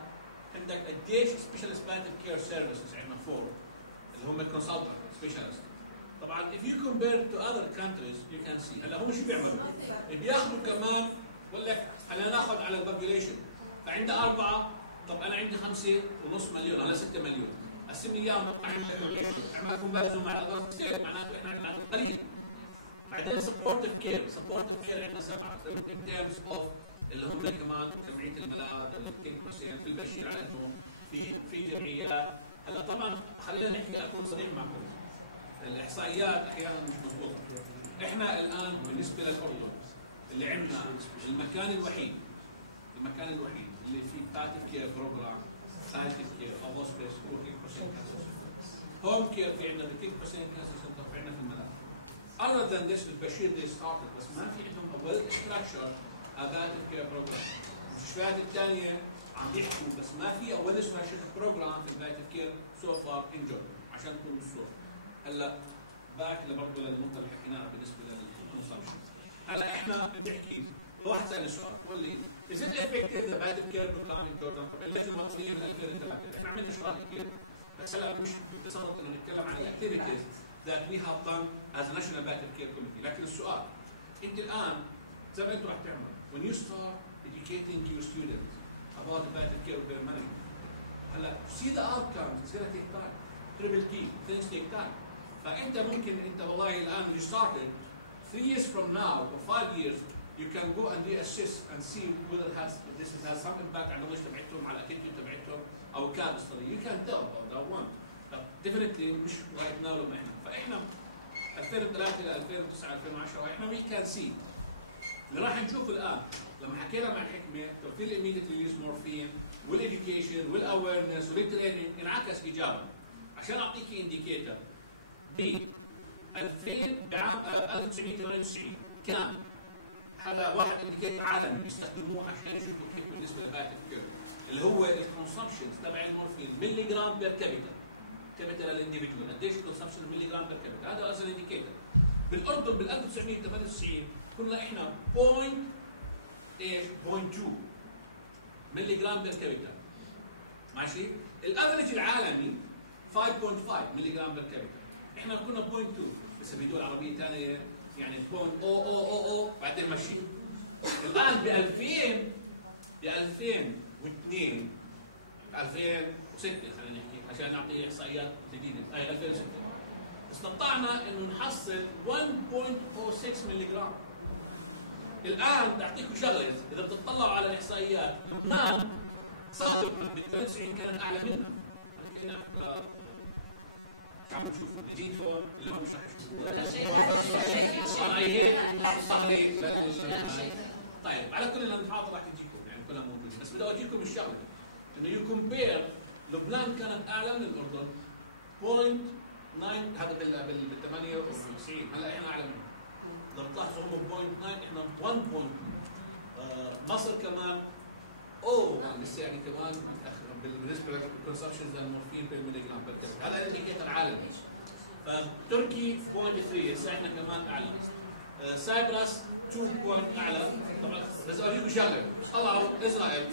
عندك قديش سبيشالست باليتيف كير سيرفيسز عندنا 4 اللي هم كونسلتنت سبيشالست. طبعا if you compare to other countries you can see هلا هم شو بيعملوا؟ بياخذوا كمان بقول لك خلينا ناخذ على البوبيليشن فعندها 4 طب انا عندي 5.5 مليون على 6 مليون قسم لي اياهم اعمل كومباريزون مع الاذر ستيت معناته احنا عندنا قليل. بعدين سبورتيف كير عندنا 7 in terms of اللي هم كمان جمعيه الملاذ في البشير على انه في جمعيات. هلا طبعا خلينا نحكي اكون صريح معكم الاحصائيات احيانا مش مضبوطه. احنا الان بالنسبه للاردن اللي عندنا المكان الوحيد اللي فيه Palliative كير بروجرام Palliative كير او هوسبيس هو 10% كانسر سنتر. هوم كير في عندنا 10% كانسر سنتر في عندنا في الملاذ. other than this البشير they started بس ما في عندهم well structured Palliative كير بروجرام. المستشفيات الثانيه عم بيحكوا بس ما في well structured بروجرام في Palliative كير so far in Jordan عشان تكونوا بالصوره. هلا باك برضه للنقطه اللي حكيناها بالنسبه للكونسبشن. هلا احنا بنحكي واحد سال السؤال بقول لي is it effective the Palliative care program in Jordan؟ لازم تصير 2003 احنا عملنا شغل كثير بس هلا مش بتصرف انه نتكلم عن الاكتيفيتيز that we have done as a national Palliative care committee. لكن السؤال انت الان زي ما انتم رح تعملوا when you start educating your students about the Palliative care of their management هلا see the outcomes it's going to take time. Triple T things take time. فانت ممكن انت والله الان you started 3 years from now or 5 years you can go and reassess and see whether this has some impact على النولج تبعتهم على الاتيتيود تبعتهم او كاب ستدي you can tell about that one but definitely مش right now لما احنا فاحنا 2003 ل 2009 2010 واحنا we can see اللي راح نشوفه الان لما حكينا مع الحكمه توفير immediate release morphine والeducation والاويرنس والتريننج انعكس ايجابا. عشان اعطيكي انديكيتر ب 2000 بعام 1998 كان هذا واحد انديكيتر عالمي بيستخدموه عشان يشوفوا كيف بالنسبه للباليتيف كير اللي هو الكونسبشنز تبع المورفين ملي جرام بير كابيتا للانديفيدوال قديش الكونسبشن ملي جرام بير كابيتا هذا اصلا انديكيتر. بالاردن بال 1998 كنا احنا 0.2 ملي جرام بير كابيتا ماشي. الافرج العالمي 5.5 ملي جرام بير كابيتا احنا كنا 0.2 بس في دول عربيه ثانيه يعني 0.000 بعدين ماشي. الان ب 2002 2006 خلينا نحكي عشان نعطي احصائيات جديده هاي 2006 استطعنا انه نحصل 1.06 ملي جرام. الان بدي اعطيكم شغله اذا بتطلعوا على الاحصائيات لبنان صادق ب 92 كانت اعلى منا. عم نشوف الجديد هون اللي هم مش رح يشوفوه. هيك صار لي طيب على كل المحاضره راح تجيكم يعني كلها موجوده، بس بدي اورجيكم الشغله انه يو كومبير لبنان كانت اعلى من الاردن 0.9 هذا بال 98 هلا احنا اعلى منهم. لو تلاحظوا هم 0.9 احنا 1.2. مصر كمان لسه يعني كمان بالنسبه للكونسبشنز للمورفين بالملي جرام بالكبد، هذا الانديكيتر عالمي. فتركي 0.3 لسه احنا كمان اعلى. سايبرس 2 بوينت اعلى. طبعا بس اوريكم شغله، طلعوا اسرائيل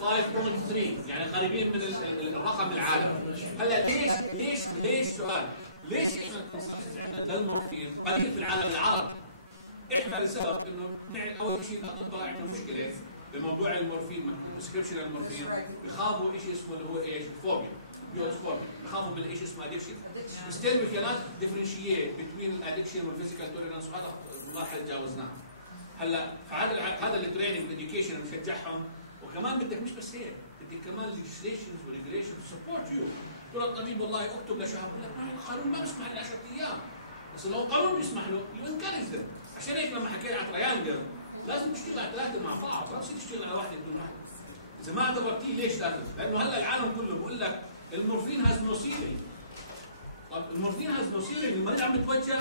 5.3 يعني قريبين من الرقم العالمي. هلا ليش سؤال؟ ليش احنا الكونسبشنز عندنا للمورفين قليل في العالم العربي؟ احنا لسبب انه اول شيء الاطباء عندهم مشكله بموضوع المورفين، بريسكربشن المورفين، بخافوا شيء اسمه اللي هو ايش؟ فوبيا، بيوت فوبيا، بخافوا من شيء اسمه ادكشن. ستيل وي كانت ديفرنشيت بين الادكشن والفيزيكال توليرانس، وهذا مرحله تجاوزناها. هلا هذا التريننج والاديوكيشن بنشجعهم، وكمان بدك مش بس هيك، بدك كمان ليجيسليشنز وريجوليشنز سبورت يو. تقول الطبيب والله اكتب لشهر، بقول لك القانون ما بيسمح لي 10 ايام، بس لو القانون بيسمح له يو انكرج ذم. عشان هيك لما حكينا على تريانجل لازم تشتغل على ثلاثه مع بعض، ما بصير تشتغل على واحده بدون واحده. اذا ما اعتبرتيه ليش لازم؟ لانه هلا العالم كله بقول لك المورفين هاز نو سيلينج. طب المورفين هاز نو سيلينج، المريض عم بتوجع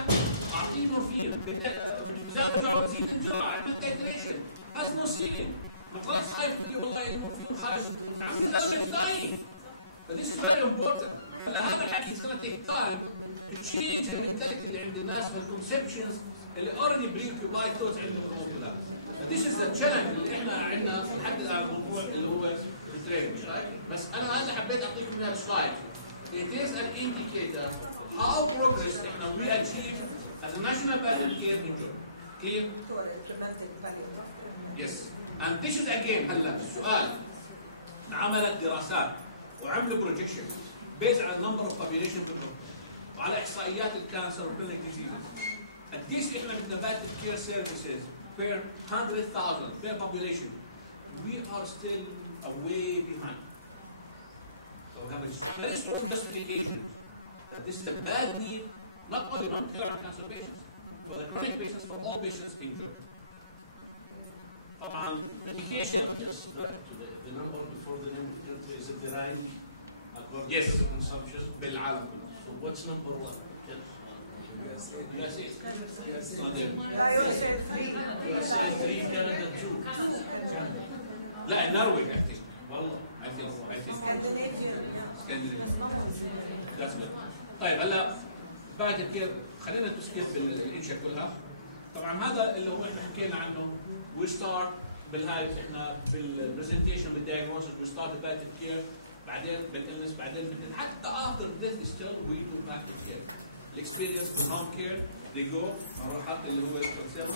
اعطيه مورفين، اذا رجعوا زيد الجرعه، اعمل تايتريشن، هاز نو سيلينج. ما خلاص خايف لي والله المورفين خارج عم يزود ضعيف. فذيس از فيري امبورتنت. هلا هذا الحكي از gonna take time to change المنتاليتي اللي عند الناس والكونسبشنز اللي اوريدي بريوكيوبايد ثوتس عندهم الموضوع. This is the challenge اللي احنا عندنا لحد الان الموضوع اللي هو التريننج، بس انا هذا حبيت اعطيكم اياها سلايد. It is an indicator how progress احنا we achieve as a national palliative care injury. Clear? Yes. And this is again هلا السؤال، عملت دراسات وعملوا بروجكشن based على number of population بالأردن وعلى احصائيات الكانسر والكلينيك ديزيزز. قديش احنا بدنا palliative care services per 100,000 per population. We are still way behind. So we have a very strong justification that this is a bad need, not only non-clear cancer patients, for the chronic patients, for all patients injured. طبعا medication. The number before the name of the country, is it the range according Yes. to the consumption بالعالم كله. So what's number one? USA 3, Canada 2. لا النرويج I think. والله I think. Scandinavia. That's good. طيب هلا بعد كيف خلينا نسكيب بالانشاء كلها. طبعا هذا اللي هو احنا حكينا عنه وي ستارت بالهاي احنا بالبرزنتيشن بالدايجنوستس وي ستارت بالباليتيف كير، بعدين بالالنس، بعدين حتى افتر ديث ستيل وي دو باليتيف كير. الاكسبيرينس بالهوم كير دي جو مراحل اللي هو الكونسيرمس،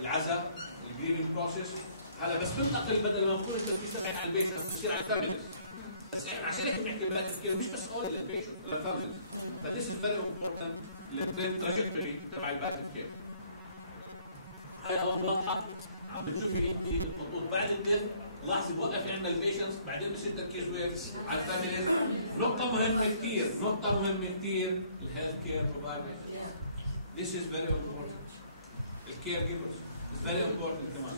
العزاء، الجريفنج بروسيس. هلا بس بنتقل بدل ما نكون التركيز تبعي على البيشنت بصير على الفاميليز. بس احنا عشان هيك بنحكي بالباليتيف كير مش بس اول البيشنت الفاميليز. فذيس از فيري امبورتنت للتراجكتوري تبع الباليتيف كير. هاي اول واضحه عم بتشوفي انت بالخطوط بعد الديث، لاحظي بوقف عندنا البيشنتس، بعدين بصير التركيز وين؟ على الفاميليز. نقطة مهمة كثير الهيلث كير بروفايدرز. This is very important. الكير جيفرز is very important كمان.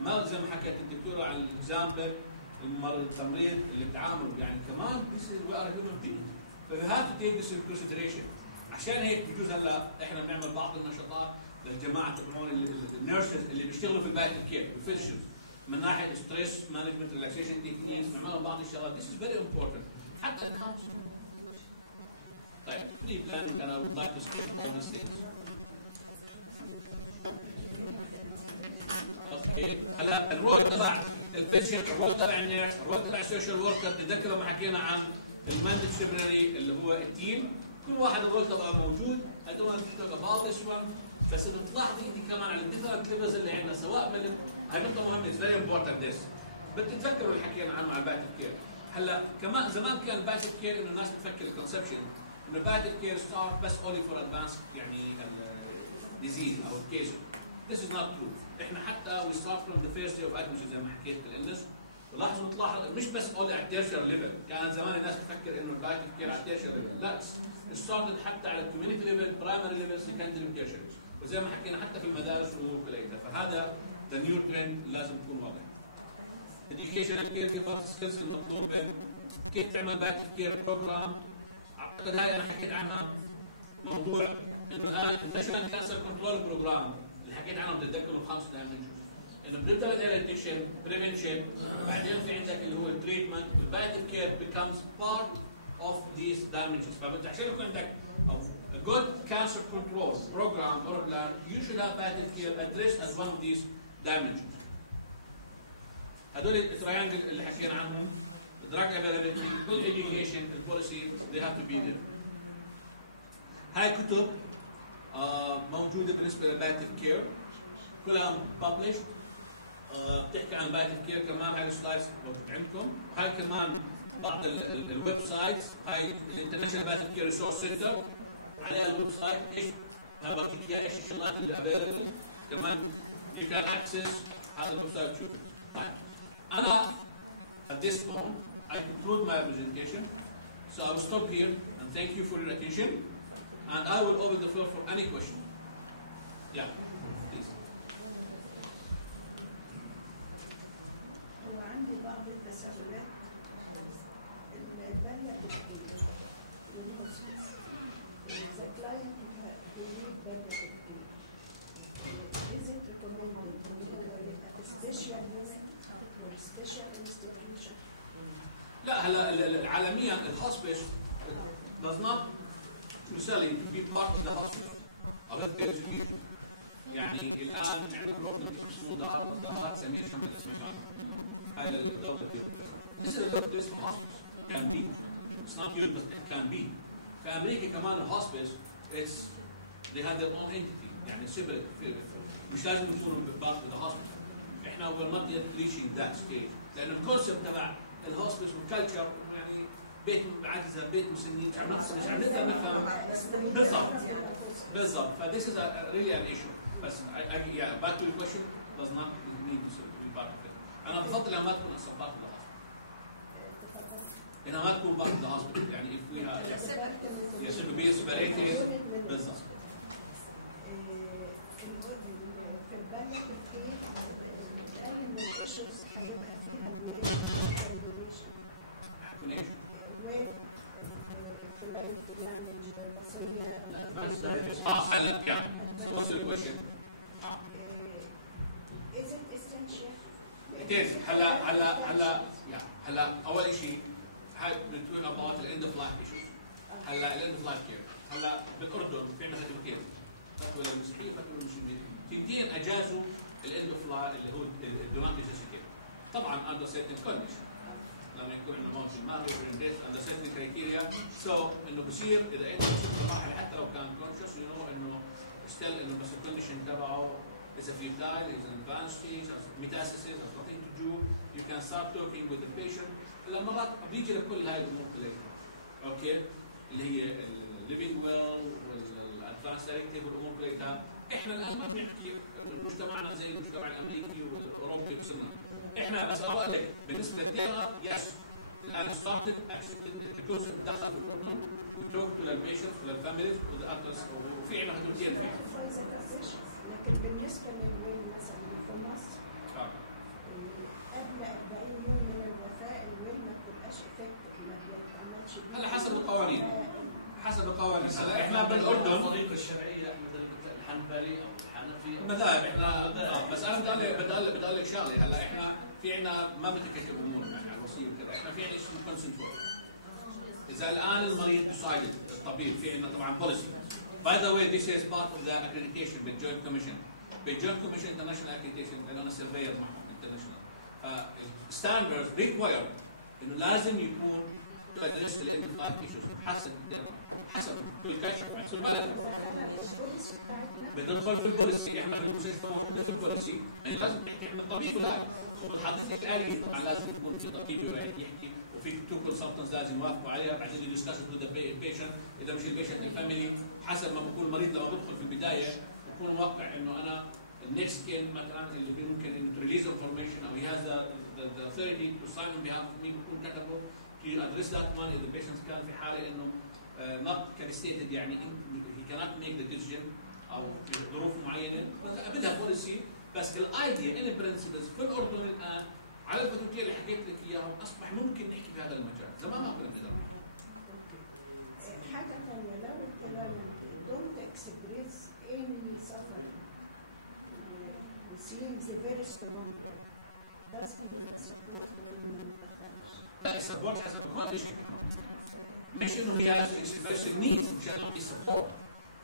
ما زي ما حكت الدكتورة عن الاكزامبل التمريض اللي بتعاملوا يعني كمان this is we are a human being. ف we have to take this into consideration. عشان هيك بجوز هلا احنا بنعمل بعض النشاطات للجماعة تبعون النيرسز اللي بيشتغلوا في الباليتيف كير والفيزيشنز من ناحية ستريس مانجمنت ريلاكسيشن تكنيكس، بنعمل بعض الشغلات. This is very important. حتى الكونسل. طيب بري بلاننج انا would like to skip all these things. اوكي هلا الرول تبع البيشنت، الرول تبع النيرس، الرول تبع السوشيال وركر. تذكروا لما حكينا عن المانديسيبلينري اللي هو التيم، كل واحد الرول تبعه موجود. I don't want to talk about this one. بس اذا تلاحظي انت كمان على الديفرنت ليفلز اللي عندنا سواء من هاي نقطة مهمة اتس فيري امبورتنت ذس. بتتذكروا اللي حكينا عنه على الباليتيف كير. هلا كمان زمان كان الباليتيف كير انه الناس بتفكر الكونسبشن انه الباليتيف كير ستارت بس اونلي فور ادفانس يعني الديزيز او الكيس. This is not true. احنا حتى we start from the first day of admission زي ما حكيت بالإلنس. ولاحظوا تلاحظ مش بس اونلي على التيرشر ليفل، كانت زمان الناس بتفكر انه الباليتيف كير على التيرشر ليفل، لا ستارتد حتى على الكوميونتي ليفل، برايمري ليفل، سكندري وتيرشر. وزي ما حكينا حتى في المدارس والامور كلها. فهذا ذا نيو ترند لازم يكون واضح. educational caregiver skills المطلوبه، كيف تعمل باك كير بروجرام. اعتقد هاي انا حكيت عنها. موضوع انه الان الناشونال كانسر كنترول بروجرام اللي حكيت عنه بتتذكروا ال5 دايمنشنز، انه بنبدا بالاريتيشن بريفنشن، بعدين في عندك اللي هو التريتمنت، والبالياتيف كير becomes part of these dimensions. فبدك عشان يكون عندك a good cancer control program or plan, you should have palliative care addressed as one of these dimensions. هدول التريانجل اللي حكينا عنهم، drug availability, good education, policy, they have to be there. هاي كتب موجوده بالنسبه للبالياتيف كير، كلها published، بتحكي عن بالياتيف كير. كمان هاي السلايدز موجود عندكم، وهاي كمان بعض الويب سايتس. هاي الانترناشونال بالياتيف كير ريسورس سنتر، على الويب سايت ايش بورجيك اياها، ايش الشغلات اللي افيلبل. كمان you can access هذا الويب سايت تشوف. طيب انا at this point I conclude my presentation, so I will stop here and thank you for your attention, and I will open the floor for any question. Yeah, please. هو عندي بعض التساؤلات. البالياتيف كير والهوسبيس، the client who need palliative care, is it recommended إن هو يبقى special unit or special institution؟ لا هلا عالميا الهوسبيس does not necessarily to be part of the hospital. يعني الان عندك بروبلم اسمه دار سمير شمال اسمه هاي الدوله دي. This is a good for hospice. Can be. It's not good but it can be. في امريكا كمان الهوسبيس it's they have their own entity يعني separate. مش لازم يكونوا part of the hospital. احنا we're not yet reaching that stage. لأن الكونسيبت تبع الهوسبيس والكلتشر يعني بيت عجزة، بيت مسنين، مش عم نقدر نفهم بالضبط. ف this is really an issue. بس yeah, back to the question does not need to be part of it. أنا بفضل إنها ما تكون أصلا part of the hospital. إنها ما تكون part of the hospital يعني if we have yes it will be separated بالضبط. في البالياتيف كير قال إن الإيشوز هيبقى فيها الويليشن. يعني البصرية. What's the question? Is it essential? It is. هلا أول شيء هاي بنتكلم about the end of life issues. هلا ال end of life care. هلا بالأردن في عندنا خدمتين، فتوى للمسيحيين فتوى للمسلمين. تنتين أجازوا ال end of life اللي هو الدوام necessity. طبعا under certain conditions. لما يكون عندنا موت المال وبرنديت under certain criteria. So إنه بصير إذا أنت وصلت لمرحلة حتى لو كان conscious you know إنه still إنه بس الكونديشن تبعه is a futile, is an advanced stage, has metastasis, has nothing to do. You can start talking with the patient. هلا مرات بيجي لكل هاي الأمور كلها. أوكي؟ اللي هي living well والadvanced directive والأمور كلها. إحنا الآن ما بنحكي مجتمعنا زي المجتمع الأمريكي والأوروبي وصلنا. إحنا بس أقول لك بالنسبة لنا yes الآن started الجزء دخل في الأردن وتوك للبيشنت وللفاميليز وفي عندنا خدمتين فيها. لكن بالنسبة للويل مثلا في مصر قبل 40 يوم من الوفاة الويل ما بتبقاش افكت، ما بيتعملش بيه. هلا حسب القوانين. حسب القوانين. هلا احنا بالاردن الطريقة الشرعية مثل الحنبلي او الحنفي مذاهب احنا بس انا بدي اقول لك شغله. هلا احنا في عندنا ما بنتكتب امور يعني على الوصيه وكذا. احنا في عندنا شيء كونسنت. اذا الان المريض ديسايدد الطبيب في عندنا طبعا بوليسي. By the way, this is part of the accreditation بالجوينت كوميشن. بالجوينت كوميشن انترناشونال اكريديشن لانه انا سيرفير معهم انترناشونال. فالستاندردز ريكواير انه لازم يكون تدرس الاندفاع ايشوز حسب كل كشف حسب بلد. بندخل في البوليسي احنا في المستشفى موجوده في البوليسي يعني لازم نحكي احنا الطبيب ولا والحضرتك الالي طبعا لازم يكون في طبيب يحكي وفي تو كونسلتنتس لازم يوافقوا عليها بعدين يدسكسوا وذ البيشنت. اذا مش البيشنت الفاميلي حسب ما بكون المريض لما بدخل في البدايه بكون موقع انه انا النكست كين مثلا اللي ممكن انه تو ريليز انفورميشن او هي هاز ذا authority to sign on behalf of me بكون كتبه to address that one if the patient كان في حاله انه not can stated يعني he cannot make the decision او في ظروف معينه بدها بوليسي. بس الايديا ان برنسبلز في الاردن الان على الفتوتين اللي حكيت لك اياهم اصبح ممكن نحكي في هذا المجال، زمان ما كنا بنقدر نحكي. حاجه ثانيه، لو الكلاينت don't express any suffering seems very strong. بس لا السبورت حسب الكونديشن، مش انه هي لازم اكسبرس النيدز مشان تعطي سبورت.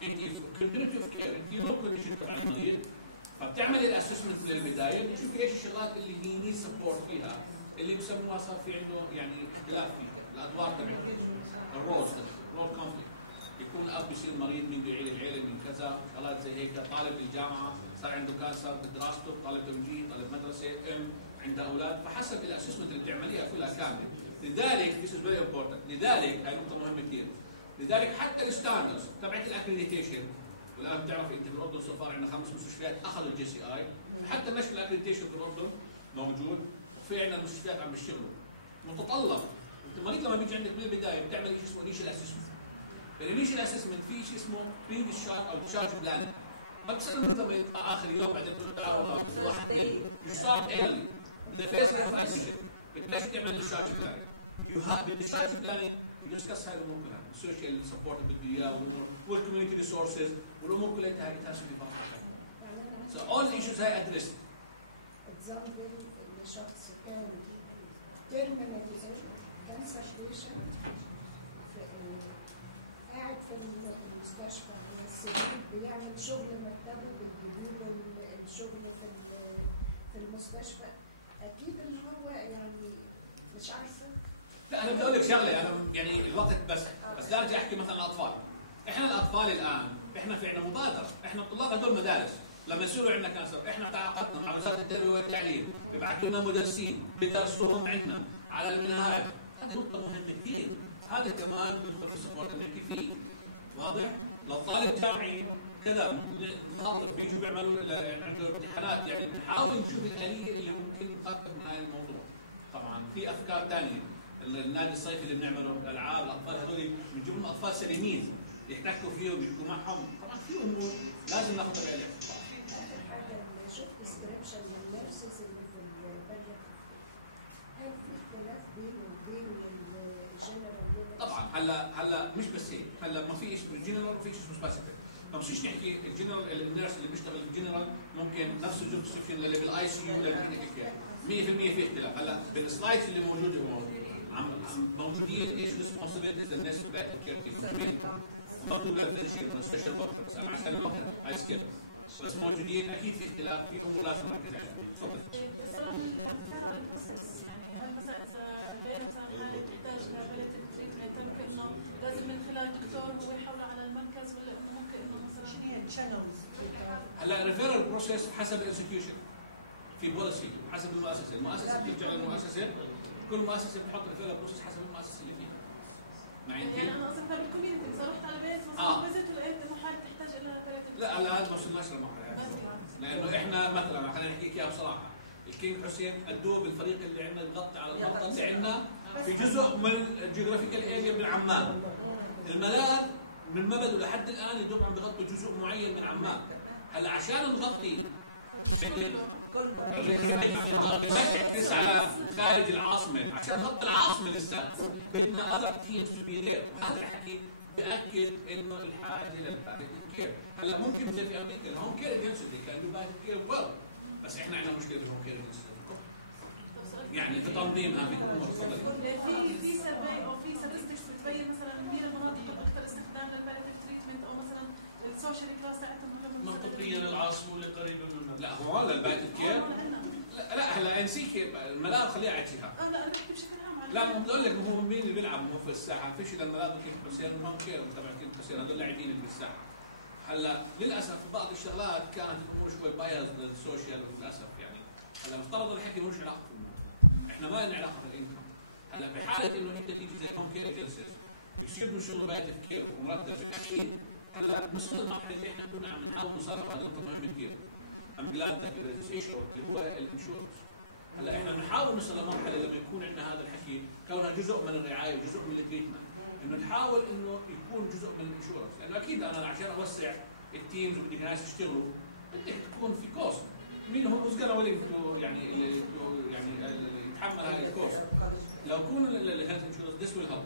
انت في كونتينيوتي اوف كير انت لو كونديشن تبع المريض فبتعمل الاسسمنت من البدايه بتشوفي ايش الشغلات اللي هي نيد سبورت فيها، اللي بسموها صار في عنده يعني اختلاف فيها، الادوار تبعته، الرولز رول كونفليكت. يكون اب بيصير مريض بده يعيد العيله من كذا، شغلات زي هيك، طالب بالجامعه صار عنده كانسر بدراسته، طالب تمجيد، طالب مدرسه، عنده اولاد، فحسب الاسسمنت اللي بتعمليها كلها كامله. لذلك this is very important، لذلك هاي نقطه مهمه كثير. لذلك حتى الستاندرز تبعت الاكريديتيشن، والان بتعرف انت في الاردن صار عندنا 5 مستشفيات اخذوا الجي سي اي، حتى نشر الاكريديتيشن في الاردن موجود، وفي عندنا المستشفيات عم بيشتغلوا. متطلب المريض لما بيجي عندك بالبدايه بتعمل شيء اسمه انيشال اسسمنت. الانيشال اسسمنت في شيء اسمه بري ديشارج او ديشارج بلان. ما بتصير انت لما اخر يوم بعدين تقول تعالوا واحد اثنين يصاب ايرلي ذا فيز اوف اسسمنت بتبلش تعمل ديشارج بلان. يو هاف بالديشارج بلان يدسكس هاي الامور كلها، السوشيال سبورت اللي بده اياه والكوميونتي ريسورسز والامور كلها هاي تاسف في بعضها. So all the issues هاي addressed. example اللي شخص كان terminal cancer patient قاعد في المستشفى على السرير بيعمل شغل مكتبه بيجيبوا له الشغل في المستشفى، اكيد ان هو يعني مش عارفه. لا انا بدي اقول لك شغله، انا يعني الوقت بس لا ارجع احكي مثلا الاطفال. احنا الاطفال الان احنا في عندنا مبادره، احنا الطلاب هدول مدارس لما يصيروا عندنا كانسر احنا تعاقدنا مع وزاره التربيه والتعليم بيبعثوا لنا مدرسين بيدرسوهم عندنا على المنهاج. هذه نقطه مهمه كثير، هذا كمان بندخل في السبورت اللي نحكي فيه. واضح؟ لو طالب جامعي كذا نخاطب بيجوا بيعملوا عنده امتحانات، يعني بنحاول نشوف الاليه اللي ممكن نخاطب من هذا الموضوع. طبعا في افكار ثانيه، النادي الصيفي اللي بنعمله الالعاب، الاطفال هذول بنجيب لهم اطفال سليمين يحتكوا فيهم ويحكوا معهم، طبعا في امور لازم ناخذ بالنا. حاجه شفت ديسكريبشن للنيرسز اللي في البالياتيف، هل في اختلاف بينه وبين الجنرال؟ طبعا هلا مش بس هيك، هلا ما في شيء جنرال وفي شيء اسمه سبيسيفيك. ما فيش نحكي الجنرال، النيرس اللي بيشتغل في الجنرال ممكن نفس الجوب اللي بالاي سي يو ولا كذا 100% في اختلاف. هلا بالسلايدز اللي موجوده هون موجودين ايش ريسبونسبيلتيز الناس بتاعت الكير تيم. برضه لا شيء من سبيشال دكتورز انا عشان الوقت عايز كده، بس موجودين اكيد في اختلاف، في امور لازم نركز عليها. تفضل. لازم من خلال دكتور هو يحول على المركز، ولا ممكن انه مثلا هلا الريفيرال بروسيس حسب الانستتيوشن، في بوليسي حسب المؤسسه، المؤسسه بترجع للمؤسسه، كل مؤسسه بتحط ريفيرال بروسيس حسب المؤسسه اللي فيها. معي يعني انا قصدي بالكوميونتي اذا رحت على بيت مثلا فيزيت ولقيت انه حالة تحتاج الى ثلاث. لا هلا هذا ما وصلناش للمرحله، لانه احنا مثلا خلينا نحكي لك اياها بصراحه، الكينج حسين ادوه بالفريق اللي عندنا بغطي على المنطقه اللي عندنا في جزء من الجيوغرافيكال اريا من عمان. الملاذ من مبدو لحد الان يدوب عم بغطوا جزء معين من عمان. هلا عشان نغطي بنركز على خارج العاصمه، عشان نغطي العاصمه لسه بدنا اذر تيمز تو بي ذير، وهذا الحكي بأكد انه الحاجه للبالياتيف كير. هلا ممكن مثل في امريكا الهوم كير دنسيتي كان له بالياتيف كير ويل، بس احنا عندنا مشكله بالهوم كير دنسيتي يعني في تنظيم هذه الامور. تفضلي. في سيرفي او في ستاتستكس بتبين مثلا مين المناطق الاكثر استخدام للبالياتيف تريتمنت، او مثلا السوشيال كلاس تاعتهم منطقيا العاصمه واللي قريبه منها. لا هو للبالياتيف كير لا هلا انسيك الملاذ خليها على جهه. لا انا بحكي بشكل عام. لا بقول لك هو مين اللي بيلعب هو في الساحه، فيش الا الملاذ كيف حسين وهم كير تبع كيف حسين هذول لاعبين اللي في الساحه. هلا للاسف في بعض الشغلات كانت الامور شوي بايظ للسوشيال للاسف يعني. هلا مفترض الحكي ملوش علاقه في الامور، احنا ما لنا علاقه في الانكم. هلا بحاله انه انت تيجي زي هوم كير جلسز يصير من شغل بالياتيف كير ومرتب اكيد. هلا نوصل لمرحله اللي احنا كنا عم نحاول نصرف هذا مهم كثير. امبلانت ريجستريشن اللي هو الانشورنس. هلا احنا بنحاول نوصل لمرحله لما يكون عندنا هذا الحكي كونها جزء من الرعايه وجزء من التريتمنت، انه نحاول انه يكون جزء من الانشورنس، لانه اكيد انا عشان اوسع التيمز وبدك ناس يشتغلوا بدك تكون في كوست. مين هو وزقنا ولا يعني اللي يتحمل هذا الكوست؟ لو كون الهيلث انشورنس ذس ويل هيلب.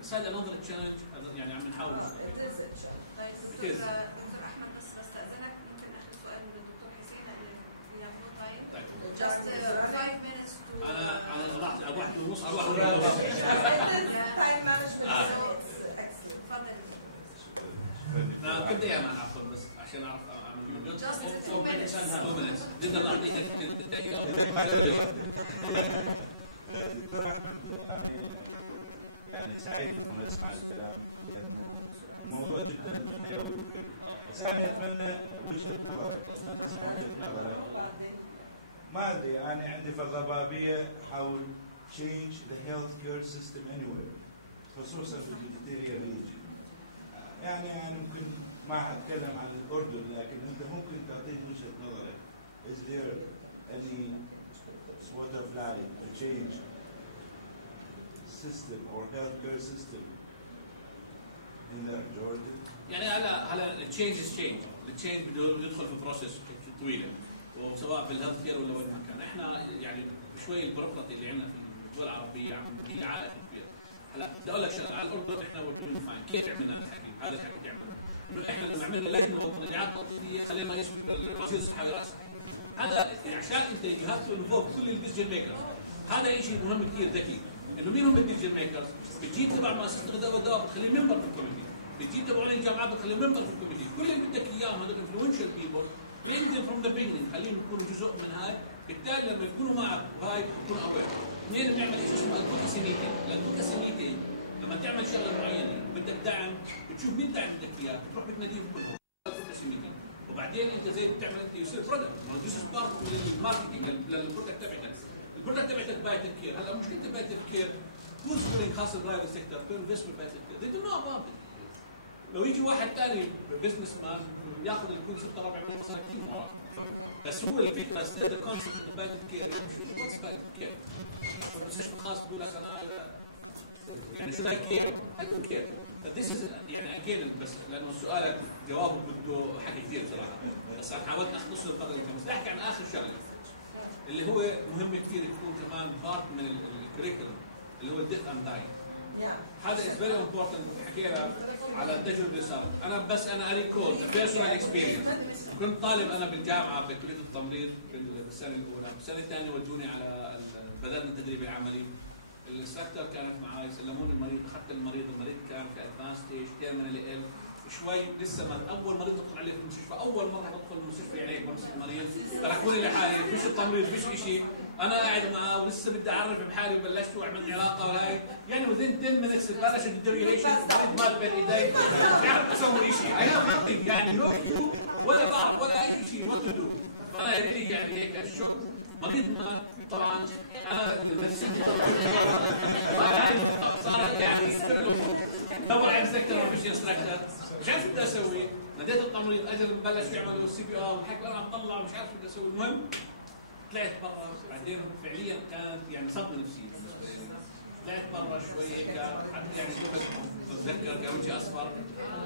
بس هذا انظر تشالنج يعني عم نحاول. طيب دكتور احمد بس بستاذنك ممكن اخر سؤال من الدكتور حسين اللي ناخذ تايم. طيب just 5 minutes to انا رحت على 1 ونص على 1 ونص. تايم مانجمنت. تفضل. كم دقيقة معنا عفوا بس عشان اعرف اعمل just 2 minutes. 2 minutes. نقدر نعطيك يعني سعيد انه اسمع الكلام لانه الموضوع جدا حيوي. بس انا اتمنى وجهه نظر ما ادري انا عندي في الضبابيه حول change the healthcare system anywhere خصوصا في الفيجيتيريان ريجن. يعني ممكن ما حتكلم عن الاردن لكن انت ممكن تعطيني وجهه نظرك. Is there any sort of line to change system or healthcare system in that Jordan? يعني هلا التشينج از تشينج، التشينج بده يدخل في بروسيس طويله وسواء بالهيلث كير ولا وين ما كان. احنا يعني شوي البيروقراطي اللي عندنا في الدول العربيه عم بدي عائق كبير. هلا بدي اقول لك شغله على الاردن احنا وركين فاين كيف عملنا الحكي هذا الحكي بيعمله انه احنا لما عملنا لجنه ومناعات تطبيقيه خلينا نقيس الوزير الصحه والرئاسه. هذا يعني عشان انت يو هاف تو انفولف كل الديسيجن ميكرز. هذا شيء مهم كثير ذكي انه مين هم الديسيجن ميكرز؟ بتجيب تبع مؤسسه الغذاء والدواء بتخليه ممبر في الكوميتي، بتجيب تبعون الجامعات بتخليه ممبر في الكوميتي، كل اللي بدك اياهم هذول انفلونشال بيبل bring them from the beginning خليهم يكونوا جزء من هاي، بالتالي لما يكونوا معك وهاي بتكونوا اوير. اثنين بنعمل شيء اسمه ادفوكسي ميتنج، الادفوكسي ميتنج لما تعمل شغله معينه وبدك دعم بتشوف مين دعم بدك اياه بتروح بتناديهم كلهم ادفوكسي ميتنج، وبعدين انت زي بتعمل انت يصير برودكت، ما هو ذيس از بارت من الماركتنج للبرودكت تبعتك. البرودكت تبعتك بايتك كير، هلا مشكلتك بايتك كير who's doing خاص البرايفت سيكتور بير انفستمنت بايتك كير they do not about it. لو يجي واحد ثاني بزنس مان ياخذ يكون 6 ربع مليون صار كثير مرات. بس هو الفكره ستاند كونسبت بايتك كير واتس بايتك كير. المستشفى الخاص بيقول لك انا يعني شو كير؟ I don't care. This is يعني اكيد بس لانه سؤالك جوابه بده حكي كثير بصراحه، بس انا حاولت اختصر القدر الامكان، بس احكي عن اخر شغله اللي هو مهم كثير يكون كمان بارت من الكريكولم اللي هو الديث اند داين. هذا از فيري امبورتنت. حكينا على التجربه اللي صارت، انا اريكول بيرسونال اكسبيرينس. كنت طالب انا بالجامعه بكليه التمريض بالسنه الاولى، بالسنه الثانيه ودوني على بدلنا التدريب العملي. الانستراكتور كانت معي سلموني المريض، اخذت المريض كان في ادفانس ستيج تيرمينال ال شوي لسه ما اول مريض ادخل عليه في المستشفى، اول مره ادخل المستشفى عليه بمسك المريض تركوني لحالي فيش التمريض فيش شيء، انا قاعد معه ولسه بدي اعرف بحالي وبلشت واعمل علاقه وهي يعني within 10 minutes بلشت الديريوليشن المريض مات بين ايدي مش عارف اسوي شيء يعني ولا بعرف ولا اي شيء ما تدو فانا يعني هيك الشغل مريض مات طبعا انا نفسيتي صارت يعني دور على انستراكتور ما فيش انستراكتور مش عارف شو بدي اسوي. ناديت التمريض اجل بلش يعملوا السي بي ار والحكي انا عم طلع مش عارف شو بدي اسوي. المهم طلعت برا بعدين فعليا كانت يعني صدمه نفسيه بالنسبه لي. طلعت برا شوي هيك حتى يعني بتذكر كان وجهي اصفر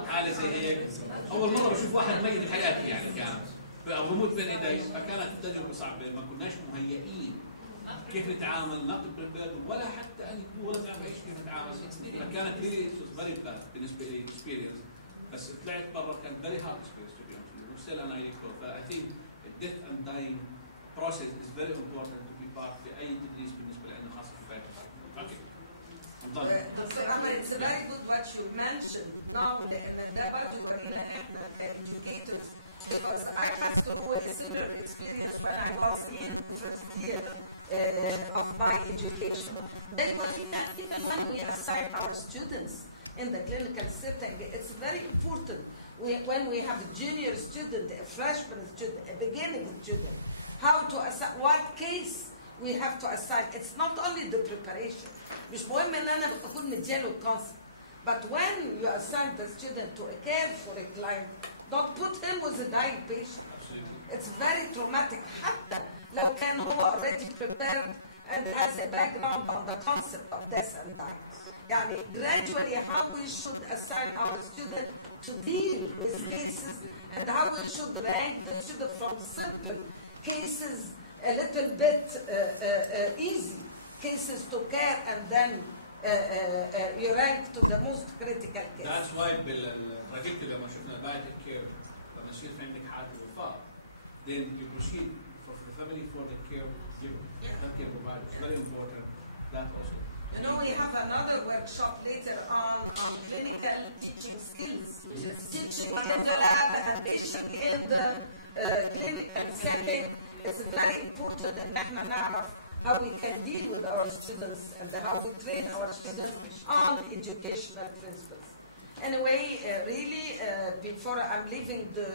حاله زي هيك اول مره بشوف واحد ميت بحياتي يعني كان بموت بين ايدي. فكانت التجربه صعبه ما كناش مهيئين كيف نتعامل نقد بالبلد ولا حتى ان ولا نعرف ايش كيف نتعامل. فكانت ريلي فيري باد بالنسبه لي اكسبيرينس. بس طلعت برا كان فيري هارد اكسبيرينس تو بي اونست ستيل انا ريكول. فاي ثينك الديث اند داينج process is very important to be part في اي تدريس بالنسبه لنا خاصه في البيت. اوكي. It's very good what you mentioned now about your educators because I had to do a similar experience when I was in first year of my education. Then even when we assign our students in the clinical setting, it's very important when we have a junior student, a freshman student, a beginning student, how to assign, what case we have to assign. It's not only the preparation. مش مهم ان انا اكون مدياله الكونسبت. But when you assign the student to care for a client, don't put him with a dying patient. It's very traumatic. حتى لو كان هو already prepared and has a background on the concept of death and dying. يعني gradually how we should assign our student to deal with cases and how we should rank the student from simple cases a little bit easy cases to care, and then you rank to the most critical case. That's why بالبروجكت لما شفنا palliative care لما يصير في عندك حالة وفاة then you proceed for the family for the care healthcare provider. It's very important that also. You know, we have another workshop later on clinical teaching skills, teaching in the lab and teaching in the clinical setting. It's very important that we know how we can deal with our students and how we train our students on educational principles. Anyway, really, before I'm leaving the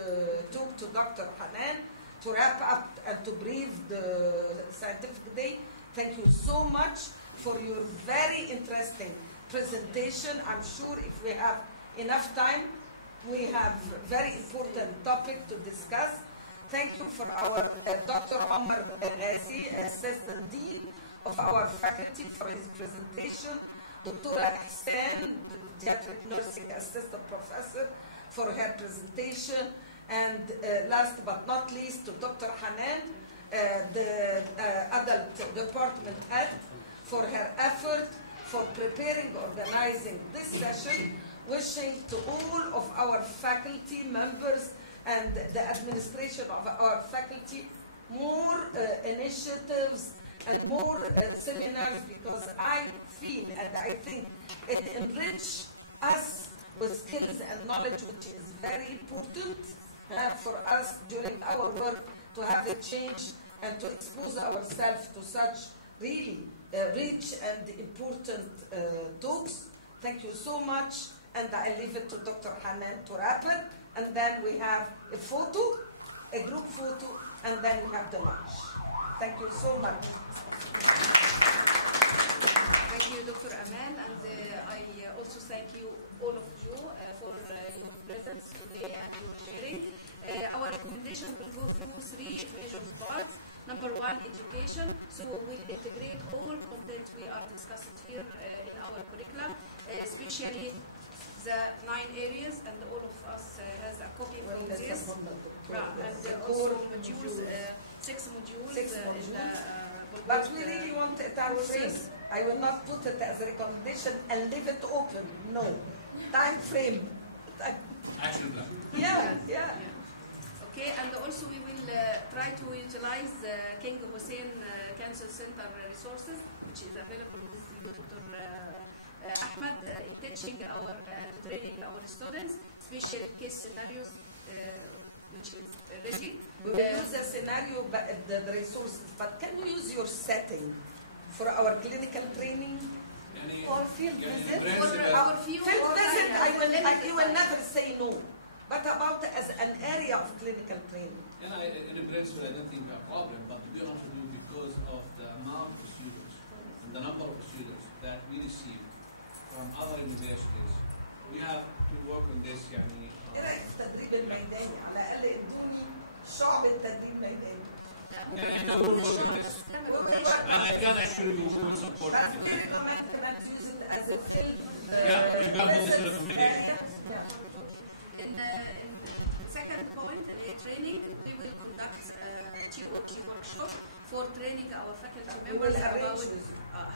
talk to Dr. Hanan to wrap up and to brief the scientific day, thank you so much for your very interesting presentation. I'm sure if we have enough time, we have very important topic to discuss. Thank you for our Dr. Omar Ghazi, Assistant Dean of our faculty, for his presentation. Dr. Ahsan, Pediatric Nursing Assistant Professor, for her presentation. And last but not least, to Dr. Hanan, the Adult Department Head, for her effort for preparing, organizing this session, wishing to all of our faculty members and the administration of our faculty more initiatives and more seminars, because I feel and I think it enriches us with skills and knowledge, which is very important for us during our work to have a change and to expose ourselves to such really rich and important talks. Thank you so much, and I leave it to Dr. Hanan to wrap it, and then we have a photo, a group photo, and then we have the lunch. Thank you so much. Thank you, Dr. Aman, and I also thank you, all of you, for your presence today and your sharing. Our recommendation will go through 3 major parts. Number 1, education. So we'll integrate all content we are discussing here in our curriculum, especially the 9 areas, and all of us has a copy from this. And also modules, 6 modules. But we really want a time frame. I will not put it as a recommendation and leave it open. No. Time frame. Action plan. Yeah. Okay, and also we will try to utilize King Hussein Cancer Center resources, which is available with Dr. Ahmed in teaching our training our students, special case scenarios, which is ready. We will use the scenario, the resources, but can we use your setting for our clinical training? Or field visit? For field visit, you will never say no. But about as an area of clinical training? In principle, I don't think a problem, but to be honest with you, because of the amount of students and the number of students that we receive from other universities, we have to work on this. يعني ايه رايك في التدريب الميداني؟ على الاقل ادوني شعبة تدريب ميداني. And I can actually support it. We recommend that use it as a field. You got this recommendation. In the second point, training, we will conduct a TOT workshop for training our faculty members about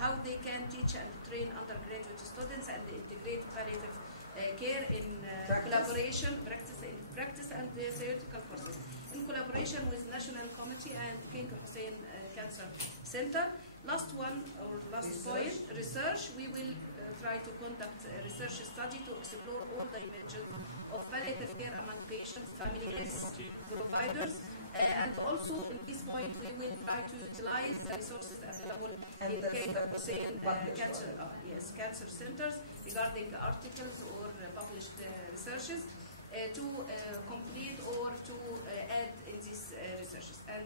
how they can teach and train undergraduate students and integrate palliative care in practice and theoretical courses. In collaboration with National Committee and King Hussein Cancer Center. Last point, research. We will try to conduct a research study to explore all dimensions of palliative care among patients, families, providers, and also in this point we will try to utilize the resources available in King Hussein cancer centers regarding articles or published researches to complete or to add in these researches. And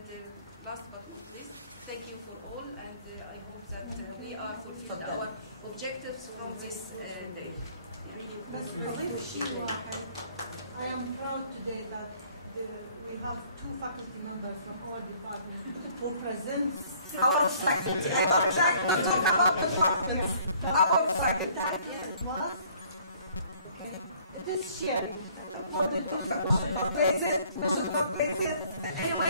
last but not least, thank you for all, and I hope that we are fulfilled our objectives from this day. I am proud today that we have 2 faculty members from all departments who present our faculty. I don't like to talk about departments. Our faculty. It was. Okay. It is sharing. according to should not praise it, should not praise it. Anyway,